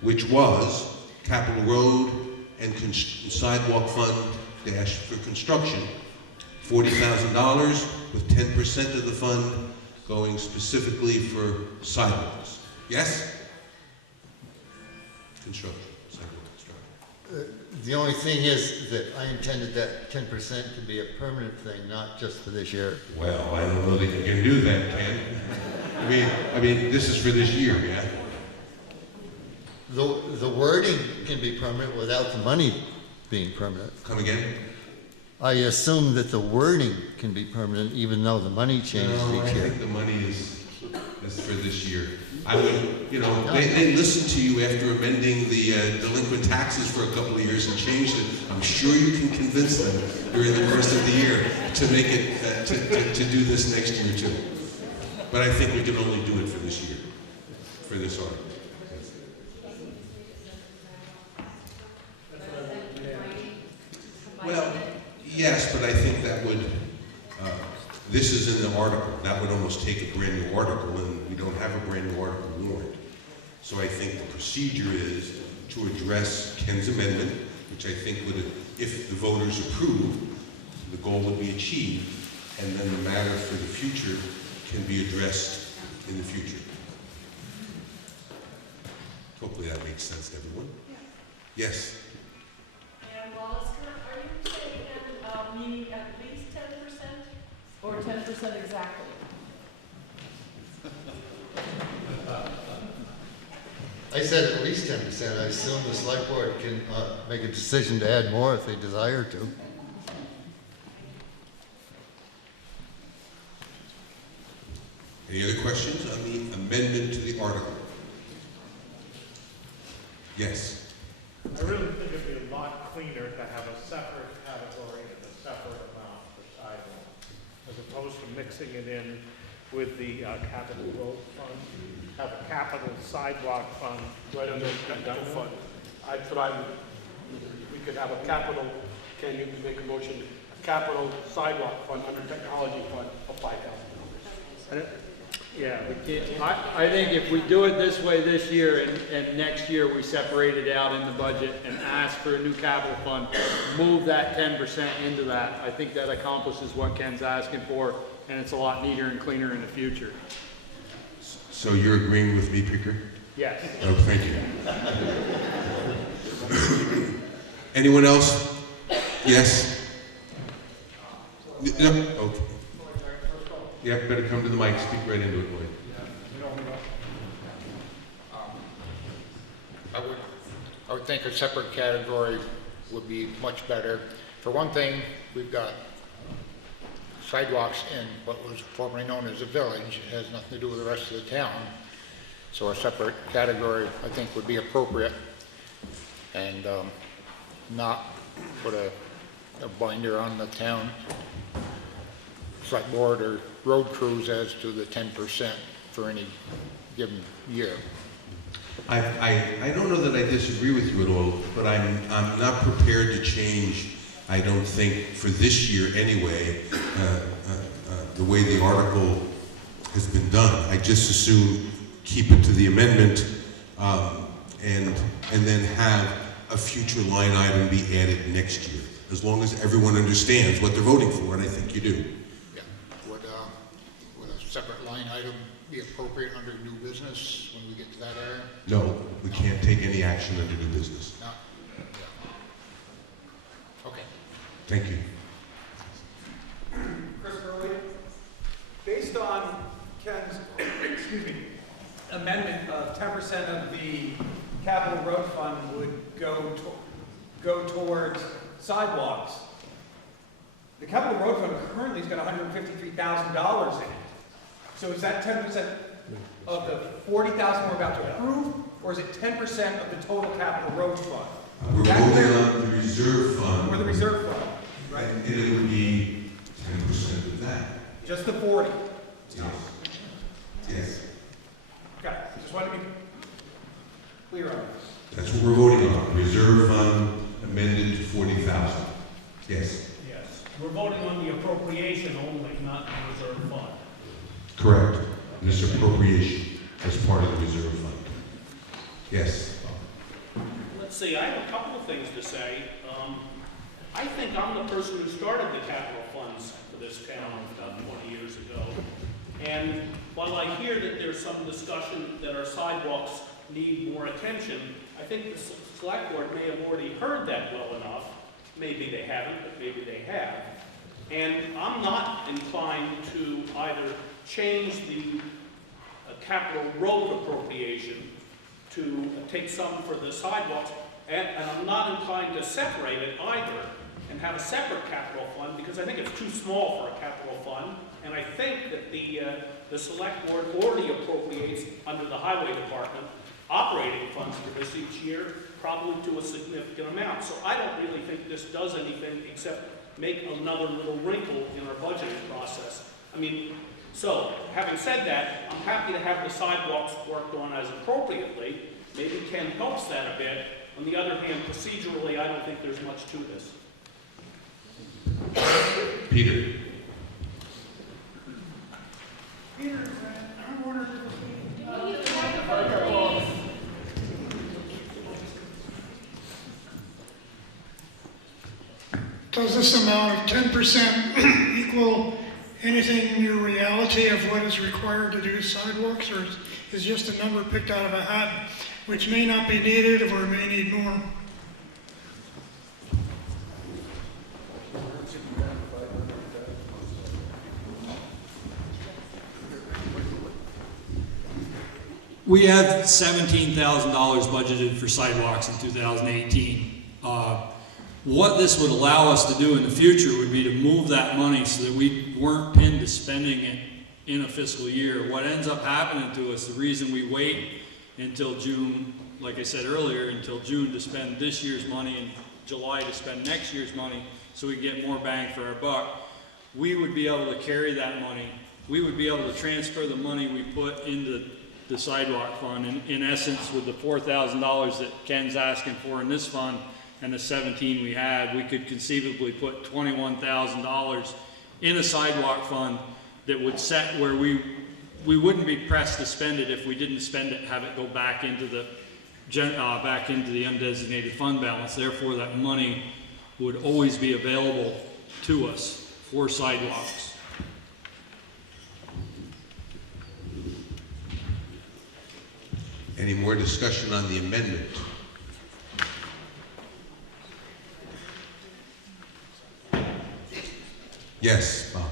which was Capital Road and Sidewalk Fund dash for construction, $40,000 with 10% of the fund going specifically for sidewalks. Yes? Construction, sidewalk construction. The only thing is that I intended that 10% to be a permanent thing, not just for this year. Well, I don't know that you can do that, Ken. I mean, this is for this year, yeah? The wording can be permanent without the money being permanent. Come again? I assume that the wording can be permanent even though the money changes No, each I year. think the money is for this year. I would, you know, they listened to you after amending the delinquent taxes for a couple of years and changed it. I'm sure you can convince them during the course of the year to make it, to do this next year too. But I think we can only do it for this year, for this audit. Well, yes, but I think that would, this is in the article. That would almost take a brand new article, and we don't have a brand new article warrant. So I think the procedure is to address Ken's amendment, which I think would, if the voters approve, the goal would be achieved, and then the matter for the future can be addressed in the future. Hopefully that makes sense to everyone. Yes? And Wallace, are you saying meaning at least 10% or 10% exactly? I said at least 10%. I assume the select board can make a decision to add more if they desire to. Any other questions on the amendment to the article? Yes? I really think it'd be a lot cleaner to have a separate category and a separate amount for sidewalk, as opposed to mixing it in with the capital road fund. Have a capital sidewalk fund right under the technical fund. That's what we could have a capital, can you make a motion, a capital sidewalk fund under technology fund of $5,000. Yeah, we can't, I think if we do it this way this year and next year we separate it out in the budget and ask for a new capital fund, move that 10% into that, I think that accomplishes what Ken's asking for, and it's a lot neater and cleaner in the future. So you're agreeing with me, Picker? Yes. Oh, thank you. Anyone else? Yes? No? Okay. Yeah, better come to the mic, speak right into it, Lloyd. I would think a separate category would be much better. For one thing, we've got sidewalks in what was formerly known as a village. It has nothing to do with the rest of the town. So a separate category, I think, would be appropriate, and not put a binder on the town select board or road crews as to the 10% for any given year. I don't know that I disagree with you at all, but I'm not prepared to change, I don't think, for this year anyway, the way the article has been done. I just assume keep it to the amendment and then have a future line item be added next year, as long as everyone understands what they're voting for, and I think you do. Yeah. Would a separate line item be appropriate under new business when we get to that area? No, we can't take any action under new business. No. Okay. Thank you. Chris Burley, based on Ken's, amendment of 10% of the capital road fund would go towards sidewalks. The capital road fund currently has got $153,000 in it. So is that 10% of the $40,000 we're about to approve, or is it 10% of the total capital road fund? We're voting on the reserve fund. Or the reserve fund, right? And it would be 10% of that. Just the 40? Yes. Yes. Okay, just wanted to be clear on this. That's what we're voting on. Reserve fund amended to 40,000. Yes. Yes. We're voting on the appropriation only, not the reserve fund. Correct. This appropriation as part of the reserve fund. Yes. Let's see, I have a couple of things to say. I think I'm the person who started the capital funds for this town about 20 years ago. And while I hear that there's some discussion that our sidewalks need more attention, I think the select board may have already heard that well enough. Maybe they haven't, but maybe they have. And I'm not inclined to either change the capital road appropriation to take some for the sidewalks, And I'm not inclined to separate it either and have a separate capital fund, because I think it's too small for a capital fund. And I think that the select board already appropriates under the highway department operating funds for this each year, probably to a significant amount. So I don't really think this does anything except make another little wrinkle in our budgeting process. I mean, so having said that, I'm happy to have the sidewalks worked on as appropriately. Maybe Ken helps that a bit. On the other hand, procedurally, I don't think there's much to this. Peter. Peter, I'm wondering does this amount of 10% equal anything in your reality of what is required to do sidewalks, or is just a number picked out of a hat which may not be needed or may need more? We have $17,000 budgeted for sidewalks in 2018. What this would allow us to do in the future would be to move that money so that we weren't pinned to spending it in a fiscal year. What ends up happening to us, the reason we wait until June, like I said earlier, until June to spend this year's money and July to spend next year's money so we get more bang for our buck, we would be able to carry that money. We would be able to transfer the money we put into the sidewalk fund. In essence, with the $4,000 that Ken's asking for in this fund and the 17 we had, we could conceivably put $21,000 in a sidewalk fund that would set where we wouldn't be pressed to spend it if we didn't spend it, have it go back into the undesignated fund balance. Therefore, that money would always be available to us for sidewalks. Any more discussion on the amendment? Yes, Bob.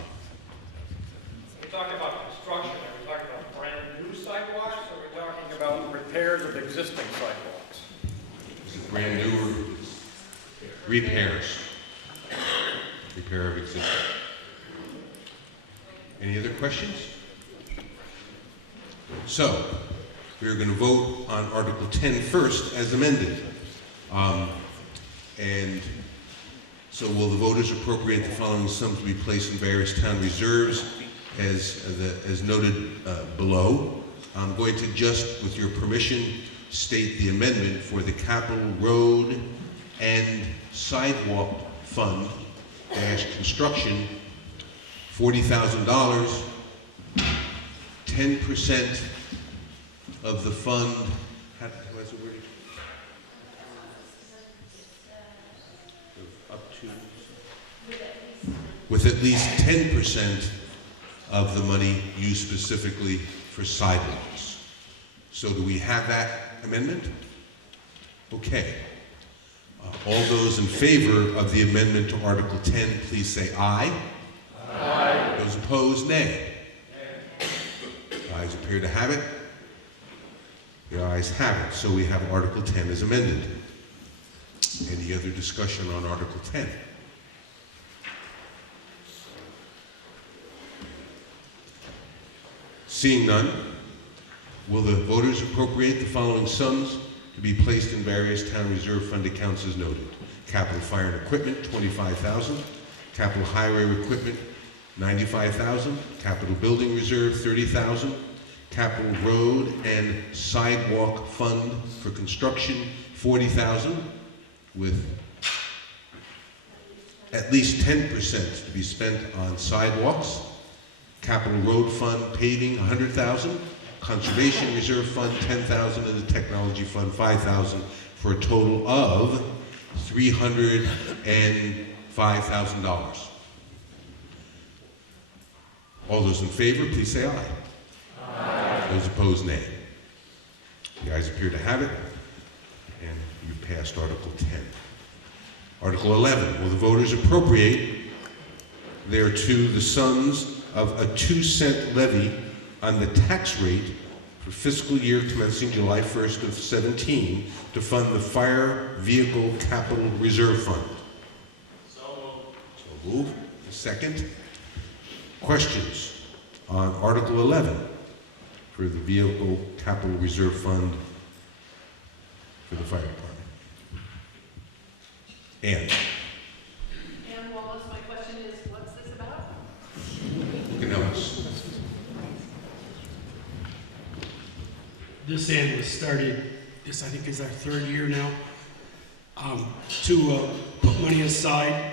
We're talking about construction, are we talking about brand new sidewalks, or are we talking about repairs of existing sidewalks? Is it brand new or repairs? Repair of existing. Any other questions? So, we're going to vote on Article 10 first as amended. And so will the voters appropriate the following sums to be placed in various town reserves as noted below? I'm going to just, with your permission, state the amendment for the Capital Road and Sidewalk Fund - construction, $40,000, 10% of the fund, what's it worded? Up to, with at least 10% of the money used specifically for sidewalks. So do we have that amendment? Okay. All those in favor of the amendment to Article 10, please say aye. Aye. Those opposed, nay. Ayes appear to have it. The ayes have it. So we have Article 10 as amended. Any other discussion on Article 10? Seeing none, will the voters appropriate the following sums to be placed in various town reserve fund accounts as noted? Capital fire and equipment, $25,000. Capital highway equipment, $95,000. Capital building reserve, $30,000. Capital road and sidewalk fund for construction, $40,000, with at least 10% to be spent on sidewalks. Capital road fund paving, $100,000. Conservation reserve fund, $10,000, and the technology fund, $5,000, for a total of $305,000. All those in favor, please say aye. Aye. Those opposed, nay. The ayes appear to have it, and you passed Article 10. Article 11, will the voters appropriate thereto the sums of a 2-cent levy on the tax rate for fiscal year commencing July 1st of 17 to fund the Fire Vehicle Capital Reserve Fund? So moved. A second. Questions on Article 11 for the Vehicle Capital Reserve Fund for the fire department? Ann. And Wallace, my question is, what's this about? Look at us. This end was started, this I think is our third year now, to put money aside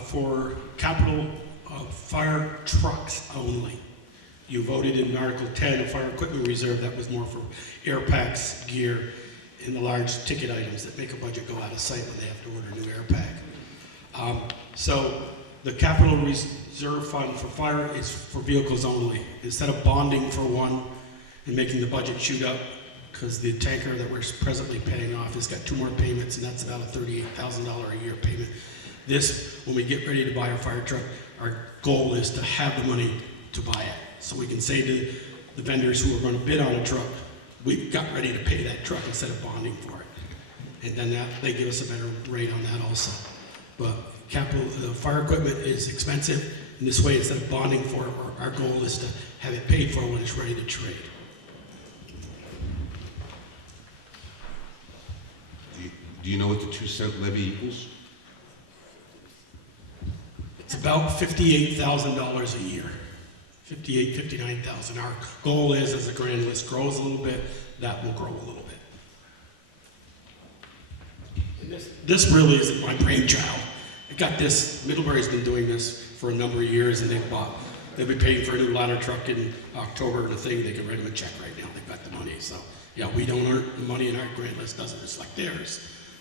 for capital fire trucks only. You voted in Article 10, a fire equipment reserve, that was more for air packs, gear, and the large ticket items that make a budget go out of sight when they have to order a new air pack. So the capital reserve fund for fire is for vehicles only. Instead of bonding for one and making the budget shoot up, because the tanker that we're presently paying off has got 2 more payments, and that's about a $38,000 a year payment. This, when we get ready to buy our fire truck, our goal is to have the money to buy it. So we can say to the vendors who are going to bid on a truck, we've got ready to pay that truck instead of bonding for it. And then they give us a better rate on that also. But the fire equipment is expensive, and this way, instead of bonding for it, our goal is to have it paid for when it's ready to trade. Do you know what the 2-cent levy equals? It's about $58,000 a year. 58, 59,000. Our goal is, as the grand list grows a little bit, that will grow a little bit. And this really isn't my brainchild. I got this, Middlebury's been doing this for a number of years, and they've been paying for a new ladder truck in October, and the thing, they can write them a check right now. They've got the money. So, yeah, we don't earn the money, and our grand list doesn't. It's like theirs.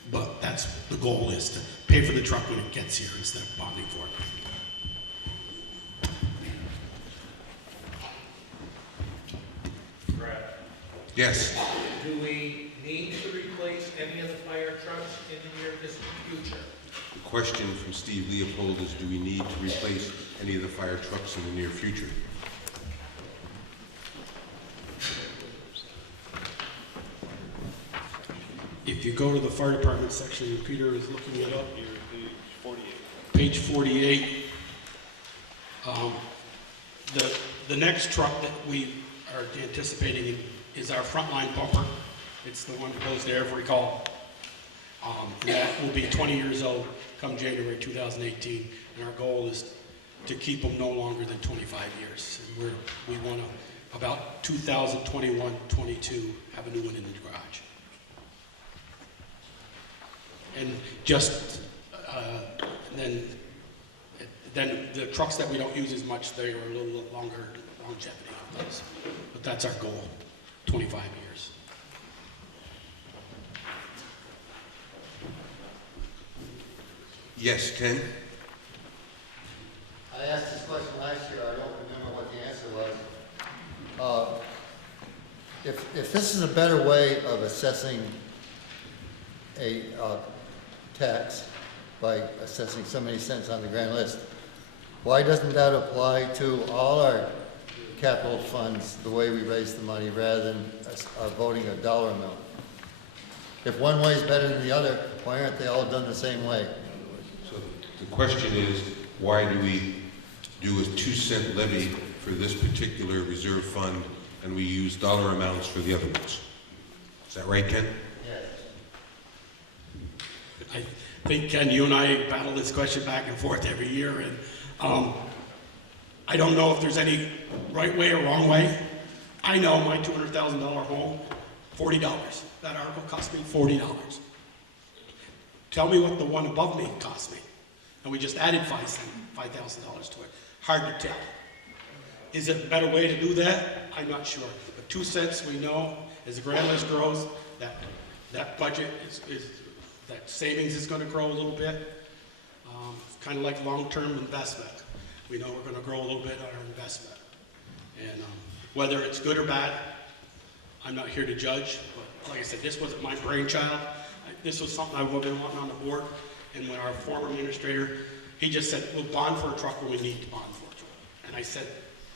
But that's the goal, is to pay for the truck when it gets here instead of bonding for it. Yes. Do we need to replace any of the fire trucks in the near distant future? The question from Steve Leopold is, do we need to replace any of the fire trucks in the near future? If you go to the fire department section, and Peter is looking it up, page 48, the next truck that we are anticipating is our frontline pumper. It's the one that goes to every call. That will be 20 years old come January 2018, and our goal is to keep them no longer than 25 years. And we want to, about 2021, 22, have a new one in the garage. And just then the trucks that we don't use as much, they are a little longer longevity of those. But that's our goal, 25 years. Yes, Ken? I asked this question last year. I don't remember what the answer was. If this is a better way of assessing a tax by assessing so many cents on the grand list, why doesn't that apply to all our capital funds the way we raise the money rather than voting a dollar amount? If one way is better than the other, why aren't they all done the same way? So the question is, why do we do a 2-cent levy for this particular reserve fund and we use dollar amounts for the other ones? Is that right, Ken? Yes. I think, Ken, you and I battle this question back and forth every year, and I don't know if there's any right way or wrong way. I know my $200,000 home, $40. That article cost me $40. Tell me what the one above me cost me. And we just added $5,000 to it. Hard to tell. Is it a better way to do that? I'm not sure. But 2 cents, we know, as the grand list grows, that budget that savings is going to grow a little bit. It's kind of like long-term investment. We know we're going to grow a little bit on our investment. And whether it's good or bad, I'm not here to judge. But like I said, this wasn't my brainchild. This was something I've been wanting on the board. And when our former administrator, he just said, we'll bond for a truck when we need to bond for a truck. And I said,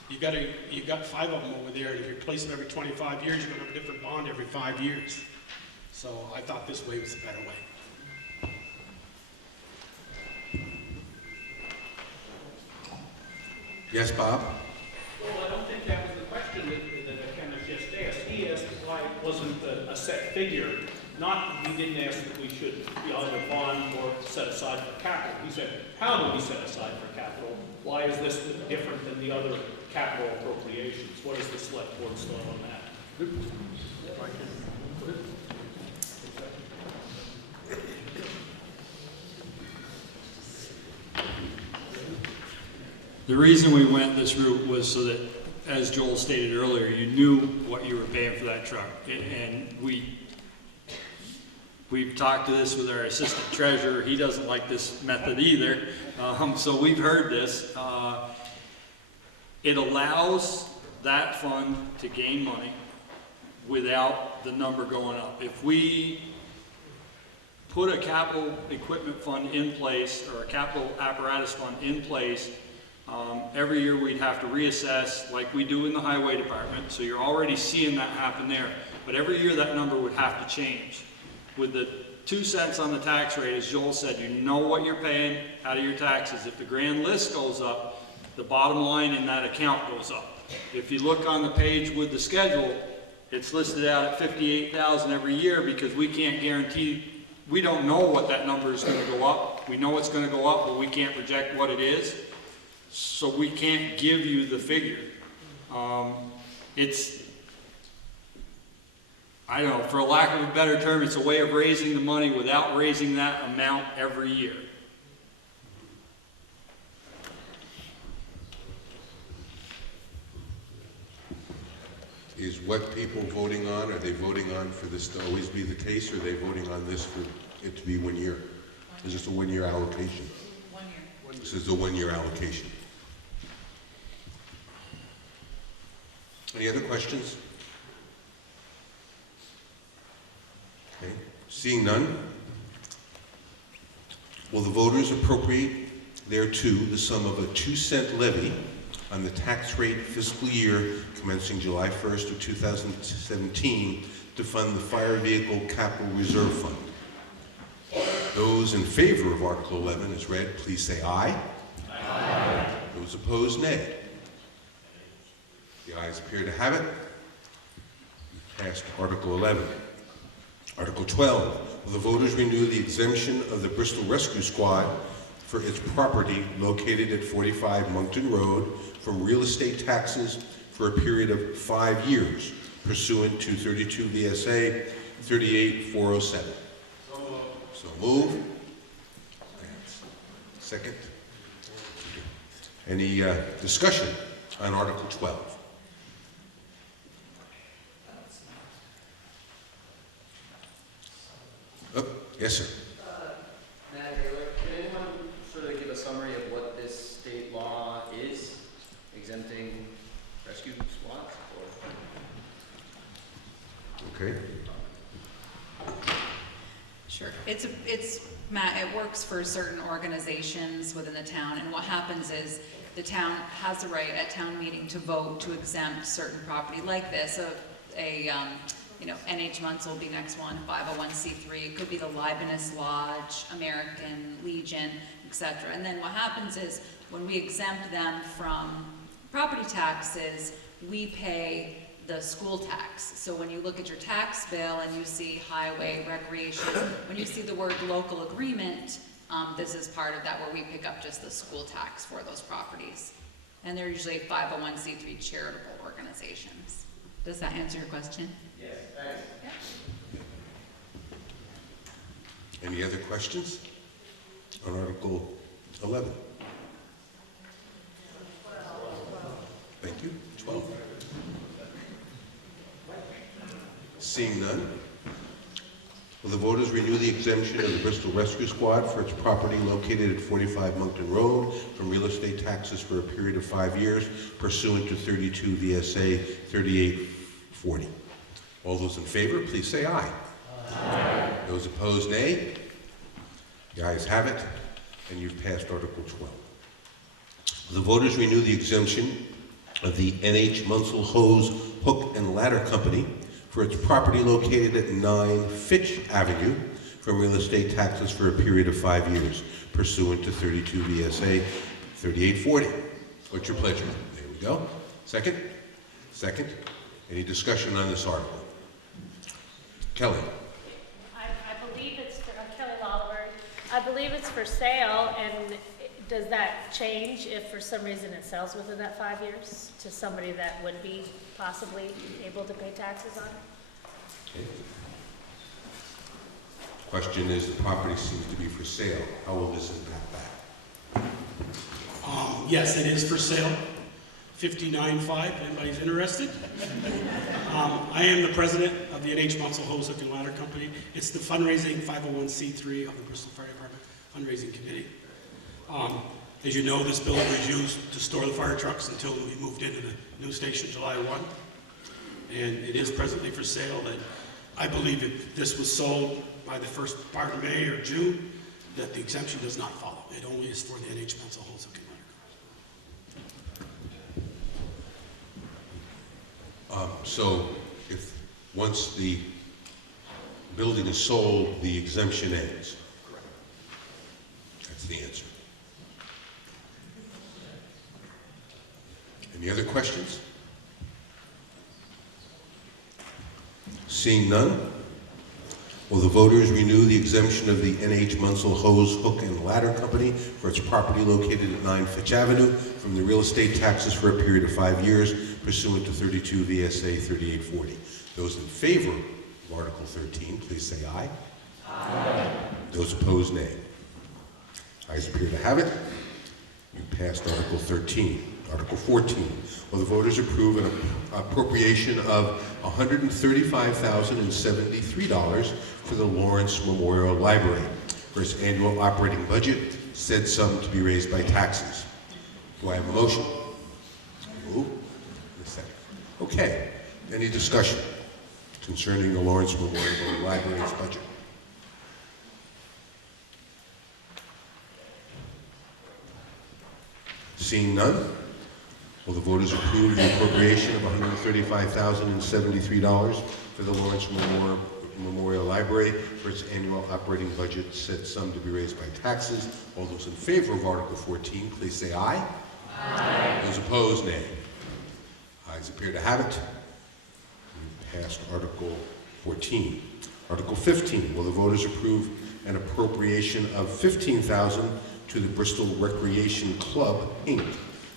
You got 5 of them over there, and if you replace them every 25 years, you're gonna have a different bond every 5 years. So I thought this way was a better way. Yes, Bob? Well, I don't think that was the question that Kenneth just asked. He asked why it wasn't a set figure. Not, he didn't ask that we should either bond or set aside for capital. He said, how do we set aside for capital? Why is this different than the other capital appropriations? What is the select board's thought on that? The reason we went this route was so that, as Joel stated earlier, you knew what you were paying for that truck. And we've talked to this with our assistant treasurer. He doesn't like this method either. So we've heard this. It allows that fund to gain money without the number going up. If we put a capital equipment fund in place, or a capital apparatus fund in place, every year we'd have to reassess like we do in the highway department. So you're already seeing that happen there. But every year that number would have to change. With the 2 cents on the tax rate, as Joel said, you know what you're paying out of your taxes. If the grand list goes up, the bottom line in that account goes up. If you look on the page with the schedule, it's listed out at $58,000 every year because we can't guarantee, we don't know what that number is going to go up. We know it's going to go up, but we can't project what it is. So we can't give you the figure. I don't know, for lack of a better term, it's a way of raising the money without raising that amount every year. Is what people voting on, are they voting on for this to always be the case, or are they voting on this for it to be 1 year? Is this a 1 year allocation? 1 year. This is a 1 year allocation. Any other questions? Okay. Seeing none, will the voters appropriate thereto the sum of a 2-cent levy on the tax rate fiscal year commencing July 1st of 2017 to fund the Fire Vehicle Capital Reserve Fund? Those in favor of Article 11 as read, please say aye. Aye. Those opposed, nay. The ayes appear to have it. Passed Article 11. Article 12, will the voters renew the exemption of the Bristol Rescue Squad for its property located at 45 Moncton Road from real estate taxes for a period of 5 years pursuant to 32 VSA 38407? So move. Second. Any discussion on Article 12? Oh, yes, sir. Matt Taylor, can anyone sort of give a summary of what this state law is exempting rescue squads? Okay. Sure. It's Matt, it works for certain organizations within the town, and what happens is the town has the right at town meeting to vote to exempt certain property like this. NH Munsell will be next one, 501c3. It could be the Leibniz Lodge, American Legion, etc. And then what happens is when we exempt them from property taxes, we pay the school tax. So when you look at your tax bill and you see highway, recreation, when you see the word local agreement, this is part of that where we pick up just the school tax for those properties. And they're usually 501c3 charitable organizations. Does that answer your question? Yes, thanks. Yeah. Any other questions on Article 11? Thank you. 12. Seeing none, will the voters renew the exemption of the Bristol Rescue Squad for its property located at 45 Moncton Road from real estate taxes for a period of 5 years pursuant to 32 VSA 3840? All those in favor, please say aye. Aye. Those opposed, nay. The ayes have it, and you've passed Article 12. Will the voters renew the exemption of the NH Munsell Hose Hook and Ladder Company for its property located at 9 Fitch Avenue from real estate taxes for a period of 5 years pursuant to 32 VSA 3840. What's your pleasure? There we go. Second? Second. Any discussion on this article? Kelly? I believe it's, Kelly Lawler, I believe it's for sale, and does that change if for some reason it sells within that 5 years to somebody that would be possibly able to pay taxes on it? Okay. Question is, the property seems to be for sale. How will this impact that? Yes, it is for sale. 59.5, anybody's interested? I am the president of the NH Munsell Hose Hook and Ladder Company. It's the fundraising 501c3 of the Bristol Fire Department Fundraising Committee. As you know, this building was used to store the fire trucks until we moved into the new station July 1. And it is presently for sale. And I believe if this was sold by the first part of May or June, that the exemption does not follow. It only is for the NH Munsell Hose Hook and Ladder. So if once the building is sold, the exemption ends? Correct. That's the answer. Any other questions? Seeing none, will the voters renew the exemption of the NH Munsell Hose Hook and Ladder Company for its property located at 9 Fitch Avenue from the real estate taxes for a period of 5 years pursuant to 32 VSA 3840? Those in favor of Article 13, please say aye. Aye. Those opposed, nay. Ayes appear to have it. You passed Article 13. Article 14. Will the voters approve an appropriation of $135,073 for the Lawrence Memorial Library for its annual operating budget, said sum to be raised by taxes? Do I have a motion? Move. A second. Okay. Any discussion concerning the Lawrence Memorial Library's budget? Seeing none, will the voters approve the appropriation of $135,073 for the Lawrence Memorial Library for its annual operating budget, said sum to be raised by taxes? All those in favor of Article 14, please say aye. Aye. Those opposed, nay. Ayes appear to have it. We passed Article 14. Article 15. Will the voters approve an appropriation of $15,000 to the Bristol Recreation Club, Inc.,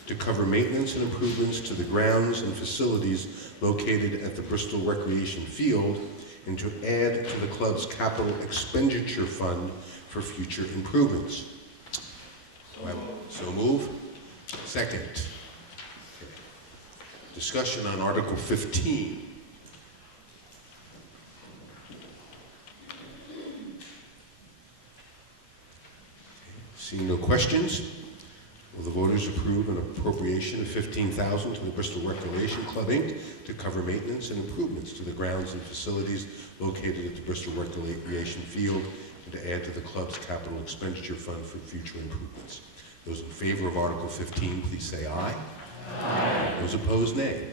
to cover maintenance and improvements to the grounds and facilities located at the Bristol Recreation Field, and to add to the club's capital expenditure fund for future improvements? So move. Second. Okay. Discussion on Article 15. Seeing no questions, will the voters approve an appropriation of $15,000 to the Bristol Recreation Club, Inc. to cover maintenance and improvements to the grounds and facilities located at the Bristol Recreation Field, and to add to the club's capital expenditure fund for future improvements? Those in favor of Article 15, please say aye. Aye. Those opposed, nay.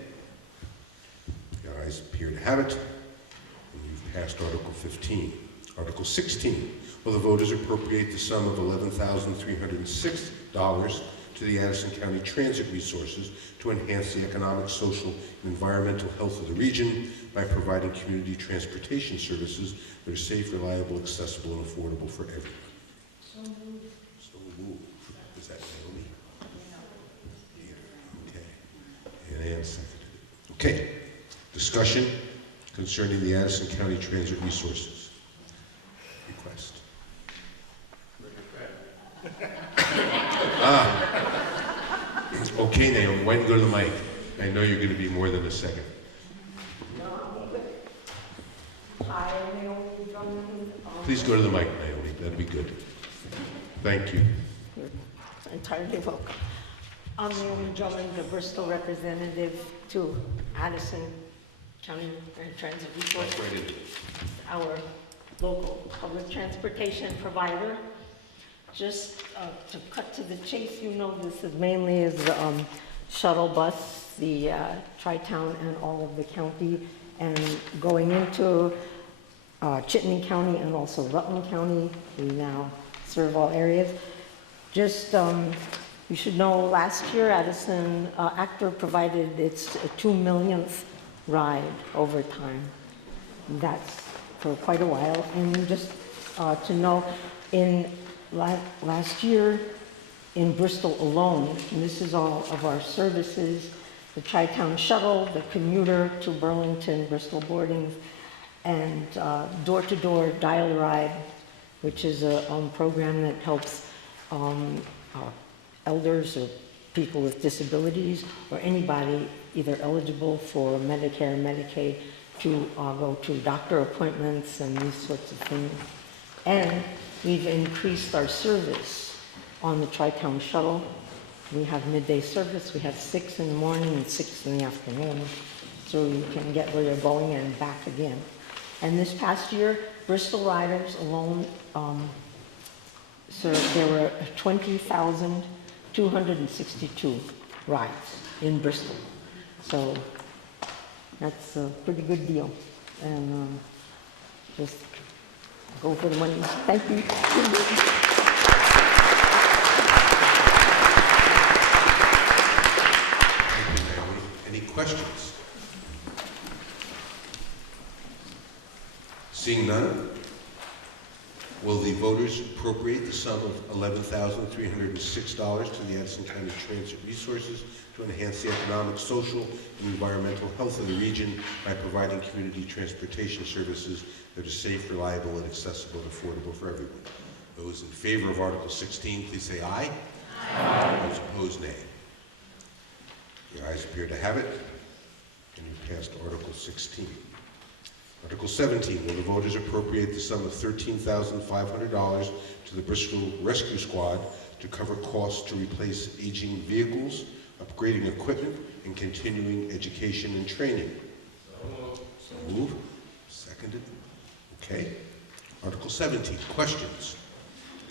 The ayes appear to have it, and you've passed Article 15. Article 16. Will the voters appropriate the sum of $11,306 to the Addison County Transit Resources to enhance the economic, social, and environmental health of the region by providing community transportation services that are safe, reliable, accessible, and affordable for everyone? So moved. So moved. Is that Naomi? Okay. And Ann seconded it. Okay. Discussion concerning the Addison County Transit Resources request. Okay, Naomi, why don't you go to the mic? I know you're going to be more than a second. Hi, Naomi Drummond. Please go to the mic, Naomi. That'd be good. Thank you. You're entirely welcome. I'm Naomi Drummond, the Bristol representative to Addison County Transit Resources, our local public transportation provider. Just to cut to the chase, you know, this is mainly is shuttle bus the Tri-Town and all of the county, and going into Chittenden County and also Rutland County. We now serve all areas. Just, you should know, last year Addison Actor provided its 2 millionth ride over time. That's for quite a while. And just to know, in last year in Bristol alone, and this is all of our services, the Tri-Town Shuttle, the commuter to Burlington, Bristol boardings, and door-to-door dial-a-ride, which is a program that helps elders or people with disabilities or anybody either eligible for Medicare, Medicaid to go to doctor appointments and these sorts of things. And we've increased our service on the Tri-Town Shuttle. We have midday service. We have 6 in the morning and 6 in the afternoon, so you can get where you're going and back again. And this past year, Bristol riders alone, there were 20,262 rides in Bristol. So that's a pretty good deal. And just go for the money. Thank you. Any questions? Seeing none, will the voters appropriate the sum of $11,306 to the Addison County Transit Resources to enhance the economic, social, and environmental health of the region by providing community transportation services that are safe, reliable, and accessible and affordable for everyone? Those in favor of Article 16, please say aye. Aye. Those opposed, nay. The ayes appear to have it, and you passed Article 16. Article 17, will the voters appropriate the sum of $13,500 to the Bristol Rescue Squad to cover costs to replace aging vehicles, upgrading equipment, and continuing education and training? So moved. Seconded. Okay. Article 17, questions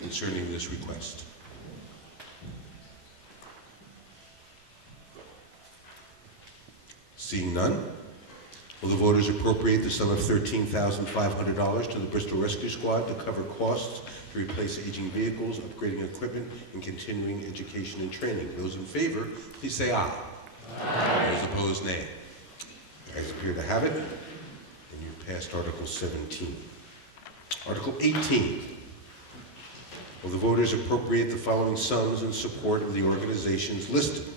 concerning this request? Seeing none, will the voters appropriate the sum of $13,500 to the Bristol Rescue Squad to cover costs to replace aging vehicles, upgrading equipment, and continuing education and training? Those in favor, please say aye. Aye. Those opposed, nay. The ayes appear to have it, and you've passed Article 17. Article 18. Will the voters appropriate the following sums in support of the organizations listed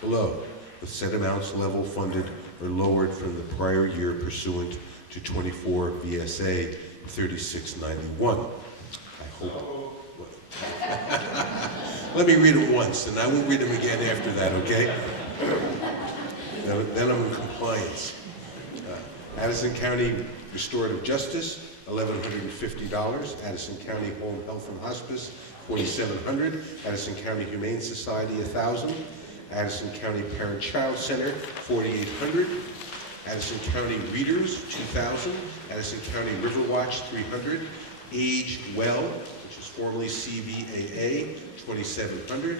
below, with said amounts level funded or lowered from the prior year pursuant to 24 VSA 3691. I hope. Let me read them once, and I won't read them again after that, okay? Then I'm in compliance. Addison County Restorative Justice, $1,150. Addison County Home Health and Hospice, $4,700. Addison County Humane Society, $1,000. Addison County Parent-Child Center, $4,800. Addison County Readers, $2,000. Addison County Riverwatch, $300. Age Well, which is formerly CVAA, $2,700.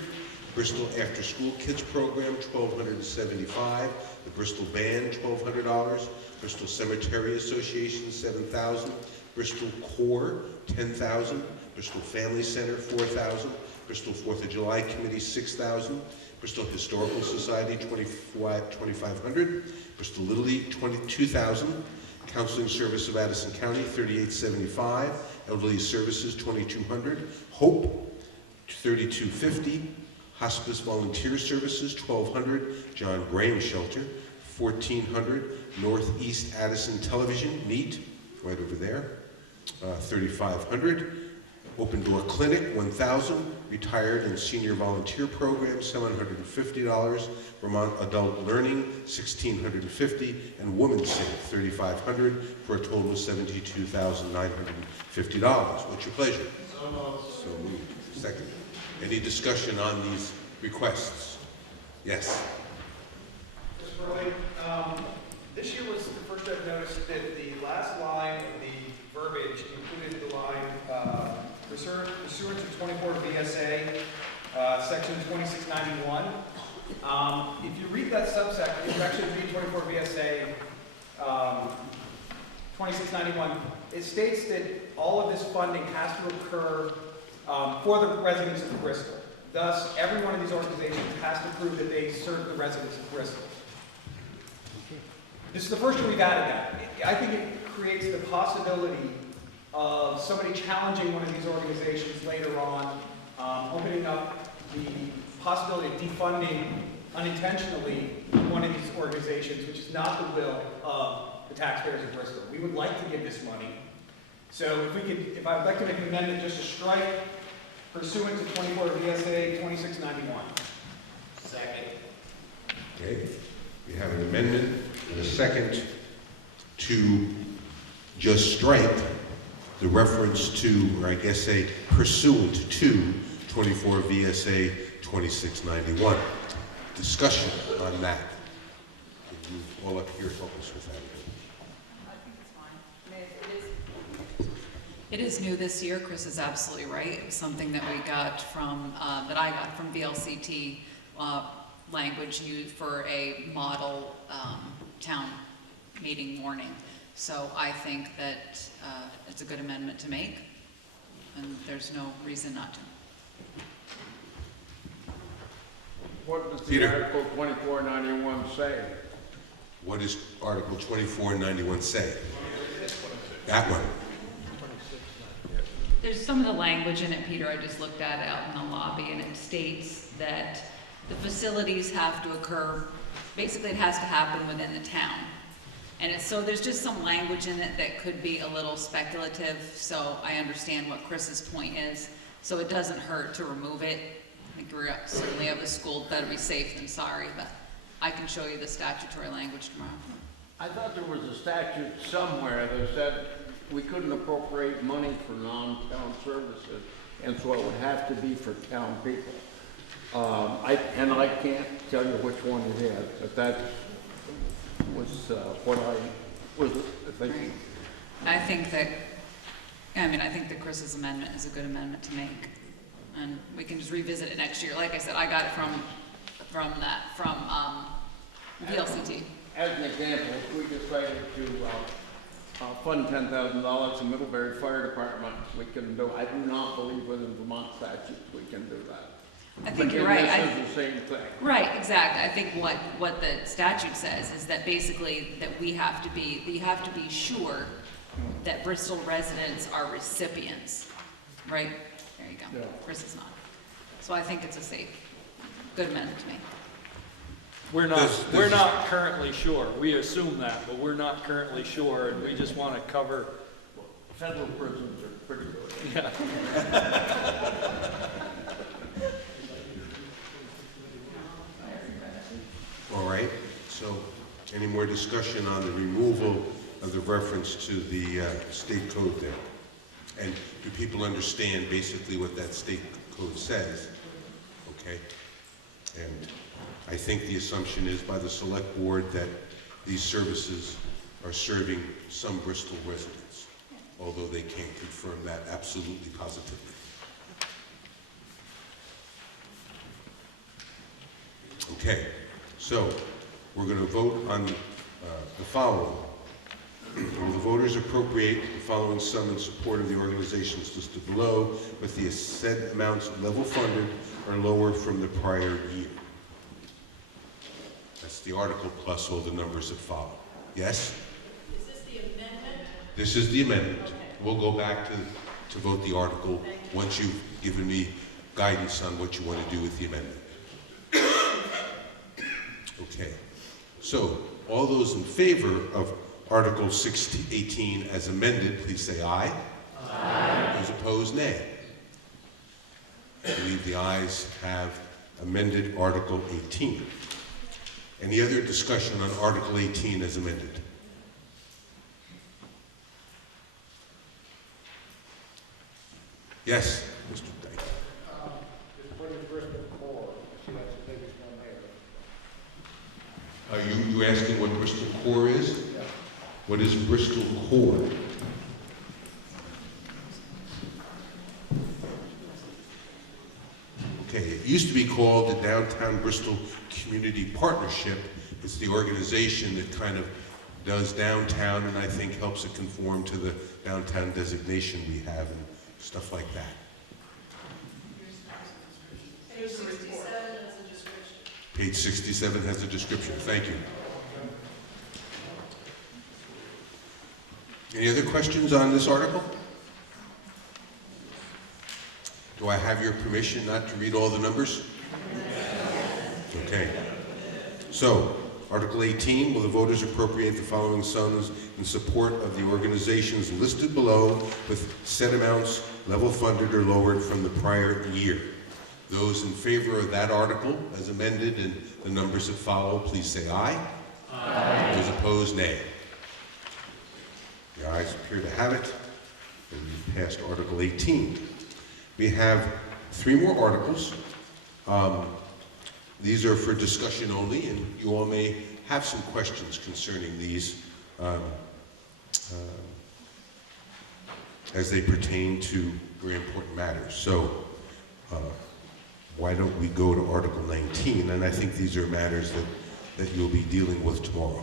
Bristol After School Kids Program, $1,275. The Bristol Band, $1,200. Bristol Cemetery Association, $7,000. Bristol Corps, $10,000. Bristol Family Center, $4,000. Bristol 4th of July Committee, $6,000. Bristol Historical Society, $2,500. Bristol Little League, $22,000. Counseling Service of Addison County, $3,875. Elderly Services, $2,200. Hope, $3,250. Hospice Volunteer Services, $1,200. John Graham Shelter, $1,400. Northeast Addison Television, NEAT, right over there, $3,500. Open Door Clinic, $1,000. Retired and Senior Volunteer Program, $750. Vermont Adult Learning, $1,650. And Women's Safe, $3,500, for a total of $72,950. What's your pleasure? So moved. Second. Any discussion on these requests? Yes. Mr. Burley, this year was the first I've noticed that the last line of the verbiage included the line pursuant to 24 VSA, section 2691. If you read that subsection, if you actually read 24 VSA 2691, it states that all of this funding has to occur for the residents of Bristol. Thus, every one of these organizations has to prove that they serve the residents of Bristol. This is the first year we've added that. I think it creates the possibility of somebody challenging one of these organizations later on, opening up the possibility of defunding unintentionally one of these organizations, which is not the will of the taxpayers of Bristol. We would like to give this money. So if I'd like to make an amendment just to strike pursuant to 24 VSA 2691. Second. Okay, we have an amendment and a second to just strike the reference to, or I guess say pursuant to 24 VSA 2691. Discussion on that. Can you all up here focus with that? I think it's fine. It is new this year. Chris is absolutely right. It was something that we got from, that I got from VLCT, language used for a model town meeting warning. So I think that it's a good amendment to make, and there's no reason not to. What does the Peter. Article 2491 say? What does Article 2491 say? That one. There's some of the language in it, Peter, I just looked at it out in the lobby, and it states that the facilities have to occur, basically it has to happen within the town. And it's, so there's just some language in it that could be a little speculative, so I understand what Chris's point is. So it doesn't hurt to remove it. I think we're certainly of the school, better be safe than sorry, but I can show you the statutory language tomorrow. I thought there was a statute somewhere that said we couldn't appropriate money for non-town services, and so it would have to be for town people. I can't tell you which one it is, but that was what I was thinking. I think that, I think that Chris's amendment is a good amendment to make. And we can just revisit it next year. Like I said, I got it from VLCT. As an example, if we decided to fund $10,000 in Middlebury Fire Department, we can do. I do not believe within Vermont statutes we can do that. I think you're right. This is the same thing. Right, exactly. I think what the statute says is that basically that you have to be sure that Bristol residents are recipients, right? There you go. Yeah. Chris is not. So I think it's a safe, good amendment to me. We're not currently sure. We assume that, but we're not currently sure, and we just want to cover. Federal prisons are pretty good. Yeah. All right, so any more discussion on the removal of the reference to the state code there? And do people understand basically what that state code says? Okay, and I think the assumption is by the select board that these services are serving some Bristol residents, although they can't confirm that absolutely positively. Okay, so we're going to vote on the following. Will the voters appropriate the following sum in support of the organizations listed below with the said amounts level funded or lower from the prior year? That's the article plus all the numbers that follow. Yes? Is this the amendment? This is the amendment. We'll go back to vote the article once you've given me guidance on what you want to do with the amendment. Okay. So, all those in favor of Article 18 as amended, please say aye. Aye. Those opposed, nay. I believe the ayes have amended Article 18. Any other discussion on Article 18 as amended? Yes, Mr. Dyke. Just put in Bristol core, see that's the biggest one there. Are you asking what Bristol core is? Yeah. What is Bristol core? Okay, it used to be called the Downtown Bristol Community Partnership. It's the organization that kind of does downtown and I think helps it conform to the downtown designation we have and stuff like that. Page 67 has a description. Page 67 has a description. Thank you. Any other questions on this article? Do I have your permission not to read all the numbers? Okay. So, Article 18, will the voters appropriate the following sums in support of the organizations listed below with said amounts level funded or lowered from the prior year? Those in favor of that article as amended and the numbers that follow, please say aye. Aye. Those opposed, nay. The ayes appear to have it. And we've passed Article 18. We have 3 more articles. These are for discussion only, and you all may have some questions concerning these as they pertain to very important matters. So why don't we go to Article 19? And I think these are matters that you'll be dealing with tomorrow.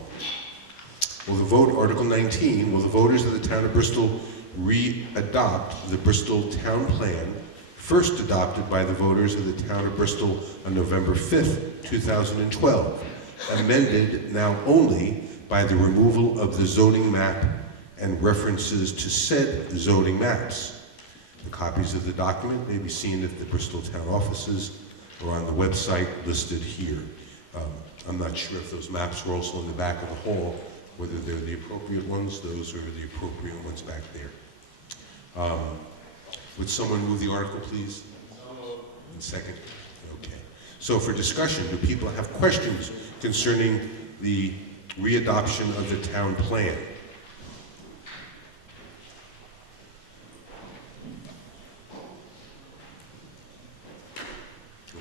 Will the vote, Article 19, will the voters of the town of Bristol re-adopt the Bristol Town Plan first adopted by the voters of the town of Bristol on November 5th, 2012, amended now only by the removal of the zoning map and references to said zoning maps. The copies of the document may be seen at the Bristol town offices or on the website listed here. I'm not sure if those maps are also in the back of the hall, whether they're the appropriate ones. Those are the appropriate ones back there. Would someone move the article, please? And second? Okay. So for discussion, do people have questions concerning the readoption of the town plan?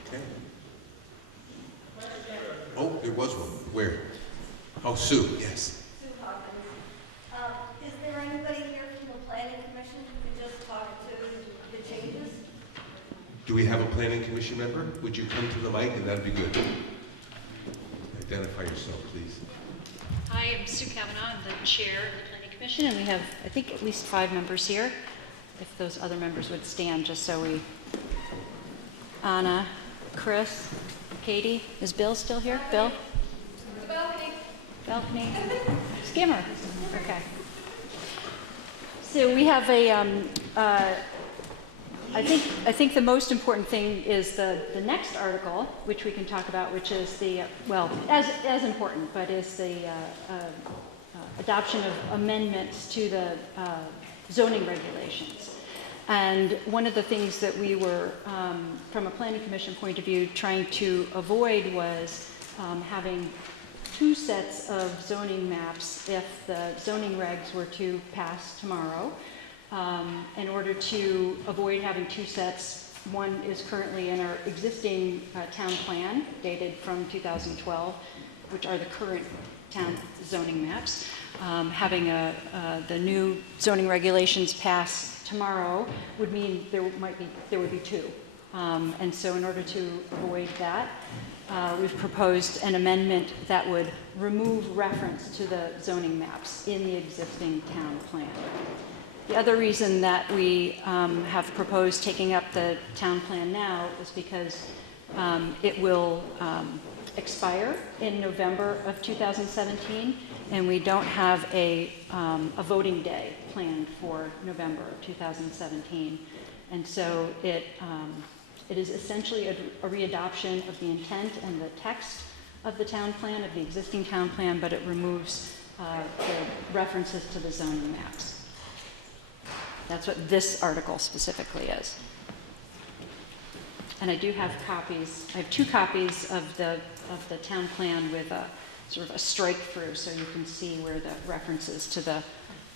Okay. Oh, there was one. Where? Oh, Sue, yes. Sue Hawkins. Is there anybody here from the planning commission who could just talk to the changes? Do we have a planning commission member? Would you come to the mic and that'd be good. Identify yourself, please. Hi, I'm Sue Kavanaugh. I'm the chair of the planning commission, and we have, I think, at least 5 members here. If those other members would stand, just so we... Anna, Chris, Katie. Is Bill still here? Bill? Balcony. Skimmer. Okay. So we have a, I think the most important thing is the next article, which we can talk about, which is the, well, as important, but is the adoption of amendments to the zoning regulations. And one of the things that we were, from a planning commission point of view, trying to avoid was having 2 sets of zoning maps if the zoning regs were to pass tomorrow. In order to avoid having 2 sets, one is currently in our existing town plan, dated from 2012, which are the current town zoning maps. Having the new zoning regulations pass tomorrow would mean there would be 2. And so in order to avoid that, we've proposed an amendment that would remove reference to the zoning maps in the existing town plan. The other reason that we have proposed taking up the town plan now is because it will expire in November of 2017, and we don't have a voting day planned for November of 2017. And so it is essentially a readoption of the intent and the text of the town plan, of the existing town plan, but it removes the references to the zoning maps. That's what this article specifically is. And I do have copies. I have 2 copies of the town plan with a sort of a strike through, so you can see where the references to the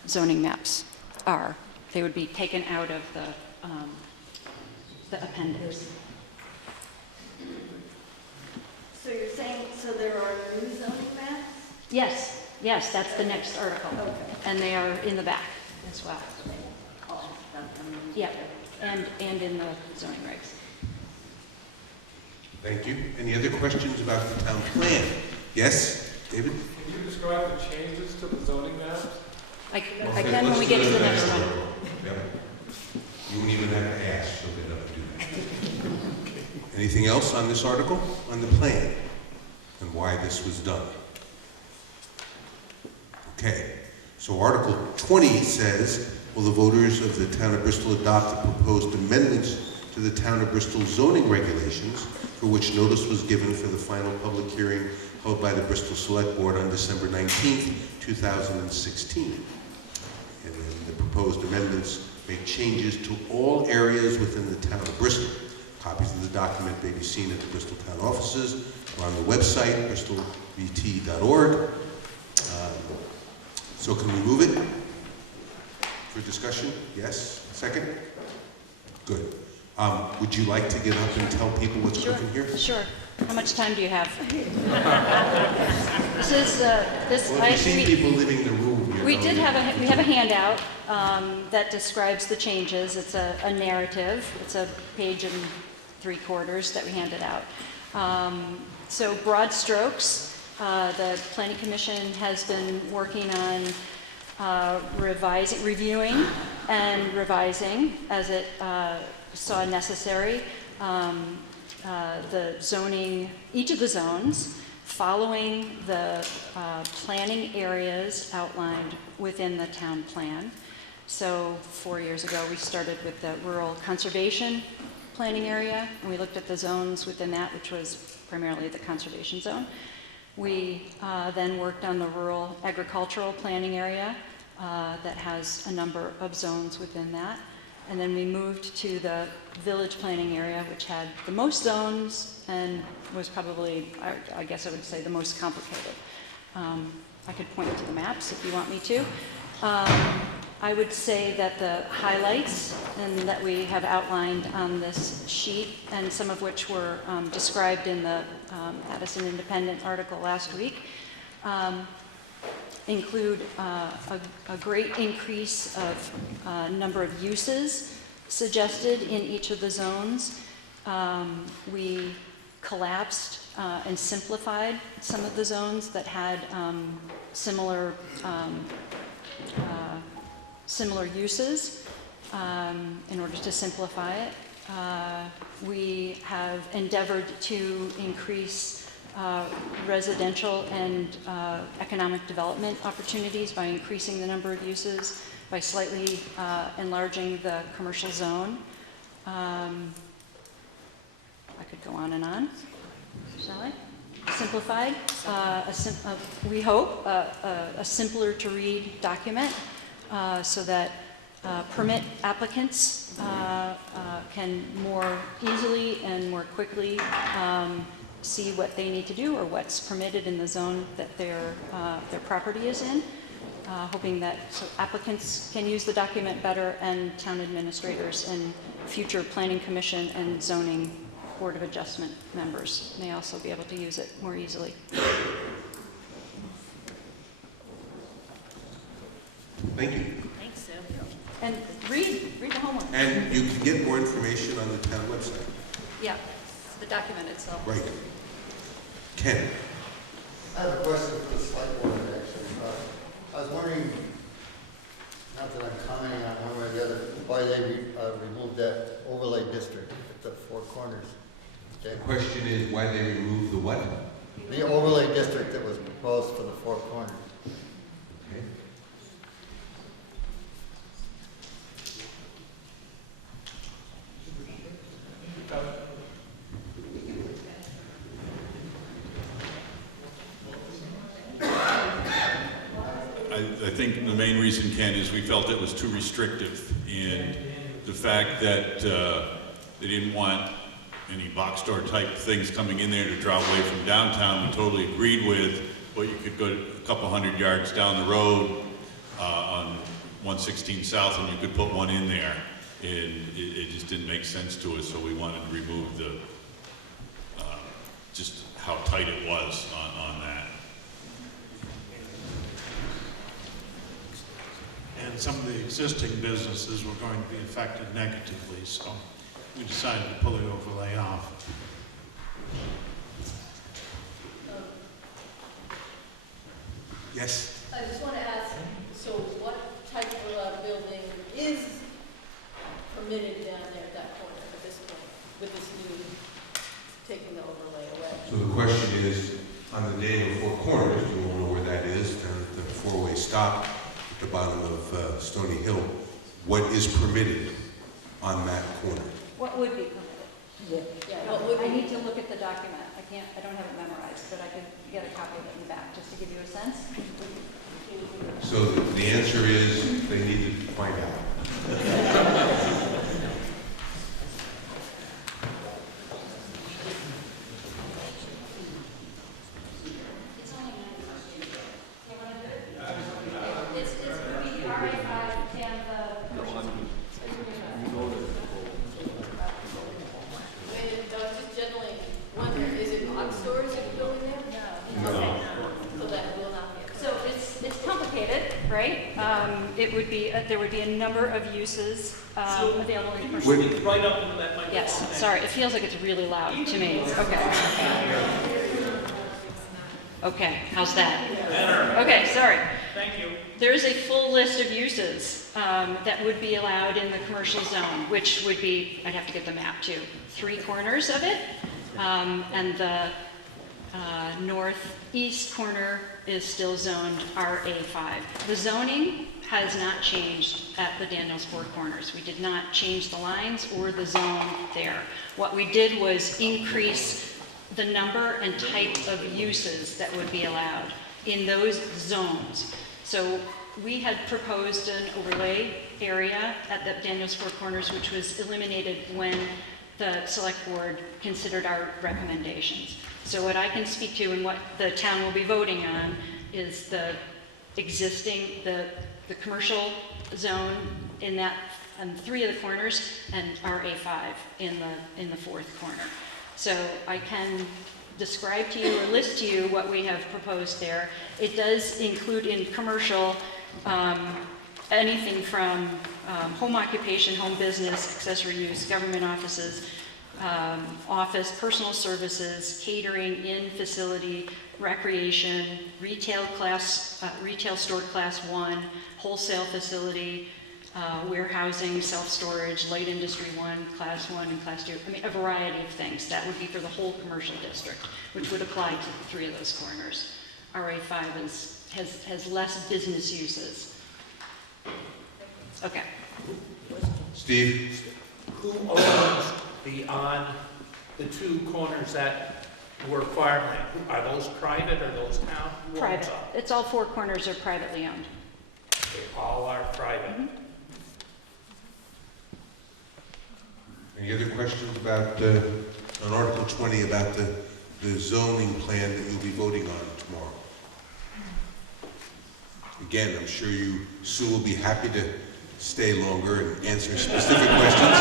zoning maps are. They would be taken out of the appendix. So you're saying, so there are new zoning maps? Yes, that's the next article. Okay. And they are in the back as well. Yeah, and in the zoning regs. Thank you. Any other questions about the town plan? Yes, David? Can you describe the changes to the zoning maps? I can when we get to the next one. Yep. You won't even have to ask, so they don't do that. Anything else on this article, on the plan, and why this was done? Okay, so Article 20 says, will the voters of the town of Bristol adopt the proposed amendments to the town of Bristol zoning regulations, for which notice was given for the final public hearing held by the Bristol Select Board on December 19th, 2016. And then the proposed amendments make changes to all areas within the town of Bristol. Copies of the document may be seen at the Bristol town offices or on the website, bristolvt.org. So can we move it for discussion? Yes? Second? Good. Would you like to get up and tell people what's cooking here? Sure. How much time do you have? This is Well, you see people leaving the room. We have a handout that describes the changes. It's a narrative. It's a page and 3/4 that we handed out. So broad strokes, the Planning Commission has been working on reviewing and revising as it saw necessary. The zoning, each of the zones, following the planning areas outlined within the town plan. So 4 years ago, we started with the rural conservation planning area, and we looked at the zones within that, which was primarily the conservation zone. We then worked on the rural agricultural planning area that has a number of zones within that. And then we moved to the village planning area, which had the most zones and was probably, I guess I would say, the most complicated. I could point to the maps if you want me to. I would say that the highlights and that we have outlined on this sheet, and some of which were described in the Addison Independent article last week, include a great increase of number of uses suggested in each of the zones. We collapsed and simplified some of the zones that had similar uses in order to simplify it. We have endeavored to increase residential and economic development opportunities by increasing the number of uses, by slightly enlarging the commercial zone. I could go on and on. Shall I? Simplified, we hope, a simpler to read document so that permit applicants can more easily and more quickly see what they need to do or what's permitted in the zone that their property is in, hoping that so applicants can use the document better, and town administrators and future planning commission and zoning board of adjustment members may also be able to use it more easily. Thank you. Thanks, Sue. And read the homework. And you can get more information on the town website. Yeah, the document itself. Right. Ken? I have a question for the select board, actually. I was wondering, not that I'm commenting on one way or the other, why they removed that overlay district at the Four Corners. Okay? The question is why they removed the what? The overlay district that was proposed for the Four Corners. Okay. I think the main reason, Ken, is we felt it was too restrictive, and the fact that they didn't want any box store type things coming in there to draw away from downtown, we totally agreed with, but you could go a couple hundred yards down the road on 116 South and you could put one in there, and it just didn't make sense to us, so we wanted to remove the just how tight it was on that. And some of the existing businesses were going to be affected negatively, so we decided to pull the overlay off. Yes? I just want to ask, so what type of building is permitted down there at that corner at this point, with this new, taking the overlay away? So the question is, on the Daniel Four Corners, you all know where that is, down at the four-way stop at the bottom of Stony Hill, what is permitted on that corner? What would be permitted? Yeah, what would I be- need to look at the document. I don't have it memorized, but I could get a copy of it in the back, just to give you a sense. So the answer is, they need to find out. It's the RA5 and the commercial. I was just generally wondering, is it box stores in the building there? No. So that will not be. So it's complicated, right? It would be, there would be a number of uses available in commercial. Speak right up into that microphone. Yes, sorry, it feels like it's really loud to me. Okay. Okay, how's that? Better. Okay, sorry. Thank you. There's a full list of uses that would be allowed in the commercial zone, which would be, I'd have to get the map too, 3 corners of it. And the northeast corner is still zoned RA5. The zoning has not changed at the Daniels Four Corners. We did not change the lines or the zone there. What we did was increase the number and type of uses that would be allowed in those zones. So we had proposed an overlay area at the Daniels Four Corners, which was eliminated when the select board considered our recommendations. So what I can speak to and what the town will be voting on is the existing, the commercial zone in that, on 3 of the corners, and RA5 in the 4th corner. So I can describe to you or list to you what we have proposed there. It does include in commercial anything from home occupation, home business, accessory use, government offices, office, personal services, catering, in facility, recreation, retail store class 1, wholesale facility, warehousing, self-storage, light industry 1, class 1, and class 2. I mean, a variety of things. That would be for the whole commercial district, which would apply to the 3 of those corners. RA5 has less business uses. Okay. Steve? Who owns the 2 corners that were farmland? Are those private or those town? Who owns Private. them? It's all 4 corners are privately owned. They all are private. Mm-hmm. Any other questions about, on Article 20, about the zoning plan that you'll be voting on tomorrow? Again, I'm sure Sue will be happy to stay longer and answer specific questions.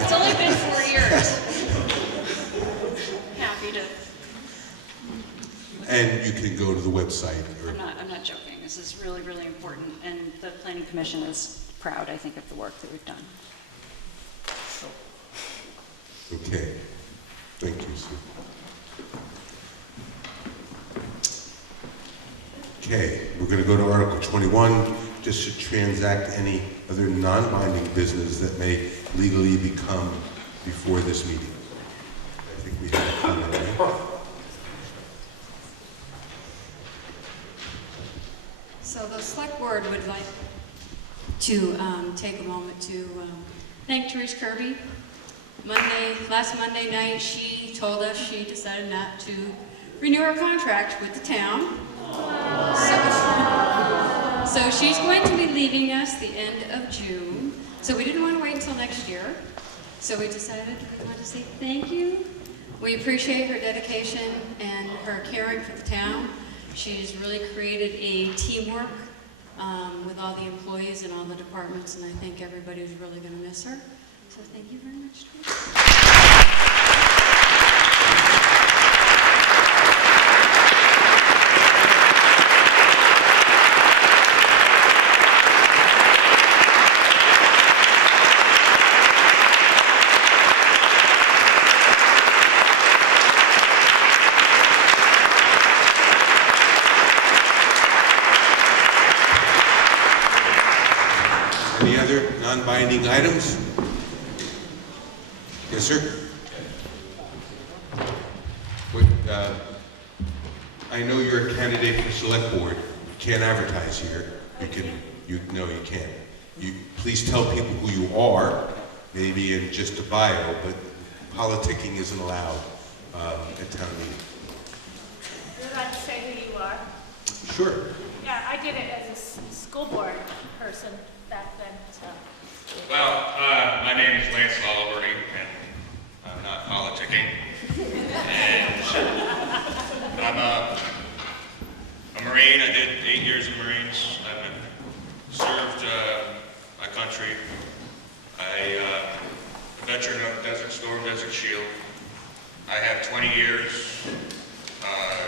It's only been 4 years. Happy to. And you can go to the website. I'm not joking. This is really, really important, and the Planning Commission is proud, I think, of the work that we've done. Okay. Thank you, Sue. Okay, we're going to go to Article 21, just to transact any other non-binding business that may legally become before this meeting. I think we have a comment, right? So the select board would like to take a moment to thank Therese Kirby. Last Monday night, she told us she decided not to renew her contract with the town. So she's going to be leaving us the end of June. So we didn't want to wait until next year. So we decided we wanted to say thank you. We appreciate her dedication and her caring for the town. She's really created a teamwork with all the employees and all the departments, and I think everybody's really going to miss her. So thank you very much. Any other non-binding items? Yes, sir? What, I know you're a candidate for select board. You can't advertise here. No, you can't. Please tell people who you are, maybe in just a bio, but politicking isn't allowed at town meeting. Would you like to say who you are? Sure. Yeah, I did it as a school board person back then, so. Well, my name is Lance Lolliverty, and I'm not politicking. And I'm a Marine. I did 8 years in Marines. I served my country. I a veteran of Desert Storm, Desert Shield. I have 20 years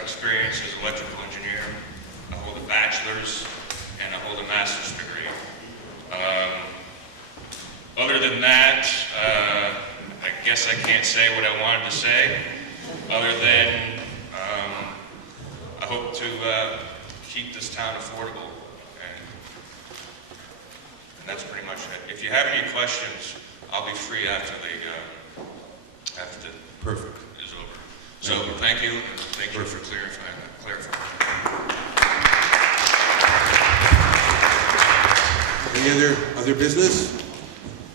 experience as an electrical engineer. I hold a bachelor's and I hold a master's degree. Other than that, I guess I can't say what I wanted to say, other than I hope to keep this town affordable, and that's pretty much it. If you have any questions, I'll be free after the Perfect. is over. So thank you, and thank you for clarifying that. Any other business?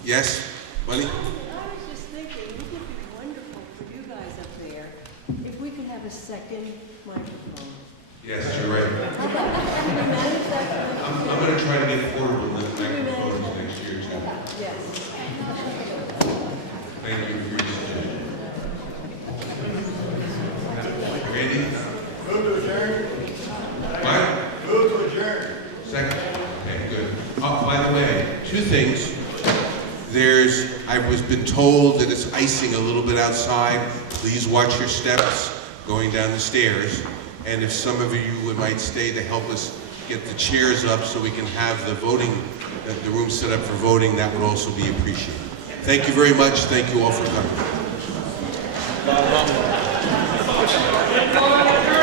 Yes, Bunny? I was just thinking, wouldn't it be wonderful for you guys up there if we could have a second microphone? Yes, you're right. Can we manage that? I'm going to try to get affordable with microphones next year, too. Yes. Thank you for your suggestion. Randy? Move to adjourn. What? Move to adjourn. Second. Okay, good. Oh, by the way, two things. I was been told that it's icing a little bit outside. Please watch your steps going down the stairs. And if some of you might stay to help us get the chairs up so we can have the room set up for voting, that would also be appreciated. Thank you very much. Thank you all for coming.